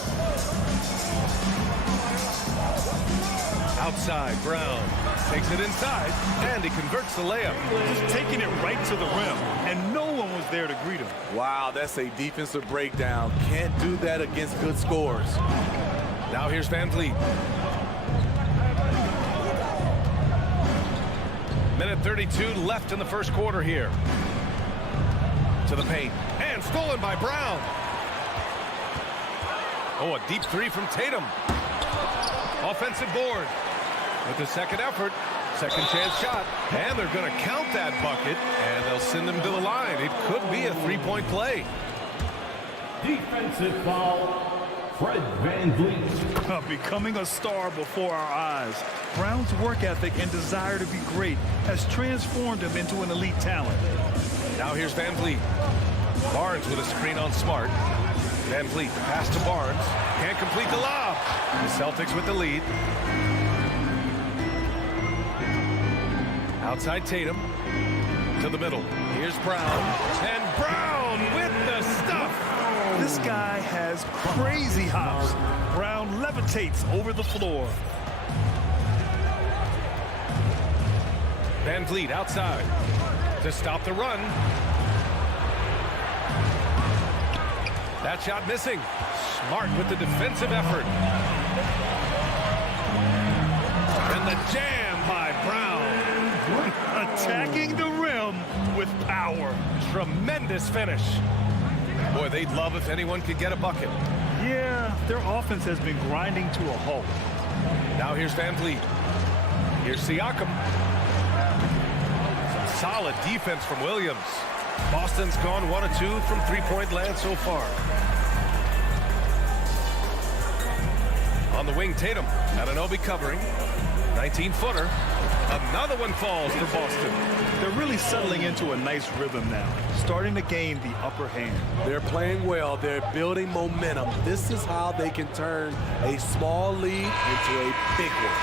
Outside, Brown takes it inside, and he converts the layup. Just taking it right to the rim, and no one was there to greet him. Wow, that's a defensive breakdown. Can't do that against good scores. Now here's Van Vliet. Minute 32 left in the first quarter here. To the paint, and stolen by Brown. Oh, a deep three from Tatum. Offensive board. With the second effort, second chance shot, and they're going to count that bucket, and they'll send him to the line. It could be a three-point play. Defensive foul, Fred VanVleet. Becoming a star before our eyes. Brown's work ethic and desire to be great has transformed him into an elite talent. Now here's Van Vliet. Barnes with a screen on Smart. Van Vliet, the pass to Barnes. Can't complete the lob. The Celtics with the lead. Outside Tatum. To the middle. Here's Brown. And Brown with the stuff. This guy has crazy hops. Brown levitates over the floor. Van Vliet outside to stop the run. That shot missing. Smart with the defensive effort. And the jam by Brown. Attacking the rim with power. Tremendous finish. Boy, they'd love if anyone could get a bucket. Yeah, their offense has been grinding to a halt. Now here's Van Vliet. Here's Siakam. Some solid defense from Williams. Boston's gone 1 of 2 from three-point land so far. On the wing, Tatum. Anunoby covering. 19-footer. Another one falls for Boston. They're really settling into a nice rhythm now, starting to gain the upper hand. They're playing well. They're building momentum. This is how they can turn a small lead into a big one.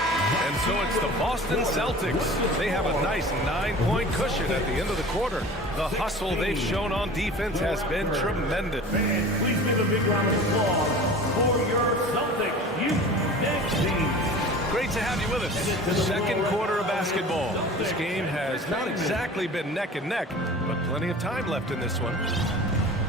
And so it's the Boston Celtics. They have a nice 9-point cushion at the end of the quarter. The hustle they've shown on defense has been tremendous. Please give a big round of applause for your Celtics Youth Next team. Great to have you with us. Second quarter of basketball. This game has not exactly been neck and neck, but plenty of time left in this one.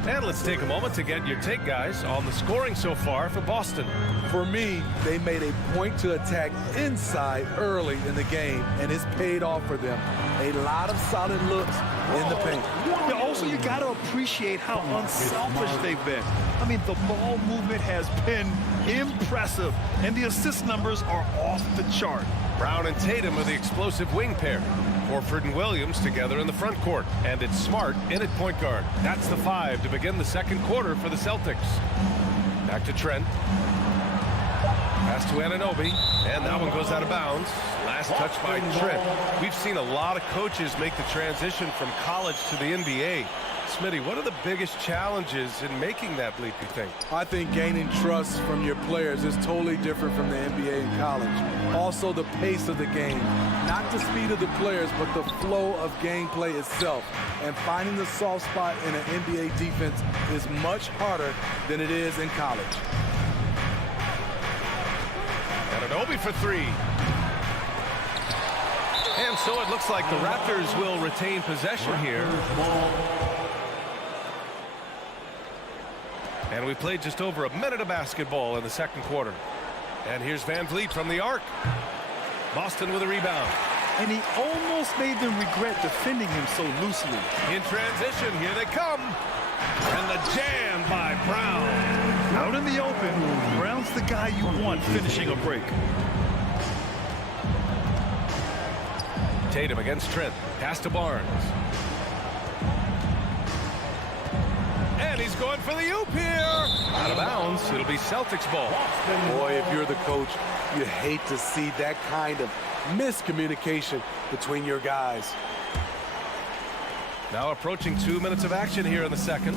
And let's take a moment to get your take, guys, on the scoring so far for Boston. For me, they made a point to attack inside early in the game, and it's paid off for them. A lot of solid looks in the paint. Yeah, also, you got to appreciate how unselfish they've been. I mean, the ball movement has been impressive, and the assist numbers are off the chart. Brown and Tatum are the explosive wing pair. Horford and Williams together in the front court. And it's Smart in at point guard. That's the 5 to begin the second quarter for the Celtics. Back to Trent. Pass to Anunoby. And that one goes out of bounds. Last touch by Trent. We've seen a lot of coaches make the transition from college to the NBA. Smitty, what are the biggest challenges in making that leap, you think? I think gaining trust from your players is totally different from the NBA and college. Also, the pace of the game. Not the speed of the players, but the flow of gameplay itself. And finding the soft spot in an NBA defense is much harder than it is in college. Anunoby for 3. And so it looks like the Raptors will retain possession here. And we played just over a minute of basketball in the second quarter. And here's Van Vliet from the arc. Boston with a rebound. And he almost made them regret defending him so loosely. In transition, here they come. And the jam by Brown. Out in the open, Brown's the guy you want finishing a break. Tatum against Trent. Pass to Barnes. And he's going for the oop here. Out of bounds. It'll be Celtics ball. Boy, if you're the coach, you hate to see that kind of miscommunication between your guys. Now approaching 2 minutes of action here in the second.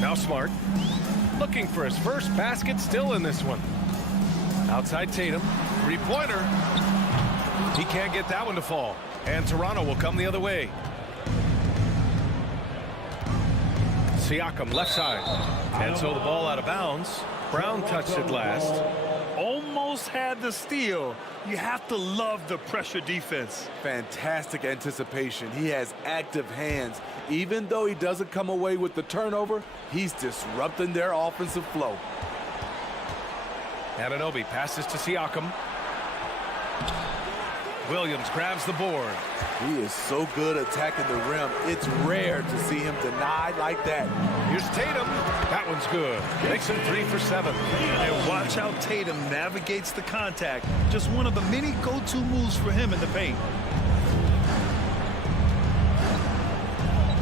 Now Smart. Looking for his first basket still in this one. Outside Tatum. Three-pointer. He can't get that one to fall. And Toronto will come the other way. Siakam left side. And so the ball out of bounds. Brown touched it last. Almost had the steal. You have to love the pressure defense. Fantastic anticipation. He has active hands. Even though he doesn't come away with the turnover, he's disrupting their offensive flow. Anunoby passes to Siakam. Williams grabs the board. He is so good attacking the rim. It's rare to see him denied like that. Here's Tatum. That one's good. Makes him 3 for 7. And watch how Tatum navigates the contact. Just one of the many go-to moves for him in the paint.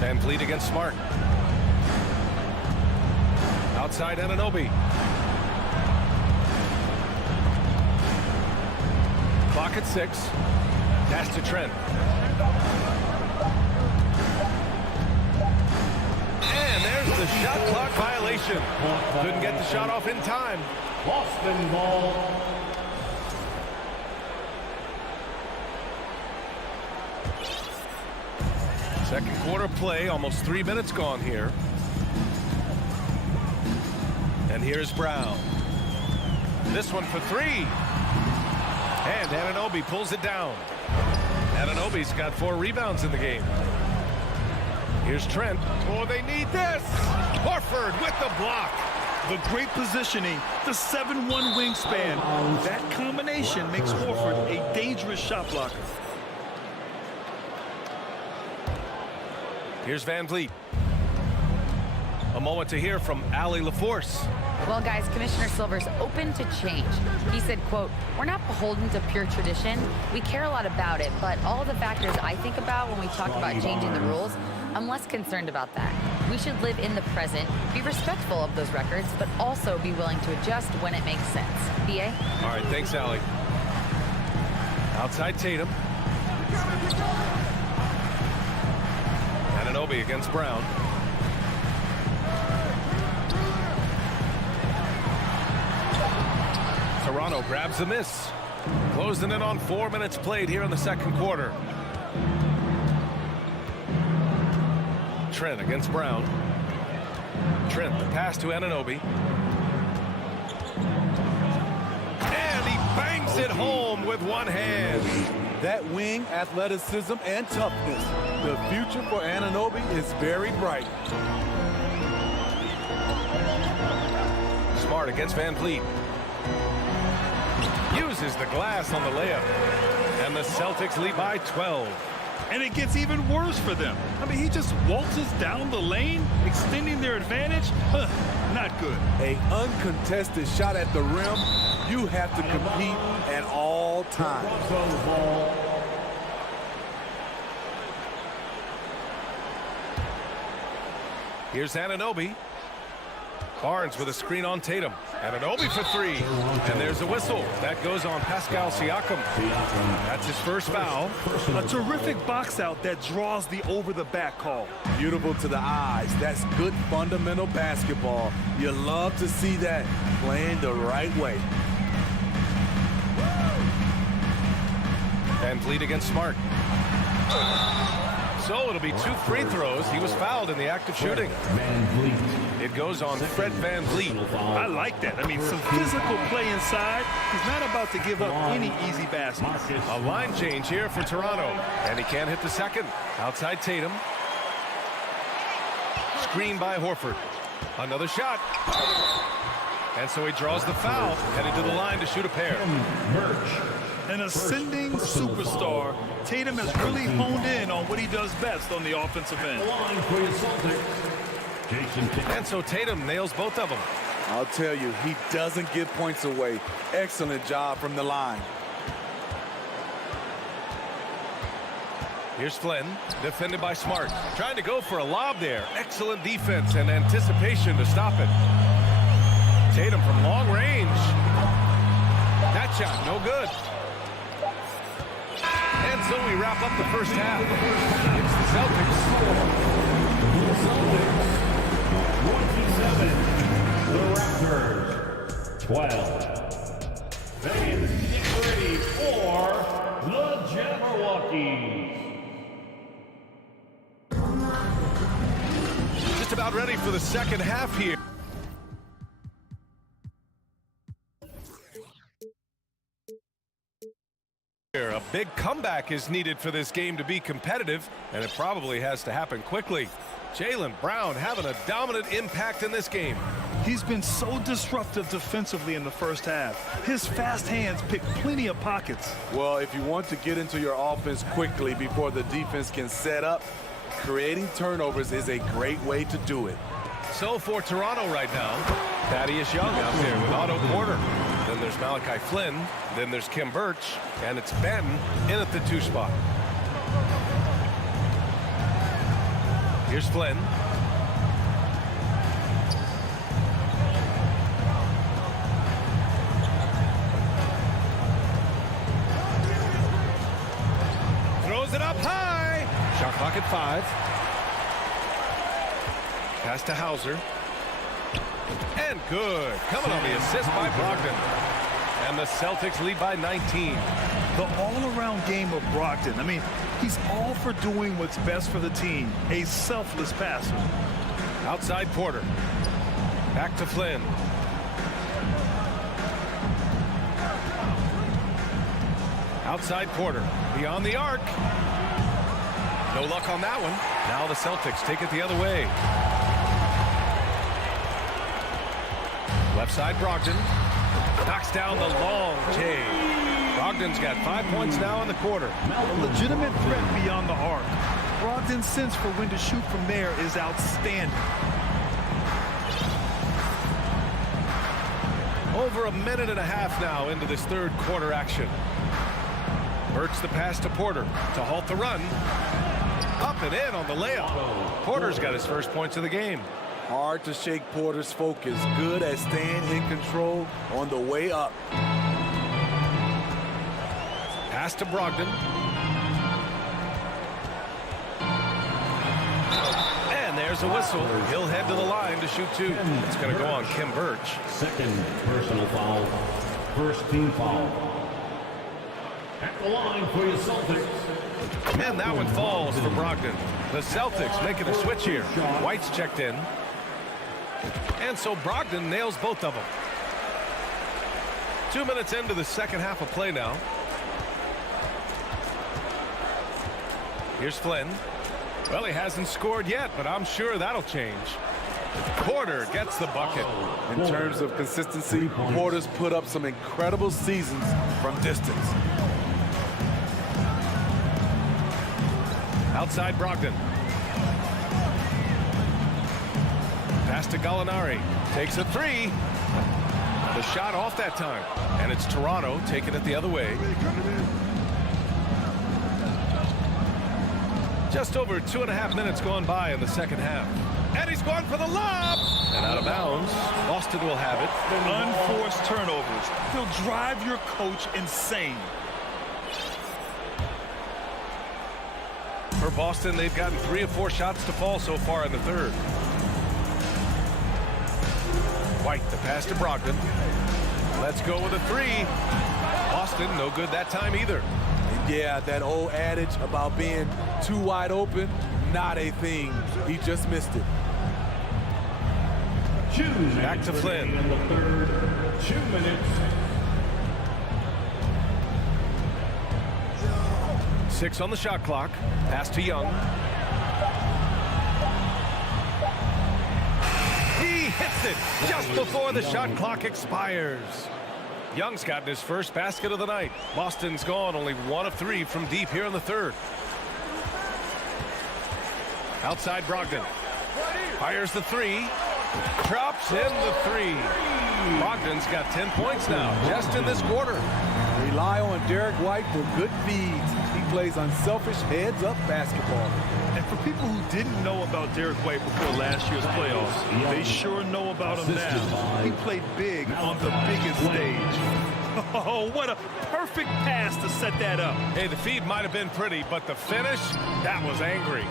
Van Vliet against Smart. Outside Anunoby. Clock at 6. Pass to Trent. And there's the shot clock violation. Couldn't get the shot off in time. Boston ball. Second quarter play, almost 3 minutes gone here. And here's Brown. This one for three. And Anunoby pulls it down. Anunoby's got 4 rebounds in the game. Here's Trent. Oh, they need this. Horford with the block. The great positioning, the 7'1" wingspan. That combination makes Horford a dangerous shot blocker. Here's Van Vliet. A moment to hear from Allie LaForce. Well, guys, Commissioner Silver's open to change. He said, quote, "We're not beholden to pure tradition. We care a lot about it, but all the factors I think about when we talk about changing the rules, I'm less concerned about that. We should live in the present, be respectful of those records, but also be willing to adjust when it makes sense." BA? All right, thanks, Allie. Outside Tatum. Anunoby against Brown. Toronto grabs the miss. Closing in on 4 minutes played here in the second quarter. Trent against Brown. Trent, the pass to Anunoby. And he bangs it home with one hand. That wing athleticism and toughness. The future for Anunoby is very bright. Smart against Van Vliet. Uses the glass on the layup. And the Celtics lead by 12. And it gets even worse for them. I mean, he just waltzes down the lane, extending their advantage. Not good. A uncontested shot at the rim. You have to compete at all times. Here's Anunoby. Barnes with a screen on Tatum. Anunoby for three. And there's a whistle. That goes on Pascal Siakam. That's his first foul. A terrific box out that draws the over-the-back call. Beautiful to the eyes. That's good fundamental basketball. You love to see that playing the right way. Van Vliet against Smart. So it'll be 2 free throws. He was fouled in the act of shooting. It goes on Fred Van Vliet. I like that. I mean, some physical play inside. He's not about to give up any easy baskets. A line change here for Toronto. And he can't hit the second. Outside Tatum. Screen by Horford. Another shot. And so he draws the foul. Headed to the line to shoot a pair. An ascending superstar. Tatum has really honed in on what he does best on the offensive end. And so Tatum nails both of them. I'll tell you, he doesn't give points away. Excellent job from the line. Here's Flynn, defended by Smart. Trying to go for a lob there. Excellent defense and anticipation to stop it. Tatum from long range. That shot, no good. And so we wrap up the first half. It's the Celtics. 27. The Raptors. 12. Get ready for the Jabberwockies. just about ready for the second half here. A big comeback is needed for this game to be competitive, and it probably has to happen quickly. Jaylen Brown having a dominant impact in this game. He's been so disruptive defensively in the first half. His fast hands pick plenty of pockets. Well, if you want to get into your offense quickly before the defense can set up, creating turnovers is a great way to do it. So for Toronto right now, Thaddeus Young out there with Otto Porter. Then there's Malachi Flynn. Then there's Kim Birch. And it's Benton in at the 2 spot. Here's Flynn. Throws it up high. Shot clock at 5. Pass to Hauser. And good. Coming on the assist by Brogdon. And the Celtics lead by 19. The all-around game of Brogdon. I mean, He's all for doing what's best for the team. A selfless passer. Outside Porter. Back to Flynn. Outside Porter. Beyond the arc. No luck on that one. Now the Celtics take it the other way. Left side Brogdon. Knocks down the long J. Brogdon's got 5 points now in the quarter. A legitimate threat beyond the arc. Brogdon's sense for when to shoot from there is outstanding. Over a minute and a half now into this third quarter action. Birch the pass to Porter to halt the run. Up and in on the layup. Porter's got his first points of the game. Hard to shake Porter's focus. Good at staying in control on the way up. Pass to Brogdon. And there's a whistle. He'll head to the line to shoot two. It's going to go on Kim Birch. Second personal foul. First team foul. At the line for your Celtics. And that one falls for Brogdon. The Celtics making a switch here. White's checked in. And so Brogdon nails both of them. 2 minutes into the second half of play now. Here's Flynn. Well, he hasn't scored yet, but I'm sure that'll change. Porter gets the bucket. In terms of consistency, Porter's put up some incredible seasons from distance. Outside Brogdon. Pass to Gallinari. Takes a three. The shot off that time. And it's Toronto taking it the other way. Just over 2.5 minutes gone by in the second half. And he's going for the lob. And out of bounds. Boston will have it. Unforced turnovers. They'll drive your coach insane. For Boston, they've gotten 3 or 4 shots to fall so far in the third. White, the pass to Brogdon. Let's go with a three. Boston, no good that time either. Yeah, that old adage about being too wide open, not a thing. He just missed it. Back to Flynn. In the third, 2 minutes. 6 on the shot clock. Pass to Young. He hits it just before the shot clock expires. Young's gotten his first basket of the night. Boston's gone only 1 of 3 from deep here in the third. Outside Brogdon. Fires the three. Drops in the three. Brogdon's got 10 points now just in this quarter. Rely on Derek White for good feeds. He plays unselfish heads-up basketball. And for people who didn't know about Derek White before last year's playoffs, they sure know about him now. He played big on the biggest stage. Oh, what a perfect pass to set that up. Hey, the feed might have been pretty, but the finish, that was angry.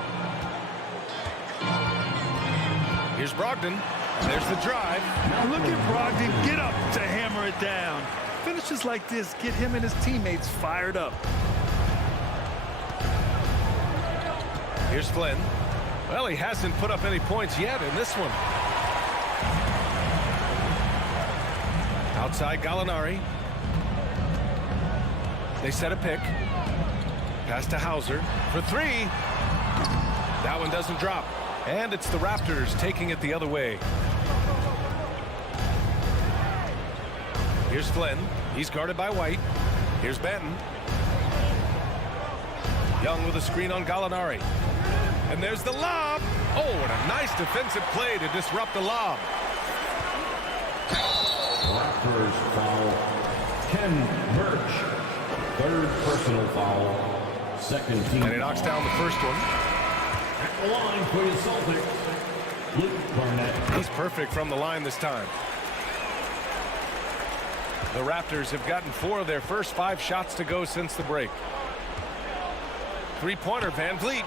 Here's Brogdon. There's the drive. Look at Brogdon get up to hammer it down. Finishes like this get him and his teammates fired up. Here's Flynn. Well, he hasn't put up any points yet in this one. Outside Gallinari. They set a pick. Pass to Hauser for three. That one doesn't drop. And it's the Raptors taking it the other way. Here's Flynn. He's guarded by White. Here's Benton. Young with a screen on Gallinari. And there's the lob. Oh, and a nice defensive play to disrupt the lob. Raptors foul. Ken Birch. Third personal foul. Second team. And he knocks down the first one. At the line for your Celtics, Luke Barnett. He's perfect from the line this time. The Raptors have gotten 4 of their first 5 shots to go since the break. Three-pointer, Van Vliet.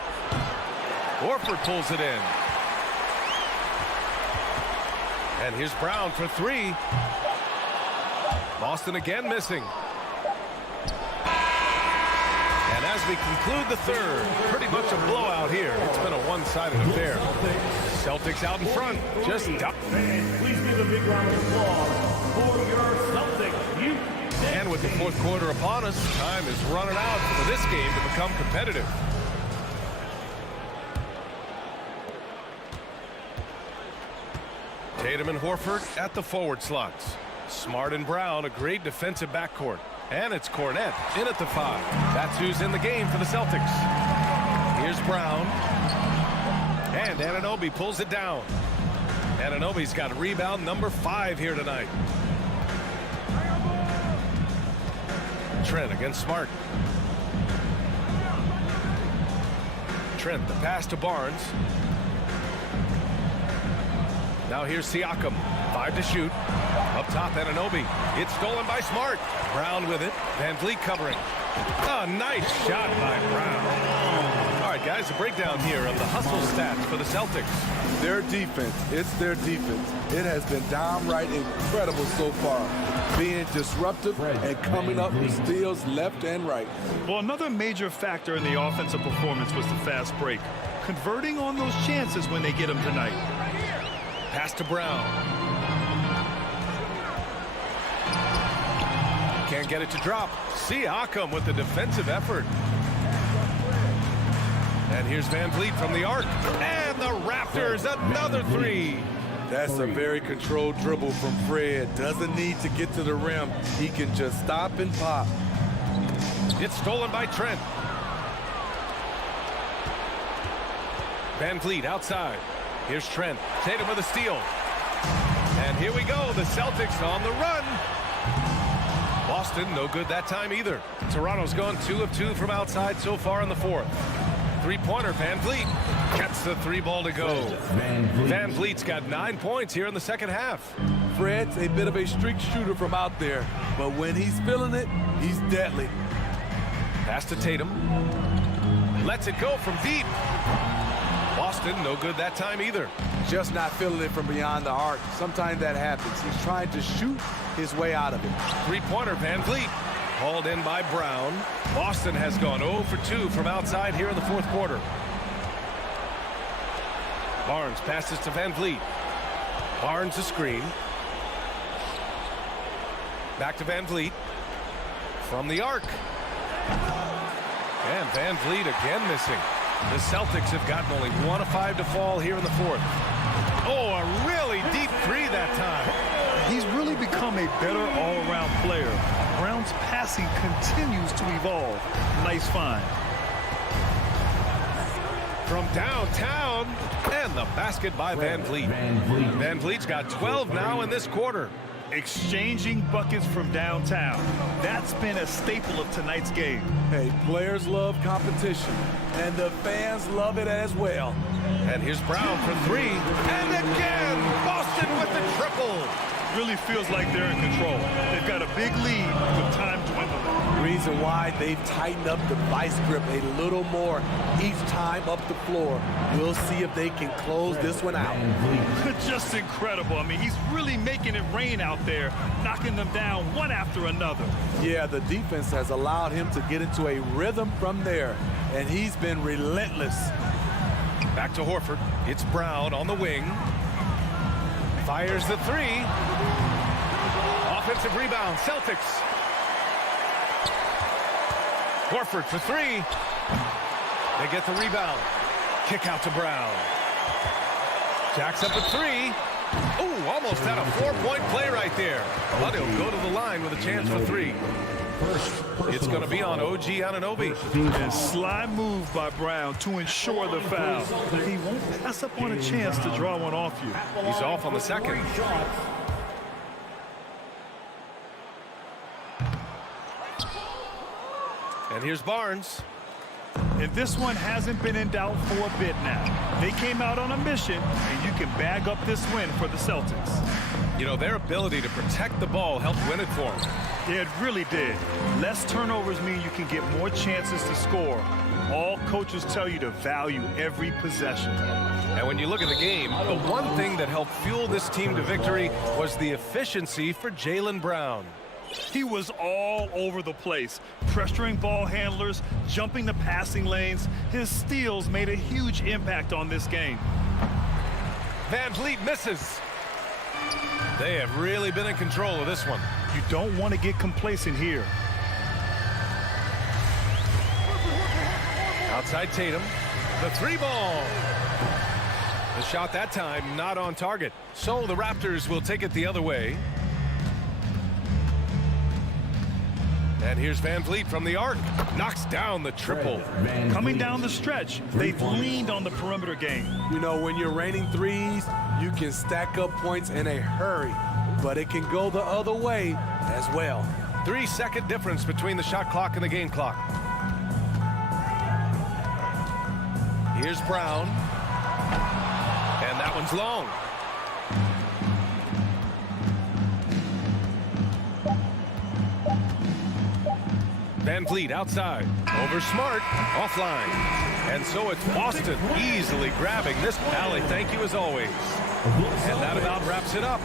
Horford pulls it in. And here's Brown for 3. Boston again missing. And as we conclude the third, pretty much a blowout here. It's been a one-sided affair. Celtics out in front. Just duck. Please give a big round of applause for your Celtics. And with the fourth quarter upon us, time is running out for this game to become competitive. Tatum and Horford at the forward slots. Smart and Brown, a great defensive backcourt. And it's Cornette in at the 5. That's who's in the game for the Celtics. Here's Brown. And Anunoby pulls it down. Anunoby's got rebound number 5 here tonight. Trent against Smart. Trent, the pass to Barnes. Now here's Siakam. 5 to shoot. Up top, Anunoby. It's stolen by Smart. Brown with it. Van Vliet covering. A nice shot by Brown. All right, guys, a breakdown here of the hustle stats for the Celtics. Their defense, it's their defense. It has been downright incredible so far. Being disruptive and coming up with steals left and right. Well, another major factor in the offensive performance was the fast break. Converting on those chances when they get them tonight. Pass to Brown. Can't get it to drop. Siakam with the defensive effort. And here's Van Vliet from the arc. And the Raptors, another 3. That's a very controlled dribble from Fred. Doesn't need to get to the rim. He can just stop and pop. It's stolen by Trent. Van Vliet outside. Here's Trent. Tatum with a steal. And here we go. The Celtics on the run. Boston, no good that time either. Toronto's gone 2 of 2 from outside so far in the fourth. Three-pointer, Van Vliet. Gets the 3 ball to go. Van Vliet's got 9 points here in the second half. Fred's a bit of a streak shooter from out there, but when he's feeling it, he's deadly. Pass to Tatum. Lets it go from deep. Boston, no good that time either. Just not feeling it from beyond the arc. Sometimes that happens. He's trying to shoot his way out of it. Three-pointer, Van Vliet. Hauled in by Brown. Boston has gone 0 for 2 from outside here in the fourth quarter. Barnes passes to Van Vliet. Barnes a screen. Back to Van Vliet. From the arc. And Van Vliet again missing. The Celtics have gotten only 1 of 5 to fall here in the fourth. Oh, a really deep 3 that time. He's really become a better all-around player. Brown's passing continues to evolve. Nice find. From downtown, and the basket by Van Vliet. Van Vliet's got 12 now in this quarter. Exchanging buckets from downtown. That's been a staple of tonight's game. Hey, players love competition, and the fans love it as well. And here's Brown for 3. And again, Boston with the triple. Really feels like they're in control. They've got a big lead with time dwindling. Reason why they've tightened up the vice grip a little more each time up the floor. We'll see if they can close this one out. Just incredible. I mean, he's really making it rain out there, knocking them down one after another. Yeah, the defense has allowed him to get into a rhythm from there, and he's been relentless. Back to Horford. It's Brown on the wing. Fires the 3. Offensive rebound, Celtics. Horford for 3. They get the rebound. Kick out to Brown. Jacks up a 3. Oh, almost had a 4-point play right there. But he'll go to the line with a chance for 3. It's going to be on OG Anunoby. And sly move by Brown to ensure the foul. He won't pass up on a chance to draw one off you. He's off on the second. And here's Barnes. And this one hasn't been in doubt for a bit now. They came out on a mission, and you can bag up this win for the Celtics. You know, their ability to protect the ball helped win it for them. It really did. Less turnovers mean you can get more chances to score. All coaches tell you to value every possession. And when you look at the game, the one thing that helped fuel this team to victory was the efficiency for Jaylen Brown. He was all over the place, pressuring ball handlers, jumping the passing lanes. His steals made a huge impact on this game. Van Vliet misses. They have really been in control of this one. You don't want to get complacent here. Outside Tatum. The three ball. The shot that time not on target. So the Raptors will take it the other way. And here's Van Vliet from the arc. Knocks down the triple. Coming down the stretch, they've leaned on the perimeter game. You know, when you're raining threes, you can stack up points in a hurry, but it can go the other way as well. 3-second difference between the shot clock and the game clock. Here's Brown. And that one's long. Van Vliet outside. Over Smart. Offline. And so it's Boston easily grabbing this. Allie, thank you as always. And that about wraps it up.